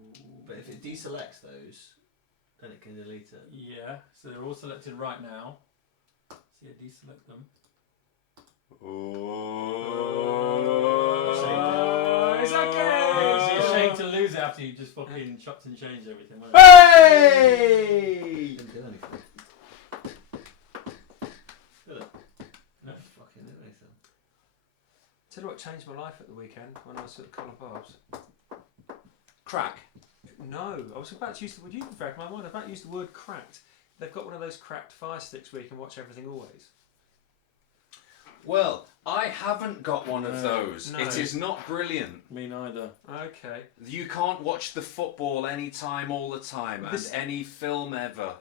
But if it deselects those, then it can delete it. Yeah, so they're all selected right now. So yeah, deselect them. Oh, it's okay. It's a shame to lose it after you just fucking chopped and changed everything. Wasn't it? Hey! Didn't do anything. Did it? No. Fucking did anything. Tell you what changed my life at the weekend when I was at Colin Bob's. Crack. No, I was about to use the word. You can read my mind. I was about to use the word cracked. They've got one of those cracked fire sticks where you can watch everything always. Well, I haven't got one of those. No. It is not brilliant. Me neither. Okay. You can't watch the football anytime, all the time, This- and any film ever.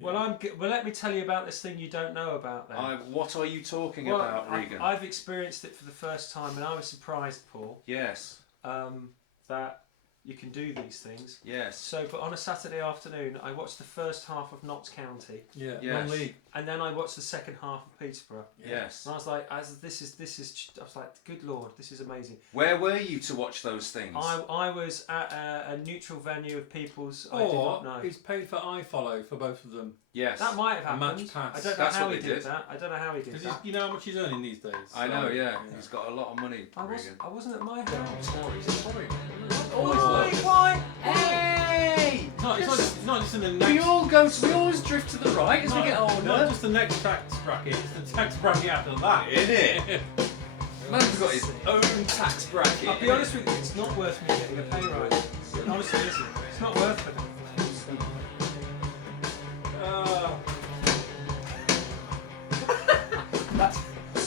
Well, well, let me tell you about this thing you don't know about then. What are you talking Well, about, Regan? I've experienced it for the first time, and I was surprised, Paul, Yes, that you can do these things. yes. So, but on a Saturday afternoon, I watched the first half of Notts County, Yeah, Yes. non-league. and then I watched the second half of Peterborough. Yes. And I was like, this is. I was like, good lord, this is amazing. Where were you to watch those things? I was at a neutral venue of people's. I did Or not know. he's paid for iFollow for both of them. Yes. That might have A match happened. pass. I don't know That's how what he they did did. that. I don't know how he did Because that. you know how much he's earning these days. I so, know, yeah. He's got a lot of money, I Regan. wasn't at my house. Always Why? love. Why? Hey! It's not just in the We next. we always drift to the right as we get older. Not just the next tax bracket, it's the tax bracket after that. In it. Man's got his own tax bracket. I'll be honest with you, it's not worth me getting a pay rise. It honestly isn't. It's not worth it.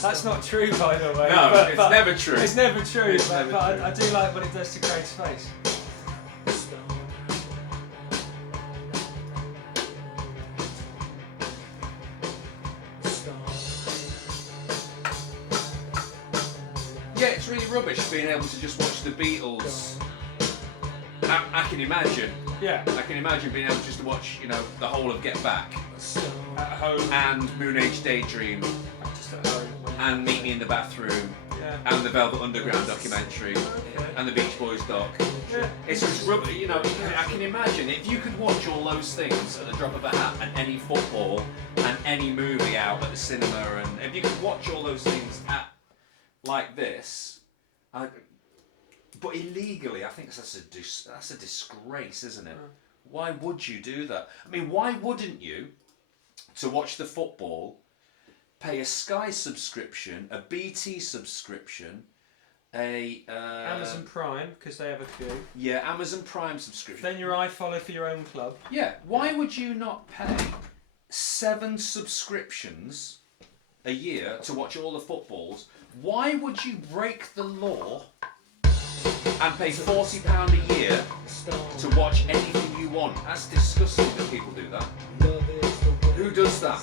That's not true, by the way. No, but, it's but never true. It's never true, It's but, never but true. I do like what it does to Craig's face. Yeah, it's really rubbish being able to just watch the Beatles. I can imagine. Yeah, I can imagine being able just to watch, the whole of Get Back at home. and Moon Age Daydream Just at home. and Meet Me in the Bathroom Yeah. and the Velvet Underground documentary, and the Beach Boys doc. It's just rubber, you know. I can imagine if you could watch all those things at the drop of a hat, and any football and any movie out at the cinema, and if you could watch all those things at like this, but illegally, I think that's a disgrace, isn't it? Why would you do that? I mean, why wouldn't you, to watch the football, pay a Sky subscription, a BT subscription, a Amazon Prime, because they have a few. Yeah, Amazon Prime subscription. Then your iFollow for your own club. Yeah, why would you not pay 7 subscriptions a year to watch all the footballs? Why would you break the law and pay £40 a year to watch anything you want? That's disgusting that people do that. Who does that?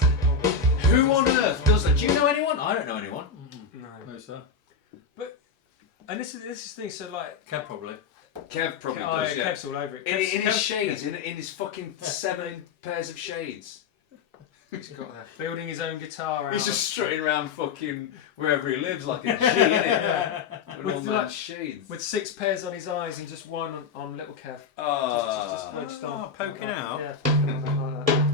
Who on earth does that? Do you know anyone? I don't know anyone. No, sir. And this is the thing. So like, Kev probably. Kev probably does. Yeah. Kev's all over it. In his shades, in his fucking 7 pairs of shades. He's got that. Building his own guitar out. He's just strutting around fucking wherever he lives like a G, innit? With all like, shades. with 6 pairs on his eyes and just one on little Kev. Just wedged on. Poking out. Yeah, poking on like that.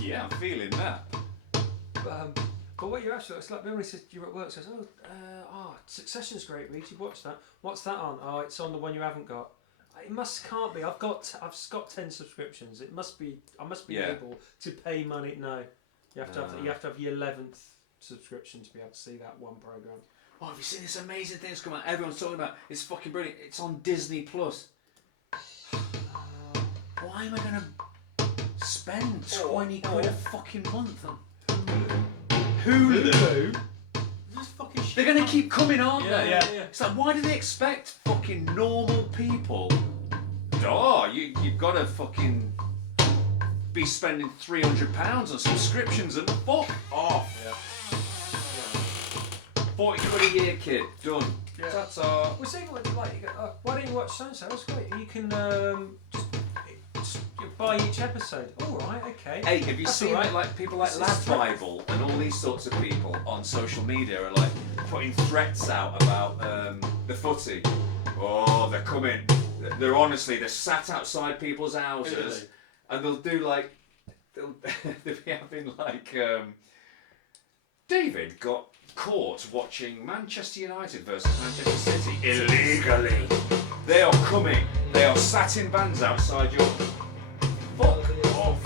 Yeah, I'm feeling that. But what you're actually, it's like when you're at work, says, Succession's great, Reed, you watched that. What's that on? Oh, it's on the one you haven't got. Can't be. I've got 10 subscriptions. I must be able to pay money. No, you have to have your 11th subscription to be able to see that one program. Oh, have you seen this amazing thing that's come out? Everyone's talking about. It's fucking brilliant. It's on Disney Plus. Why am I gonna spend 20 quid a fucking month on Hulu? Just fucking shit. They're gonna keep coming, aren't they? Yeah. It's like, why do they expect fucking normal people? Oh, you've got to fucking be spending £300 on subscriptions and fuck off. Yeah. 40 quid a year, kid. Done. Yeah. That's all. Well, see, like, you go, why don't you watch so-and-so? That's great. You can just buy each episode. All right, okay. Hey, have you That's seen all right. like people like Lad Bible and all these sorts of people on social media are like putting threats out about the footy? Oh, they're coming. They're sat outside people's houses, Really? and they'll do like they'll be having like David got caught watching Manchester United versus Manchester City illegally. They are coming. They are sat in vans outside your. Fuck off.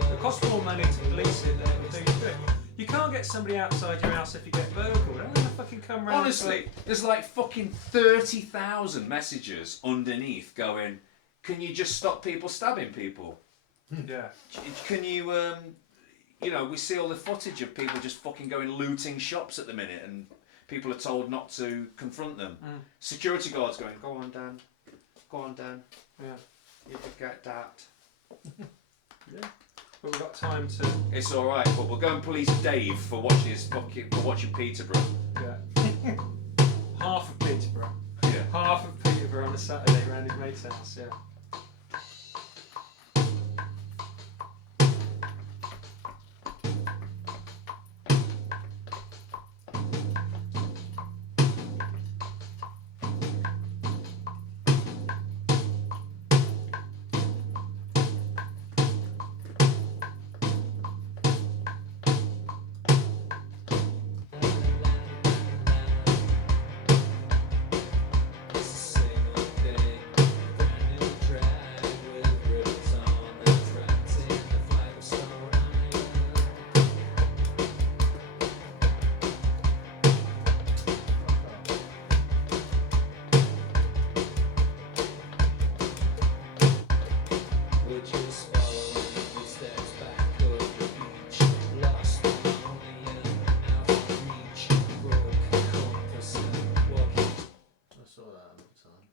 It costs more money to police it than it would do it. You can't get somebody outside your house if you get burgled. They're gonna fucking come round. Honestly, there's like fucking 30,000 messages underneath going, can you just stop people stabbing people? Yeah. Can you, we see all the footage of people just fucking going looting shops at the minute and people are told not to confront them. Security guards going, go on, Dan. Go on, Dan. Yeah. You could get that. Yeah. But we've got time to. It's alright, but we'll go and police Dave for watching Peterborough. Yeah. Half of Peterborough. Yeah. Half of Peterborough on a Saturday around his mate's house. Yeah.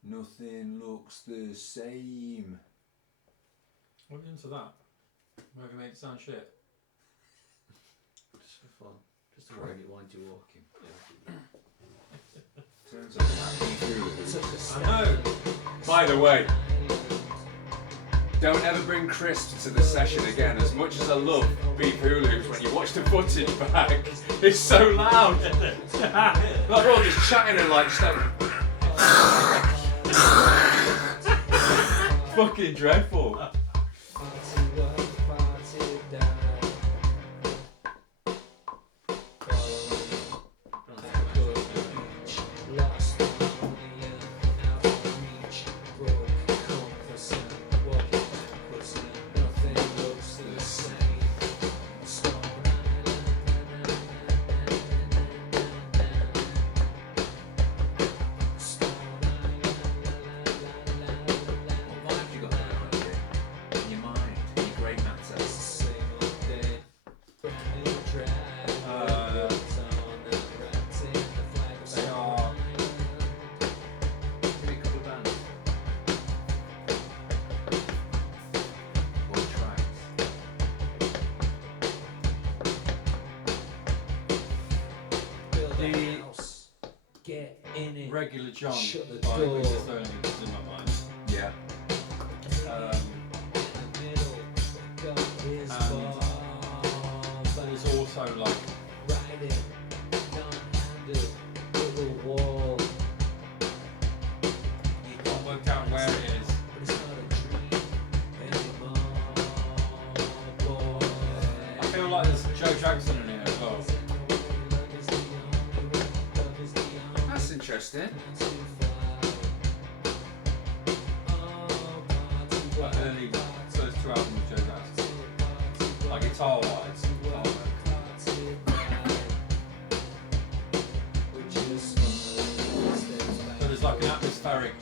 Nothing looks the same. What are you into that? Where have you made it sound shit? Just for fun. Just to ride it while you're walking. Turns out I know! By the way, Don't ever bring crisps to the session again. As much as I love beef hooligans, when you watch the footage back, it's so loud. Like we're all just chatting and like, just like fucking dreadful. Regular John, Shut the by door. Winter Stone is in my mind. Yeah. And there's also like you can't work out where it is. I feel like there's Joe Jackson in here as well. That's interesting. Like early first two albums of Joe Jackson. Like guitar wise. So there's like an atmospheric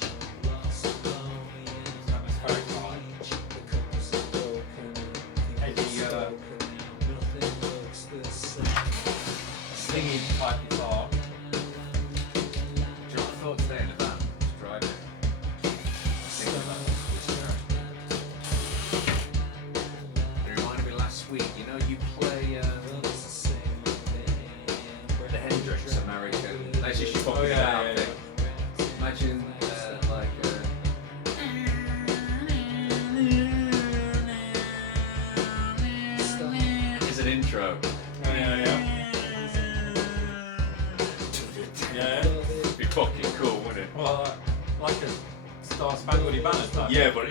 vibe. Heavy singing type guitar. Do you know what I thought today in the van? Just driving. Thinking about it. It reminded me last week, you know, you play the Hendrix American. That's just your fucking out thing. Imagine it's an intro. Yeah. Be fucking cool, wouldn't it? Well, like a Star Spangled Banner type. Yeah, but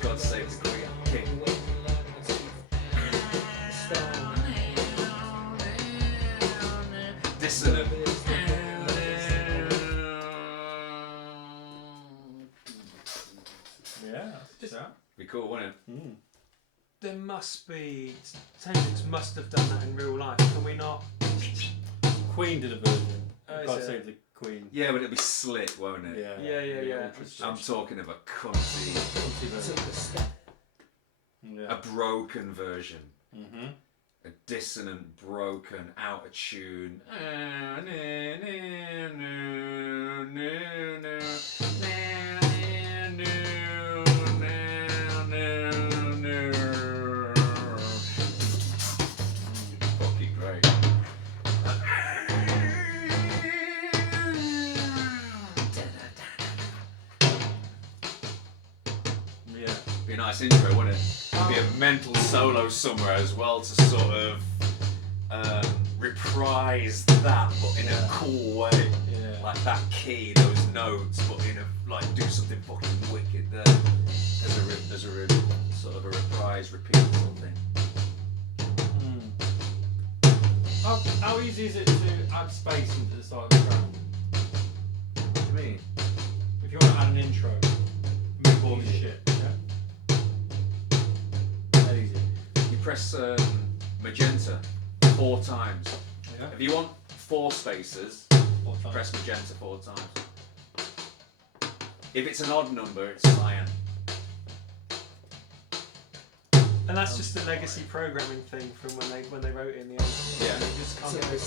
God save the Queen, King. Dissonant. Yeah. Be cool, wouldn't it? There must be. Hendrix must have done that in real life. Can we not? Queen did a version. Is God it? Save the Queen. Yeah, but it'll be slick, won't it? Yeah. I'm talking of a cunty, Yeah. a broken version. Mm-hmm. A dissonant, broken, out of tune. Fucking great. Yeah. Be a nice intro, wouldn't it? Be a mental solo somewhere as well to sort of reprise that, but in a cool way. Yeah. Like that key, those notes, but in a like do something fucking wicked there. As a sort of a reprise, repeat something. How easy is it to add space into the start of the track? What do you mean? If you want to add an intro, move all this shit. Yeah. Easy. You press magenta 4 times. Yeah. If you want 4 spaces, What time? press magenta 4 times. If it's an odd number, it's cyan. And that's just the legacy programming thing from when they wrote it in the 80s. Yeah. They just can't get over it.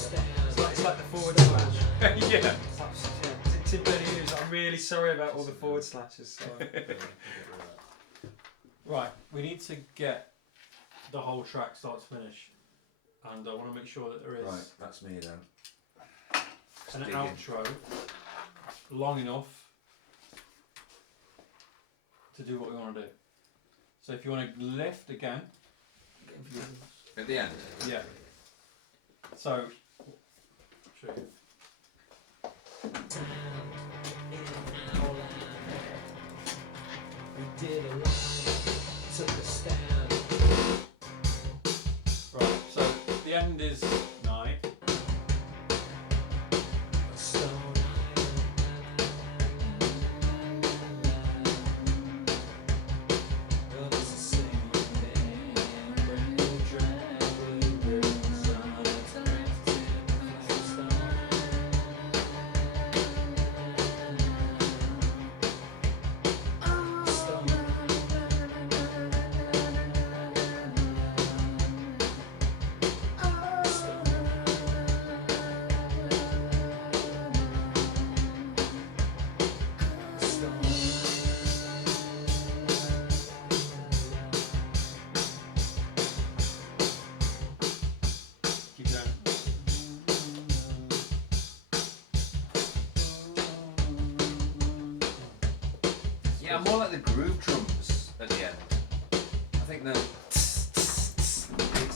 It's like the forward slash. Yeah. Tim Benny Hughes, I'm really sorry about all the forward slashes. So. Right, we need to get the whole track start to finish, and I want to make sure that there is Right, that's me then. an dig in. outro long enough to do what we want to do. So if you want to lift again, At the end. yeah. So, show you. We did a line, took a stand. Right, so the end is 9. Stone Well, it's the same old thing. Brand new drag, blue ribbons on it, flagstone. Keep going. Yeah, more like the groove drums at the end. I think it's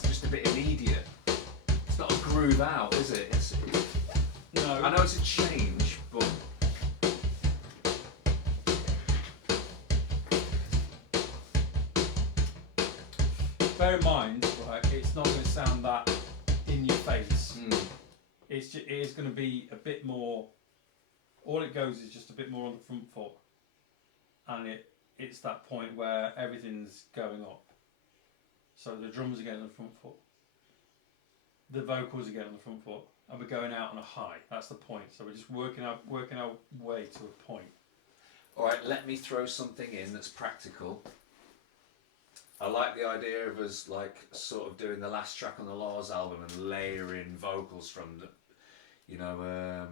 just a bit immediate. It's not a groove out, is it? No. I know it's a change, but Bear in mind, right, it's not going to sound that in your face. It is going to be a bit more. All it goes is just a bit more on the front foot, and it's that point where everything's going up. So the drums are getting on the front foot, the vocals are getting on the front foot, and we're going out on a high. That's the point. So we're just working our way to a point. alright, let me throw something in that's practical. I like the idea of us like sort of doing the last track on the Lars album and layering vocals from the, you know,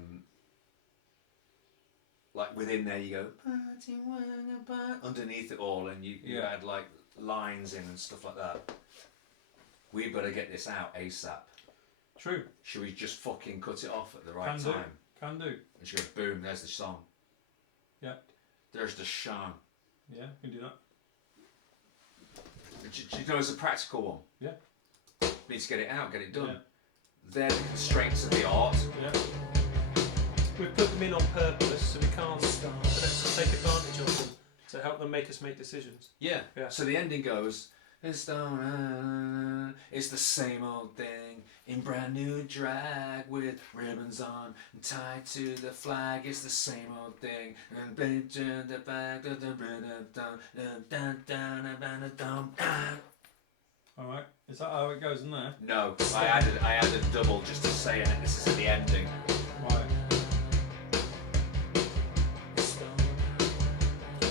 like within there you go underneath it all, and you Yeah. add like lines in and stuff like that. We better get this out ASAP. True. Should we just fucking cut it off at the right Can do. time? Can do. And she goes, boom, there's the song. Yeah. There's the song. Yeah, we can do that. Do you know it's a practical one? Yeah. Need to get it out, get it done. Yeah. They're the constraints of the art. Yeah. We put them in on purpose, so we can't. So let's take advantage of them to help them make us make decisions. Yeah. Yeah. So the ending goes, it's the same old thing in brand new drag with ribbons on and tied to the flag. It's the same old thing. Alright. Is that how it goes in there? No, I added double just to say it. This is at the ending. Right.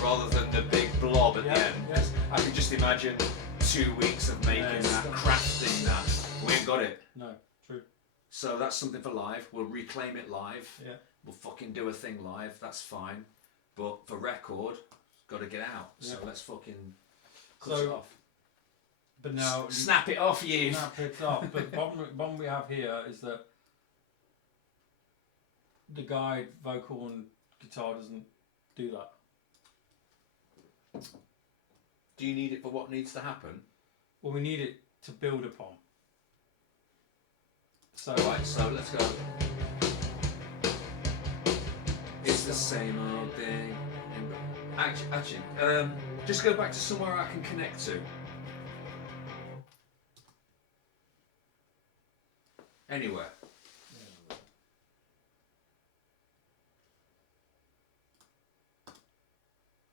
Rather than the big blob at Yeah, the end. yeah. I can just imagine 2 weeks of making that, crafting that. We ain't got it. No, true. So that's something for live. We'll reclaim it live. Yeah. We'll fucking do a thing live. That's fine. But for record, got to get out. So Yeah. let's fucking cut So- it off. But now Snap it off, you. snap it off. But the problem we have here is that the guide vocal and guitar doesn't do that. Do you need it for what needs to happen? Well, we need it to build upon. So Right, so let's go. It's the same old thing. Actually, just go back to somewhere I can connect to. Anywhere.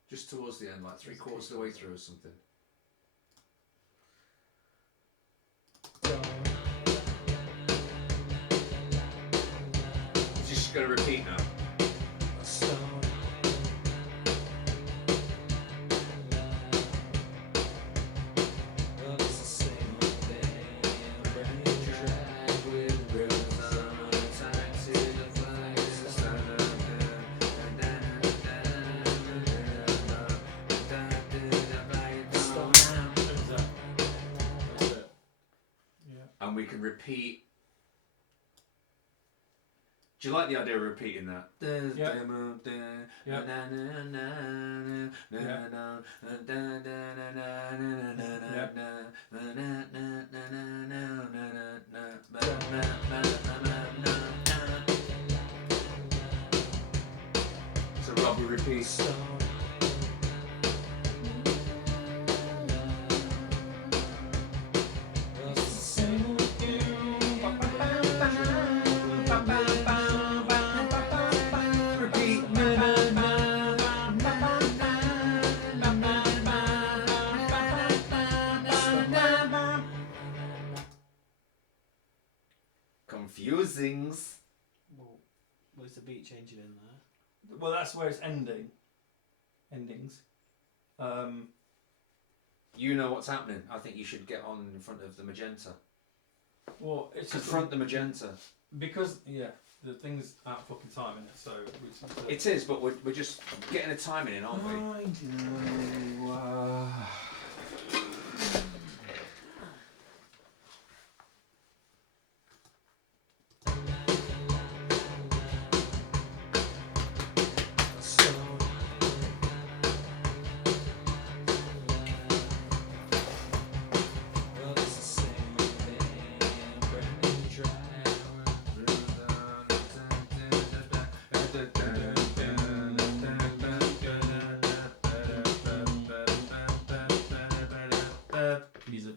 Just towards the end, like 3/4 of the way through or something. Just gonna repeat now. that's it. Yeah. And we can repeat Do you like the idea of repeating that? Yeah. Yeah. So Rob will repeat. Confusings. Well, where's the beat changing in there? Well, that's where it's ending. Endings. You know what's happening. I think you should get on in front of the magenta. Well, it's just Confront the magenta. because the thing's out of fucking time, isn't it? So we just have to. It is, but we're just getting a timing in, aren't we? I know.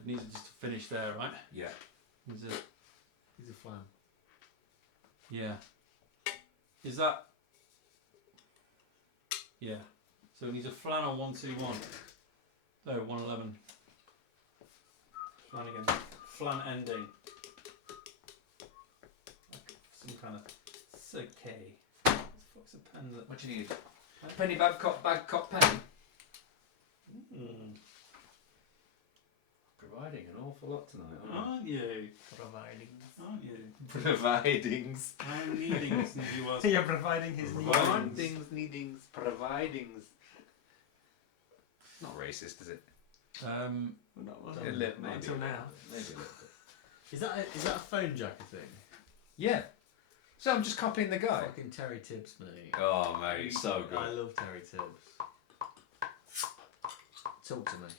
Needs just to finish there, right? Yeah. He's a flan. Yeah. Is that? Yeah. So it needs a flan on 121. No, 111. Flan again. Flan ending. Some kind of. It's okay. What the fuck's a pen that? What do you need? Penny Babcock penny. Providing an awful lot tonight, Aren't you? Providing. Aren't you? Providings. I'm needing this you was. You're providing his needs. Providings, needings, providings. Not racist, is it? Not A little, not until now. Maybe a little bit. Is that a phone jacker thing? Yeah. So I'm just copying the guy. Fucking Terry Tibbs, mate. Oh, mate, he's so good. I love Terry Tibbs. Talk to me.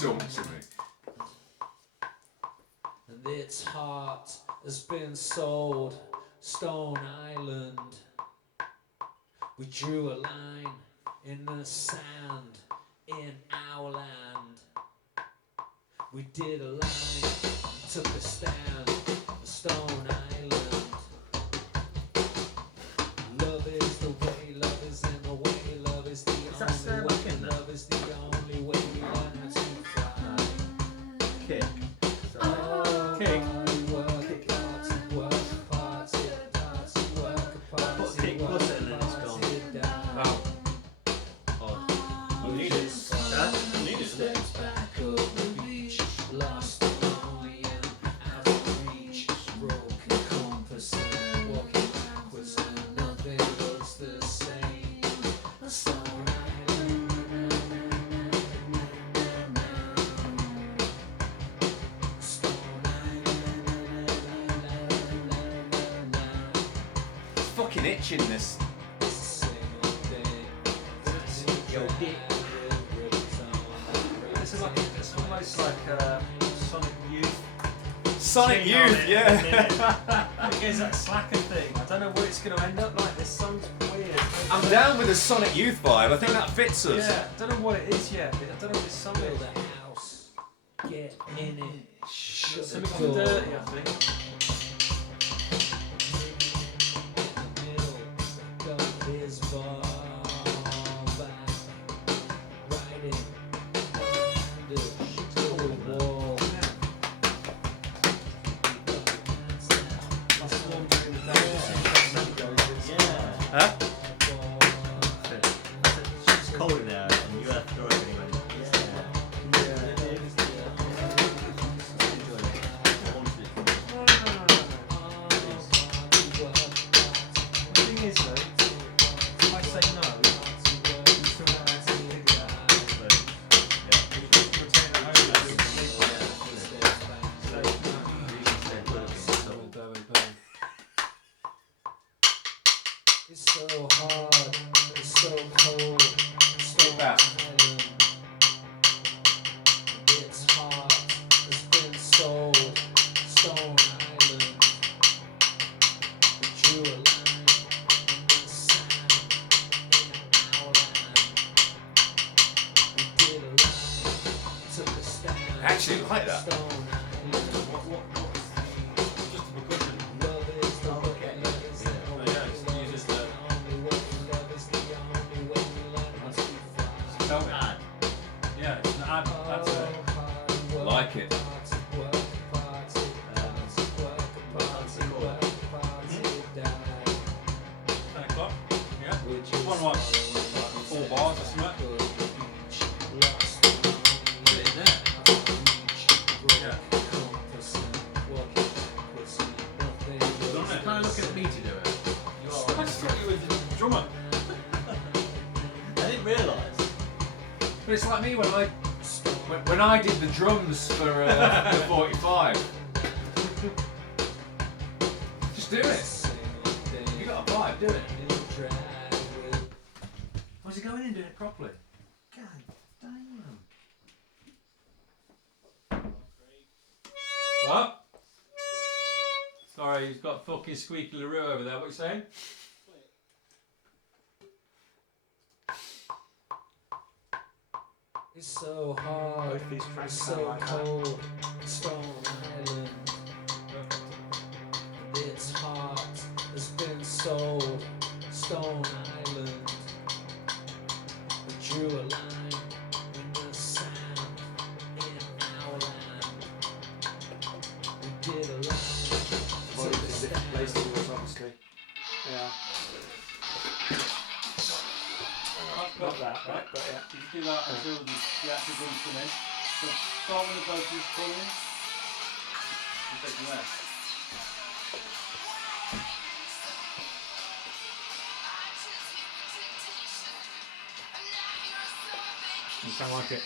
Talk to me. And its heart has been sold, Stone Island. We drew a line in the sand in our land. We did a line, took a stand for Stone Island. Love is the way, love is in the way, love is the that Sarah only way, McKenna? love is the only way we learn to fly. Kick. Kick. Work party, work party, party, work party. Put kick plus it and then it's gone. Oh. Odd. You need it. Huh? You need it. Steps back up the beach, lost and lonely and out of reach. Broken compass and walking backwards and nothing looks the same. Stone Island. Stone Island. Fucking itching this. Yo, dick. It's almost like Sonic Youth. Sonic Swing on Youth, it yeah. in a minute. It gives that slacker thing. I don't know where it's going to end up like. This song's weird. I'm down with the Sonic Youth vibe. I think that fits us. Yeah, I don't know what it is yet. I don't know what this song Build is. a house, get in it, shut the Something door. from Dirty, I think. In the middle, got his bar back, riding the wall. That's the one doing the dance. Yeah. Huh? It's cold in there and you have to throw it anyway. The thing is though, if I say no, you still don't have to figure it out. You're taking it home and doing sleep. So, It's so hard, it's so cold, Stone Island. Its heart has been sold, Stone Island. We drew a line in the sand in our land. We did a line, took a stand. I actually like that. Stone Island. Just a percussion. Love is the way, love is the Oh, only yeah, it uses the only way, love is the only way we learn to fly. tell me. Yeah, it's an add to it. Like it. Yeah. One what? 4 bars or something. Put it there. Yeah. You're kind of looking at me to do it. You are. I just thought you were the drummer. I didn't realise. But it's like me when I did the drums for the 45. Just do it. You got a vibe, do it. Why's he going in doing it properly? God damn. What? Sorry, he's got fucking squeaky LaRue over there. What you saying? It's so hard, Both these tracks it's sound so like that. cold, Stone Island. Its heart has been sold, Stone Island. We drew a line in the sand in our land. We did a line, took a stand. obviously. Yeah. Not that, right? But yeah. You can do that until the actual drums come in. So start when the vocals come in. And take them there. You sound like it.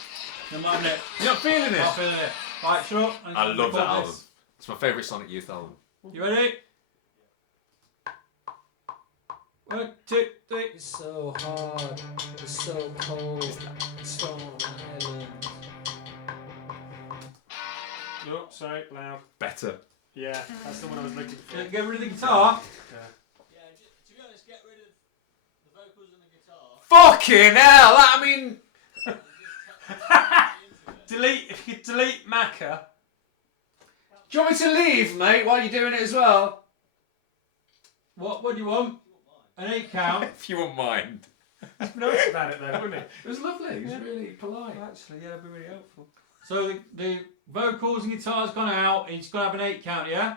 No mind it. You're not feeling Not feeling it. Right, shut up. and I love that record album. this. It's my favourite Sonic Youth album. You ready? 1, 2, 3. It's so hard, it's so cold, Stone Island. Oh, sorry, loud. Better. Yeah, that's the one I was looking for. Get rid of the guitar. Yeah. Yeah, to be honest, get rid of the vocals and the guitar. Fucking hell! I mean, Delete, if you could delete Macca. do you want me to leave, mate, while you're doing it as well? What do you want? An 8 count. If you wouldn't mind. He's nice about it though, wouldn't he? It was lovely. It was really polite. Actually, yeah, that'd be really helpful. So the vocals and guitar's gone out, and he's got to have an 8 count, yeah?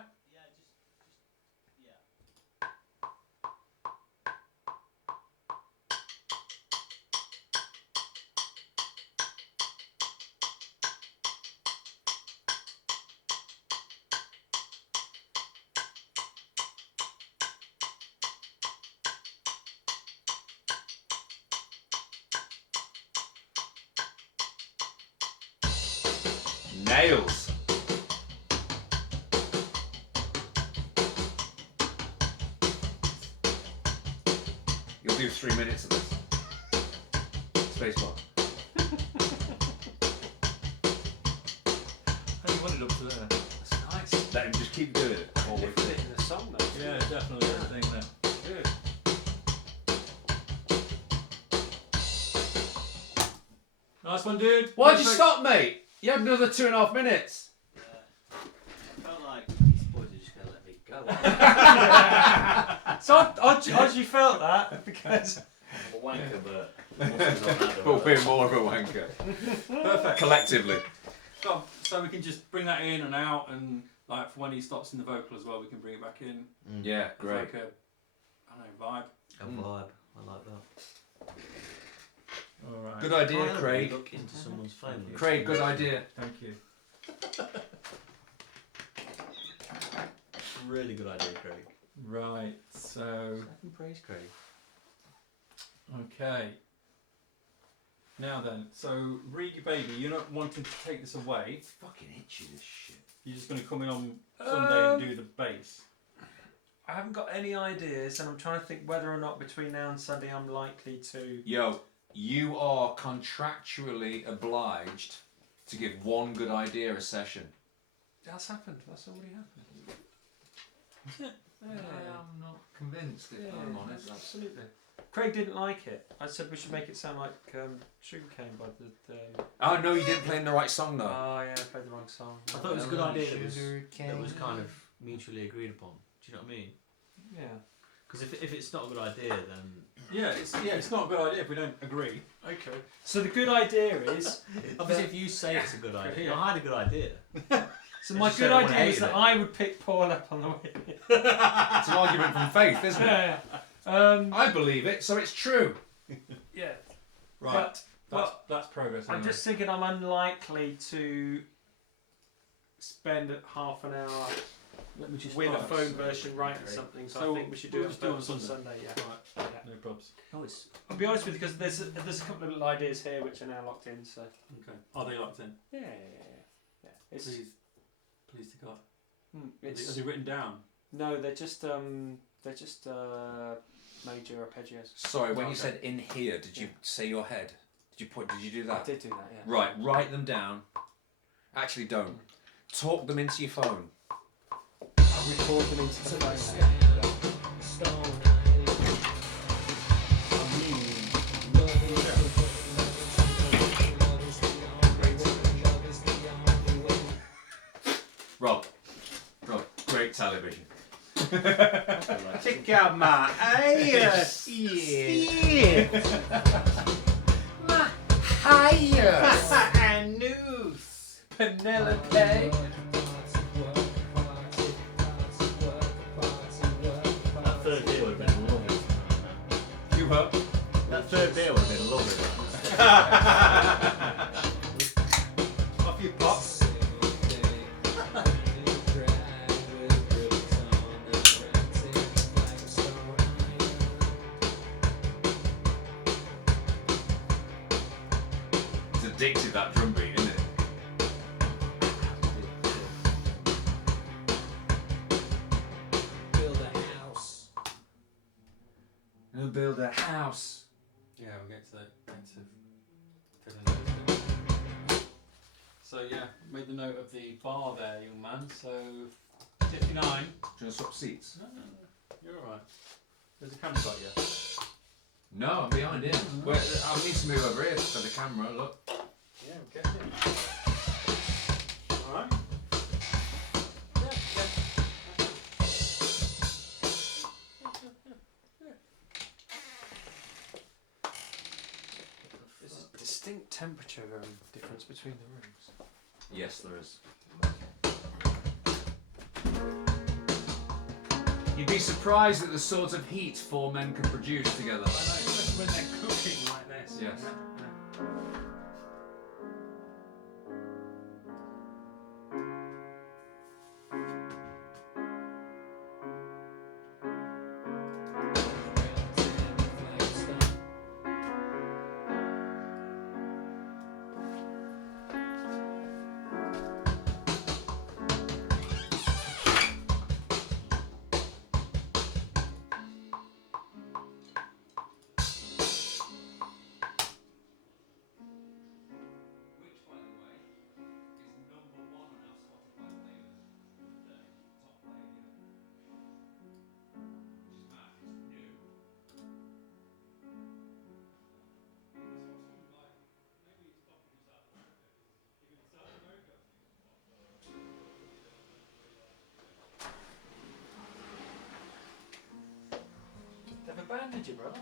Nails. You'll do 3 minutes of this. Spacebar. How you wanted up to there? That's nice. Let him just keep doing it. All Lifted with it in the song though. Yeah, definitely. I think that. Good. Nice one, dude. Why'd you Perfect. stop, mate? You had another 2.5 minutes. I felt like these boys are just going to let me go. So odd you felt that because I'm a wanker, but muscles on that, But we're more of a wanker. Perfect. Collectively. So we can just bring that in and out, and like for when he stops in the vocal as well, we can bring it back in. Yeah, It's great. like a, I don't know, vibe. A vibe. I like that. All right. Good idea, Finally Craig. Look into someone's phone. Craig, good idea. Thank you. Really good idea, Craig. Right. So Second praise, Craig. okay. Now then, so Reedy Baby, you're not wanting to take this away. It's fucking itchy, this shit. You're just going to come in on Sunday and do the bass. I haven't got any ideas, and I'm trying to think whether or not between now and Sunday I'm likely to. Yo, you are contractually obliged to give one good idea a session. That's happened. That's already happened. I am not convinced, if I'm honest. Absolutely. Craig didn't like it. I said we should make it sound like Sugarcane by the. Oh no, you didn't play in the right song though. Oh yeah, I played the wrong song. I thought it was a good idea that Sugarcane. was kind of mutually agreed upon. Do you know what I mean? Yeah. Because if it's not a good idea, then it's not a good idea if we don't agree. Okay. So the good idea is. obviously if you say it's a good idea, I had a good idea. So my just good everyone idea is hated that it. I would pick Paul up on the way. It's an argument from faith, isn't it? Yeah. I believe it, so it's true. Yeah. Right. But That's progress. I'm anyway. just thinking I'm unlikely to spend half an hour Let me just with a right. phone version writing something. So I think we should do we'll it just do it on Sunday. Yeah. Right. Yeah. No probs. Oh, it's I'll be honest with you because there's a couple of little ideas here which are now locked in. So Okay. Are they locked in? yeah. It's Please to God. Are it's they written down? no, they're just major arpeggios. Sorry, when you Okay. said in here, did you say your head? Did you do I that? did do that. Yeah. Right, write them down. Actually, don't. Talk them into your phone. I'll record them into the phone. Rob, great television. Check out my eyes. My higher. And news. Penelope. that third beer would have been lovely. You up? That third beer would have been lovely. Off you pop. It's addictive, that drum beat, isn't it? We'll build a house. Yeah, we'll get to filling those bits. So yeah, made the note of the bar there, young man. So 59. Do you want to swap seats? No, you're alright. There's a camera got you. No, I'm behind him. Wait, I need to move over here for the camera, look. Yeah, we'll get it. Alright. There's a distinct temperature difference between the rooms. Yes, there is. You'd be surprised at the sort of heat four men can produce together. I know, especially when they're cooking like this. Yes. They have a bandage, you brother.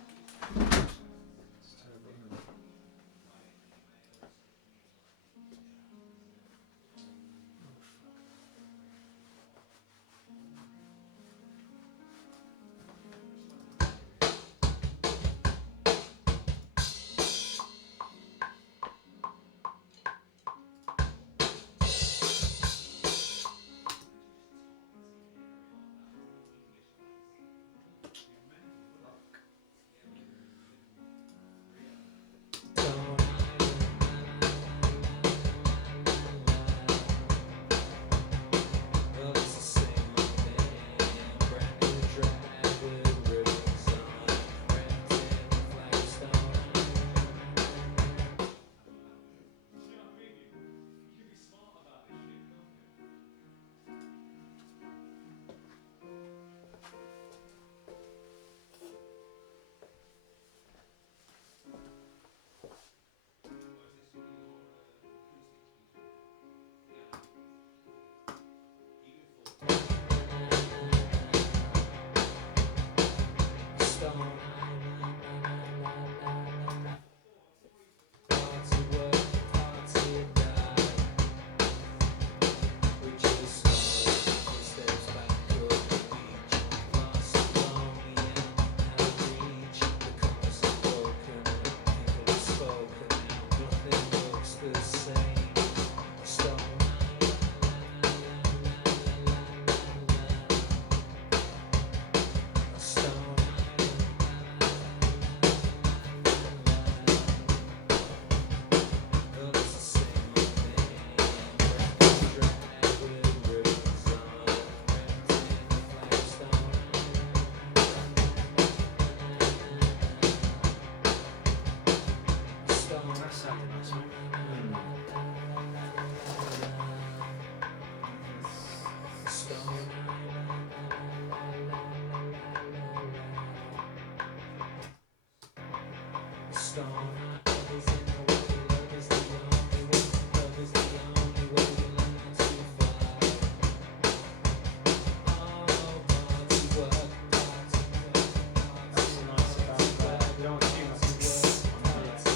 That's nice about that. You don't want too much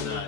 on No.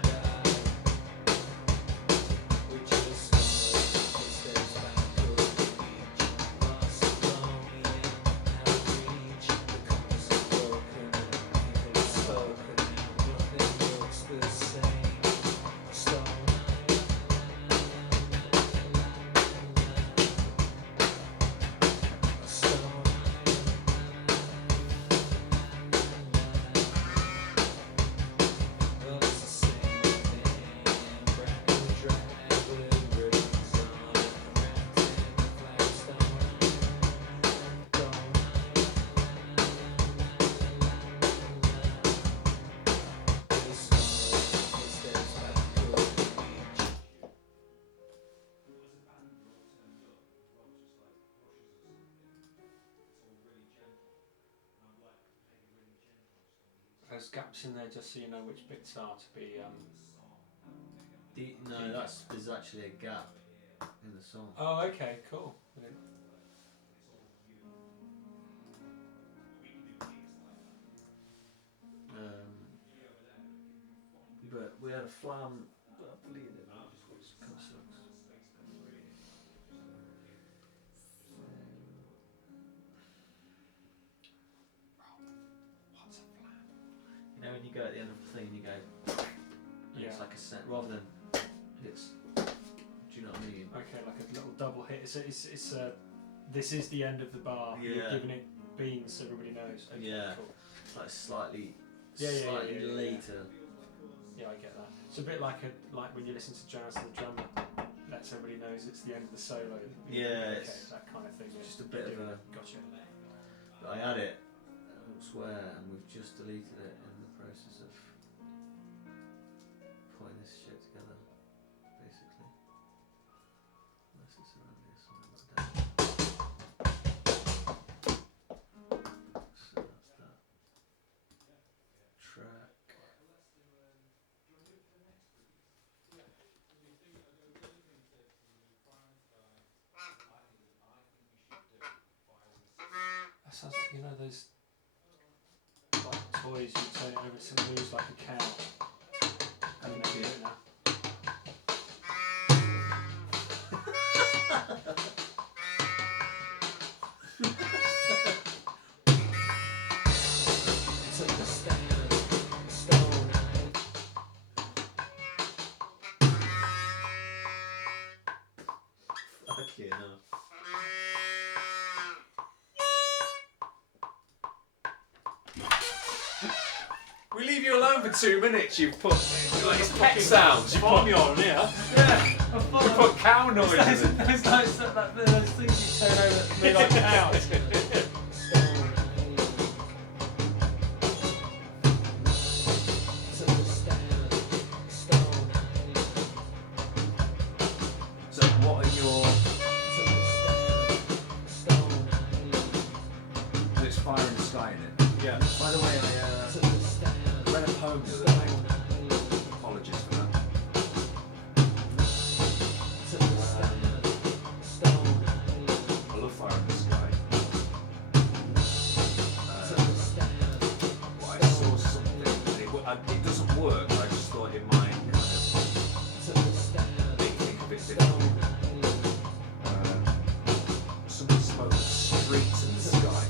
There's gaps in there just so you know which bits are to be. No, there's actually a gap in the song. Oh, okay, cool. But we had a flam that I deleted it, which kind of sucks. What's a flam? You know when you go at the end of the thing and you go, and Yeah. it's like a set rather than it's. Do you know what I mean? Okay, like a little double hit. This is the end of the bar. Yeah. You're giving it beans so everybody knows. Okay, Yeah. cool. It's like slightly Yeah, later. Yeah, I get that. It's a bit like when you listen to jazz and the drummer lets everybody knows it's the end of the solo. Yeah, Okay, it's that kind of thing. just a bit of a. Gotcha. But I had it elsewhere, and we've just deleted it in the process of putting this shit together, basically. Unless it's around here somewhere like that. So that's that. Track. That sounds like those like toys you turn it over to moves like a cow. And you do it now. Fucking hell. We leave you alone for 2 minutes. You've put like pet sounds. You put on here. yeah. You put cow noises. in. It's like those things you turn over that be like cows. So what are your? It's Fire in the Sky in it. Yeah. By the way, I read a poem the other day. Apologies for that. I love Fire in the Sky. But I saw something. It doesn't work. I just thought it might kind of make me think a bit differently. Somebody spoke of streets in the sky.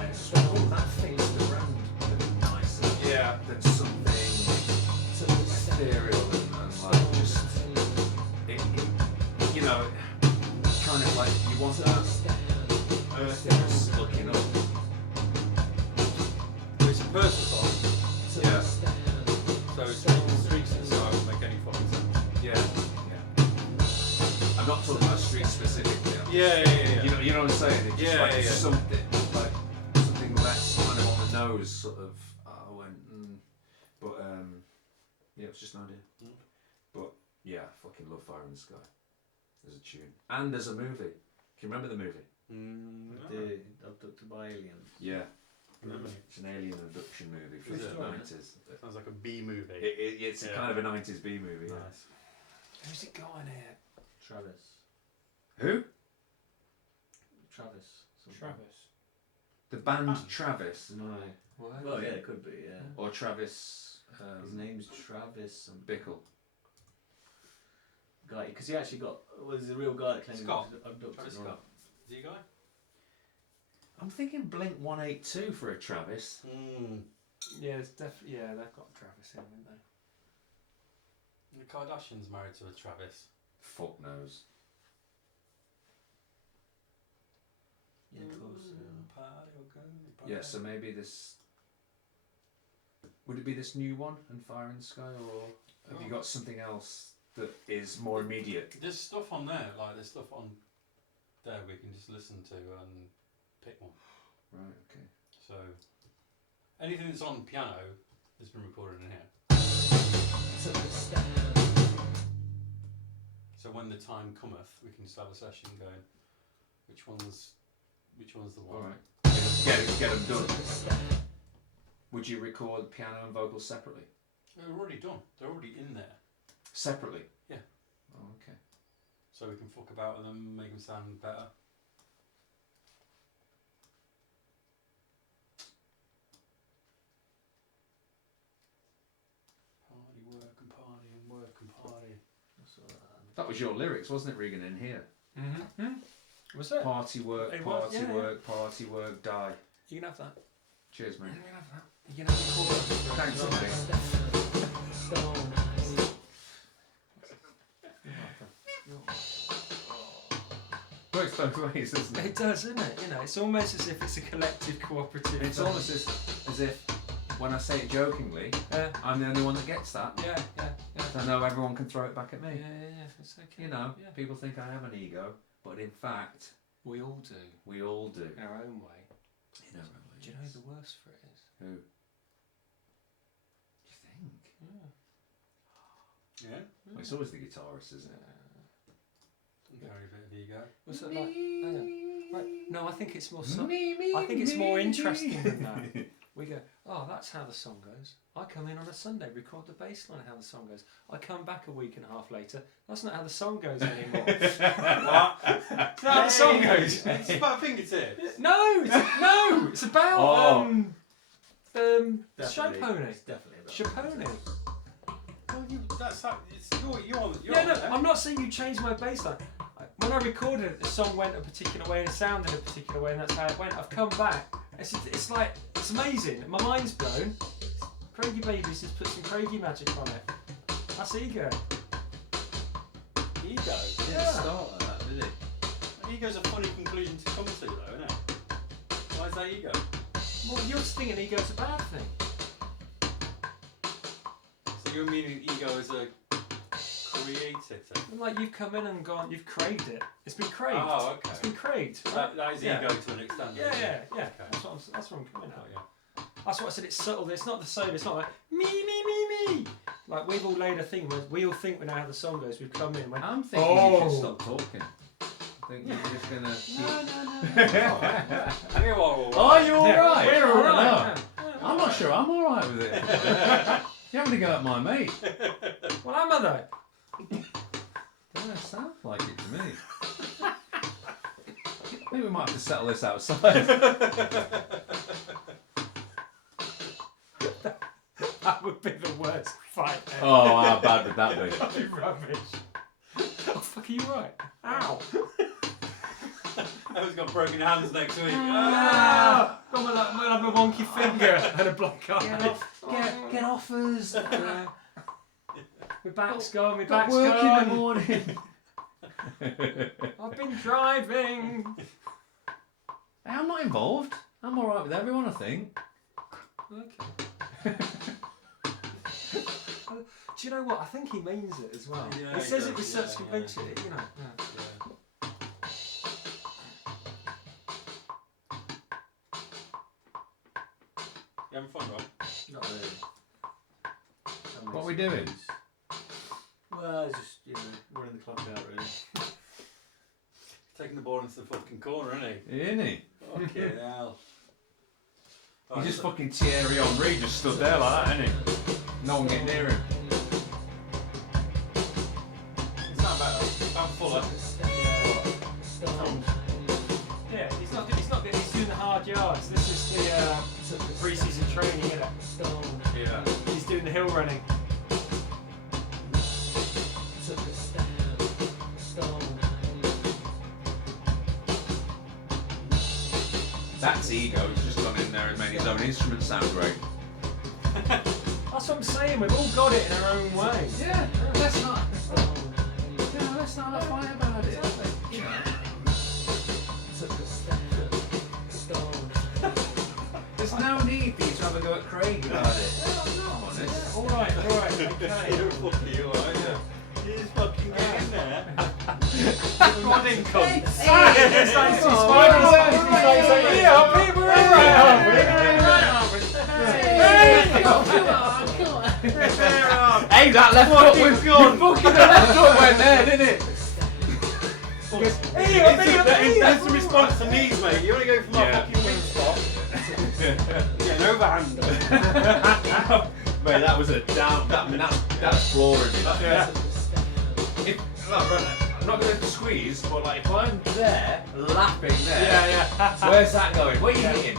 And it's just, oh, that fits the brand a bit nicer. Yeah. Than something ethereal and like just, you know, kind of like you want that earthiness looking up. It's a personal song. Yeah, So streets in the sky would make any fucking sense. yeah, yeah. I'm not talking about streets specifically. Yeah. You know what I'm saying? It's just Yeah, like yeah. something less kind of on the nose, sort of. I went, but yeah, it was just an idea. But yeah, I fucking love Fire in the Sky. There's a tune and there's a movie. Can you remember the movie? I do. Abducted by aliens. Yeah, It's an alien abduction movie from Is the it? 90s. Sounds like a B movie. It's Yeah. kind of a 90s B movie. Yeah. Nice. Who's it got in here? Travis. Who? Travis. something. Travis. The band Travis, no. Well, yeah, it could be, yeah. Or Travis His name's Travis and Bickle. guy, because he actually got, was a real guy that claimed he Scott. was abducted. Travis right? Scott. Is he a guy? I'm thinking Blink 182 for a Travis. Yeah, it's definitely. Yeah, they've got Travis in, haven't they? The Kardashians married to a Travis. Fuck knows. Yeah, of course. Yeah, so maybe this. Would it be this new one and Fire in the Sky, or have you got something else that is more immediate? There's stuff on there, like there's stuff on there we can just listen to and pick one. Right, okay. So anything that's on piano has been recorded in here. So when the time cometh, we can just have a session going. Which one's the one? Alright. Get them done. Would you record piano and vocals separately? They're already done. They're already in there. Separately? Yeah. Oh, okay. So we can fuck about with them, make them sound better. Party, work and party and work and party. That was your lyrics, wasn't it, Regan, in here? Mm-hmm. Was it? Party work, It was, party yeah, work, party work, die. You can have that. Cheers, mate. You can have that. You can have the chorus. Thanks, mate. Works both ways, doesn't it? It does, isn't it? You know, it's almost as if it's a collective cooperative. It's almost as if, when I say it jokingly, I'm the only one that gets that. Yeah. So I know everyone can throw it back at me. Yeah. It's okay. You know, Yeah. people think I have an ego, but in fact, We all do. we all do. In our own way. In our own ways. Do you know who the worst for it is? Who? Do you think? Yeah. Well, it's always the guitarist, isn't it? Carry a bit of ego. What's that like? Hang on. Right. No, I think it's more. I think it's more interesting than that. We go, oh, that's how the song goes. I come in on a Sunday, record the bass line, how the song goes. I come back a week and a half later. That's not how the song goes anymore. That's not how the song goes. It's about fingertips. No, it's about Show Pony. It's definitely about Chaponi. Well, that's how, you're on Yeah, no, there. I'm not saying you changed my bass line. When I recorded it, the song went a particular way and it sounded a particular way, and that's how it went. I've come back. It's like, it's amazing. My mind's blown. Craigie Babies just put some Craigie magic on it. That's ego. Ego. He didn't Yeah. start like that, did he? Ego's a funny conclusion to come to, though, isn't it? Why is that ego? Well, you're just thinking ego's a bad thing. So you're meaning ego as a creative thing? Like you've come in and gone, you've craved it. It's been craved. Oh, okay. It's been craved. That is Yeah. ego to an extent. Yeah. Okay. That's what I'm coming at. Oh, yeah. That's what I said. It's subtle. It's not the same. It's not like me. Like we've all laid a thing where we all think we know how the song goes. We've come in. Went, I'm thinking you should stop talking. I think you're just gonna. Are you alright? We're all right. I'm not sure I'm alright with it. You're having to go at my mate. Well, am I though? Doesn't sound like it to me. I think we might have to settle this outside. That would be the worst fight ever. Oh, how bad would that be? That'd be rubbish. Oh, fuck, are you right? Ow. Everyone's got broken hands next week. Ah! Got my have a wonky finger and a black eye. Get off us. My back's gone, my Got back's work gone. in the morning. I've been driving. Hey, I'm not involved. I'm alright with everyone, I think. Okay. Do you know what? I think he means it as well. Yeah, he he says does, it with yeah, such conviction, you know. Yeah. You having fun, Rob? Not really. What are we doing? Well, just, running the clock out, really. Taking the ball into the fucking corner, isn't he? Isn't he? Fucking hell. He's just fucking Thierry Henry, just stood there like that, isn't he? No one getting near him. It's not better. I'm fuller. Yeah, he's doing the hard yards. This is the pre-season training, isn't it? Yeah. He's doing the hill running. That's ego. He's just gone in there and made his own instrument sound great. That's what I'm saying. We've all got it in our own way. Yeah, let's not. Let's not fight about it. You know. There's no need for you to have a go at Craig about it. I'm honest. All right, okay. You're fucking you, aren't you? You just fucking get in there. Nodding cunt. It's He's like, yeah, I'll be right, aren't we? Hey, that left foot was gone. Fucking the left foot went there, didn't it? That's the response to knees, mate. You only go for my fucking wing spot. Yeah, an overhand. Mate, that was a down. That's flooring me. Yeah. I'm not going to squeeze, but like if I'm there, lapping there. Yeah. Where's that going? Where are you hitting?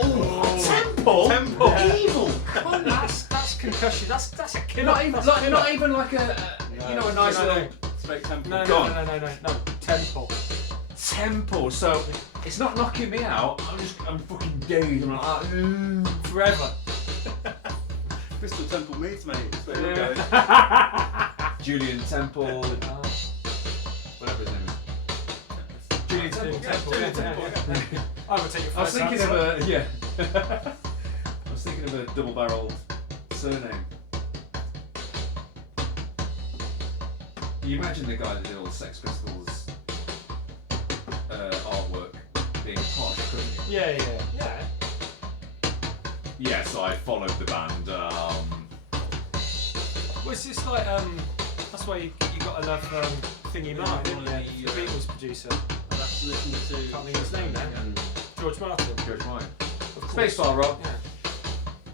Oh, temple. Evil. Come on, That's concussion. That's a killer. not even like a you know, a nice little Straight temple. No. Temple. temple. So it's not knocking me out. I'm fucking dazed. I'm like, Forever. Crystal Temple meets, mate. That's where we're going. Julian Temple. Whatever his name is. Julian Temple. Julian Temple. I would take your I was first thinking answer. of a I was thinking of a double-barreled surname. You imagine the guy that did all the Sex Pistols artwork being posh, couldn't you? Yeah. Yes, I followed the band. Well, it's just like that's why you gotta love Thingy Martin, didn't you? The Beatles producer. I'll have to listen to. Can't think of his name now. George Martin. George Martin. Of course. Spacebar Rob. Yeah.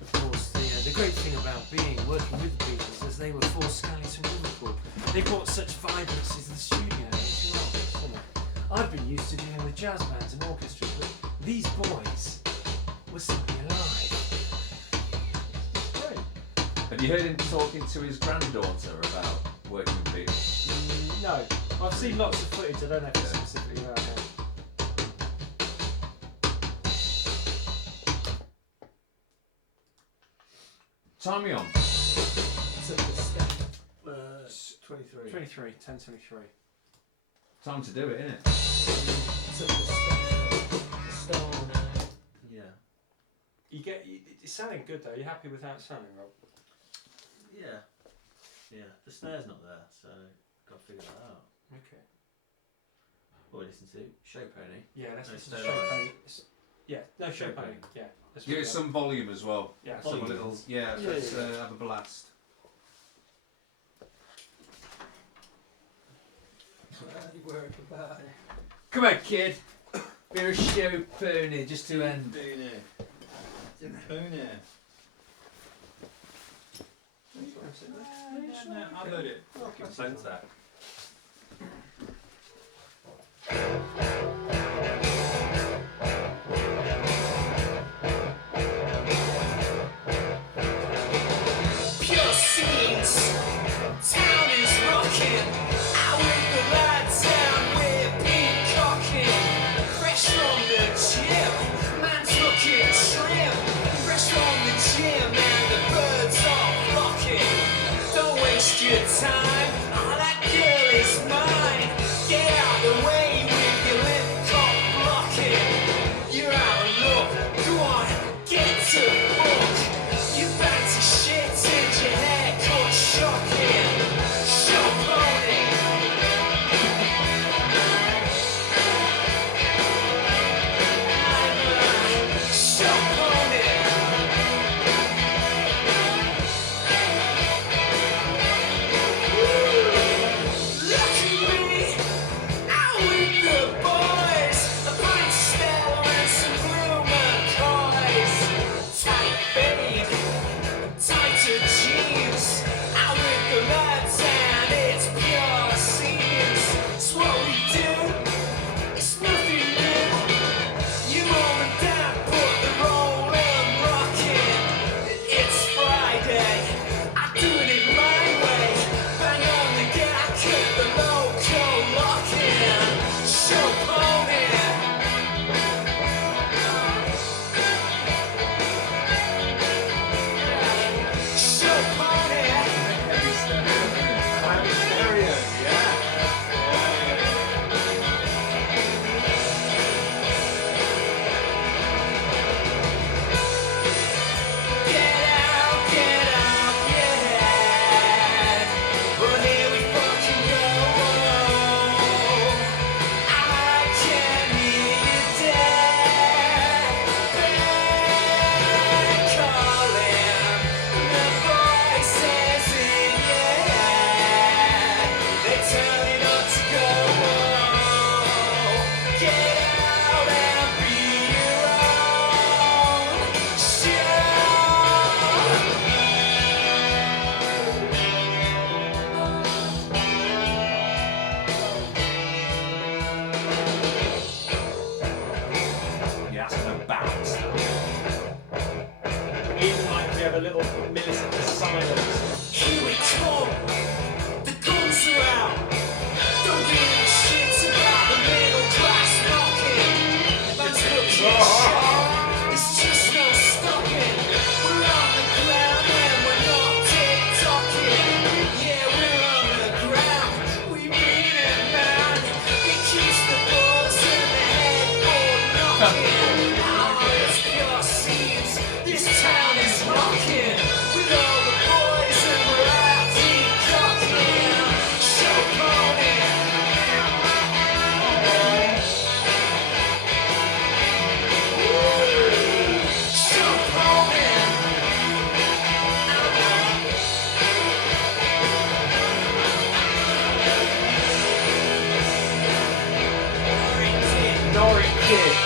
Of course, the great thing about working with the Beatles is they were four scallies from Liverpool. They brought such vibrancy to the studio. It's marvellous, isn't it? I've been used to dealing with jazz bands and orchestras, but these boys were simply alive. Great. Have you heard him talking to his granddaughter about working with Beatles? No, I've seen lots of footage. I don't know if it's specifically about him. Time me on. 23. 23, 10:23. Time to do it, innit? Yeah. It's sounding good though. You happy with how it's sounding, Rob? Yeah. Yeah. The snare's not there, so got to figure that out. Okay. What we listen to? Show Pony. Yeah, let's No, listen to Stone Show Island. Pony. Yeah, no Show Show Pony. Pony. Yeah. Let's Give do it that. some volume as well. Yeah. Some Volume. little. Yeah, Yeah, let's yeah. have a blast. Come on, kid. Bit of Show Pony just to end. Pony. No, I've heard it. Fucking sense that. Pure scenes, town is rocking. Out with the lads down, we're peacocking. Fresh from the gym, man's looking trim. Fresh from the gym, and the birds are flocking. Don't waste your time, oh, that girl is mine. Get out the way with your lip cock blocking. You're out of luck, go on, get to book. You fancy shit and your haircut shocking. Show pony. Show pony. Woo! have a little millisecond of silence. Here we come, the guns are out. Don't give a shit about the middle class knocking. Man's looking sharp, there's just no stopping. We're on the ground and we're not tick-tocking. Yeah, we're on the ground, we mean it, man. It keeps the balls in the headboard knocking. Oh, it's pure seeds, this town is rocking. With all the boys and we're out tick-tocking. Show pony. Show pony. Nori Kid.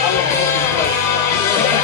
I love fucking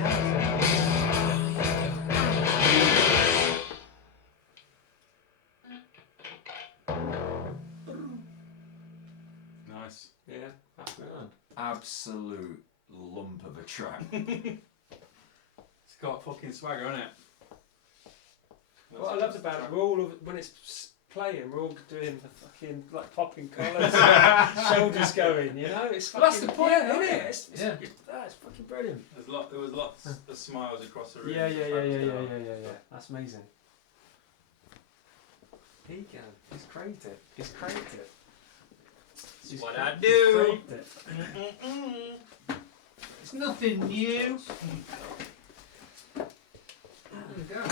Coke. Nice. Yeah, that's good. Absolute lump of a track. It's got fucking swagger, hasn't it? What I loved about it, we're all when it's playing, we're all doing the fucking like popping collars, shoulders going. You know, it's Well, that's fucking, the point, yeah, isn't isn't it? it? It's Yeah. It's fucking brilliant. There was lots of smiles across the room. Yeah, as yeah, the yeah, photos yeah, go yeah, on. yeah. That's amazing. Here you go. He's craved it. He's craved it. That's what I do. He's craved it. It's nothing new. There we go.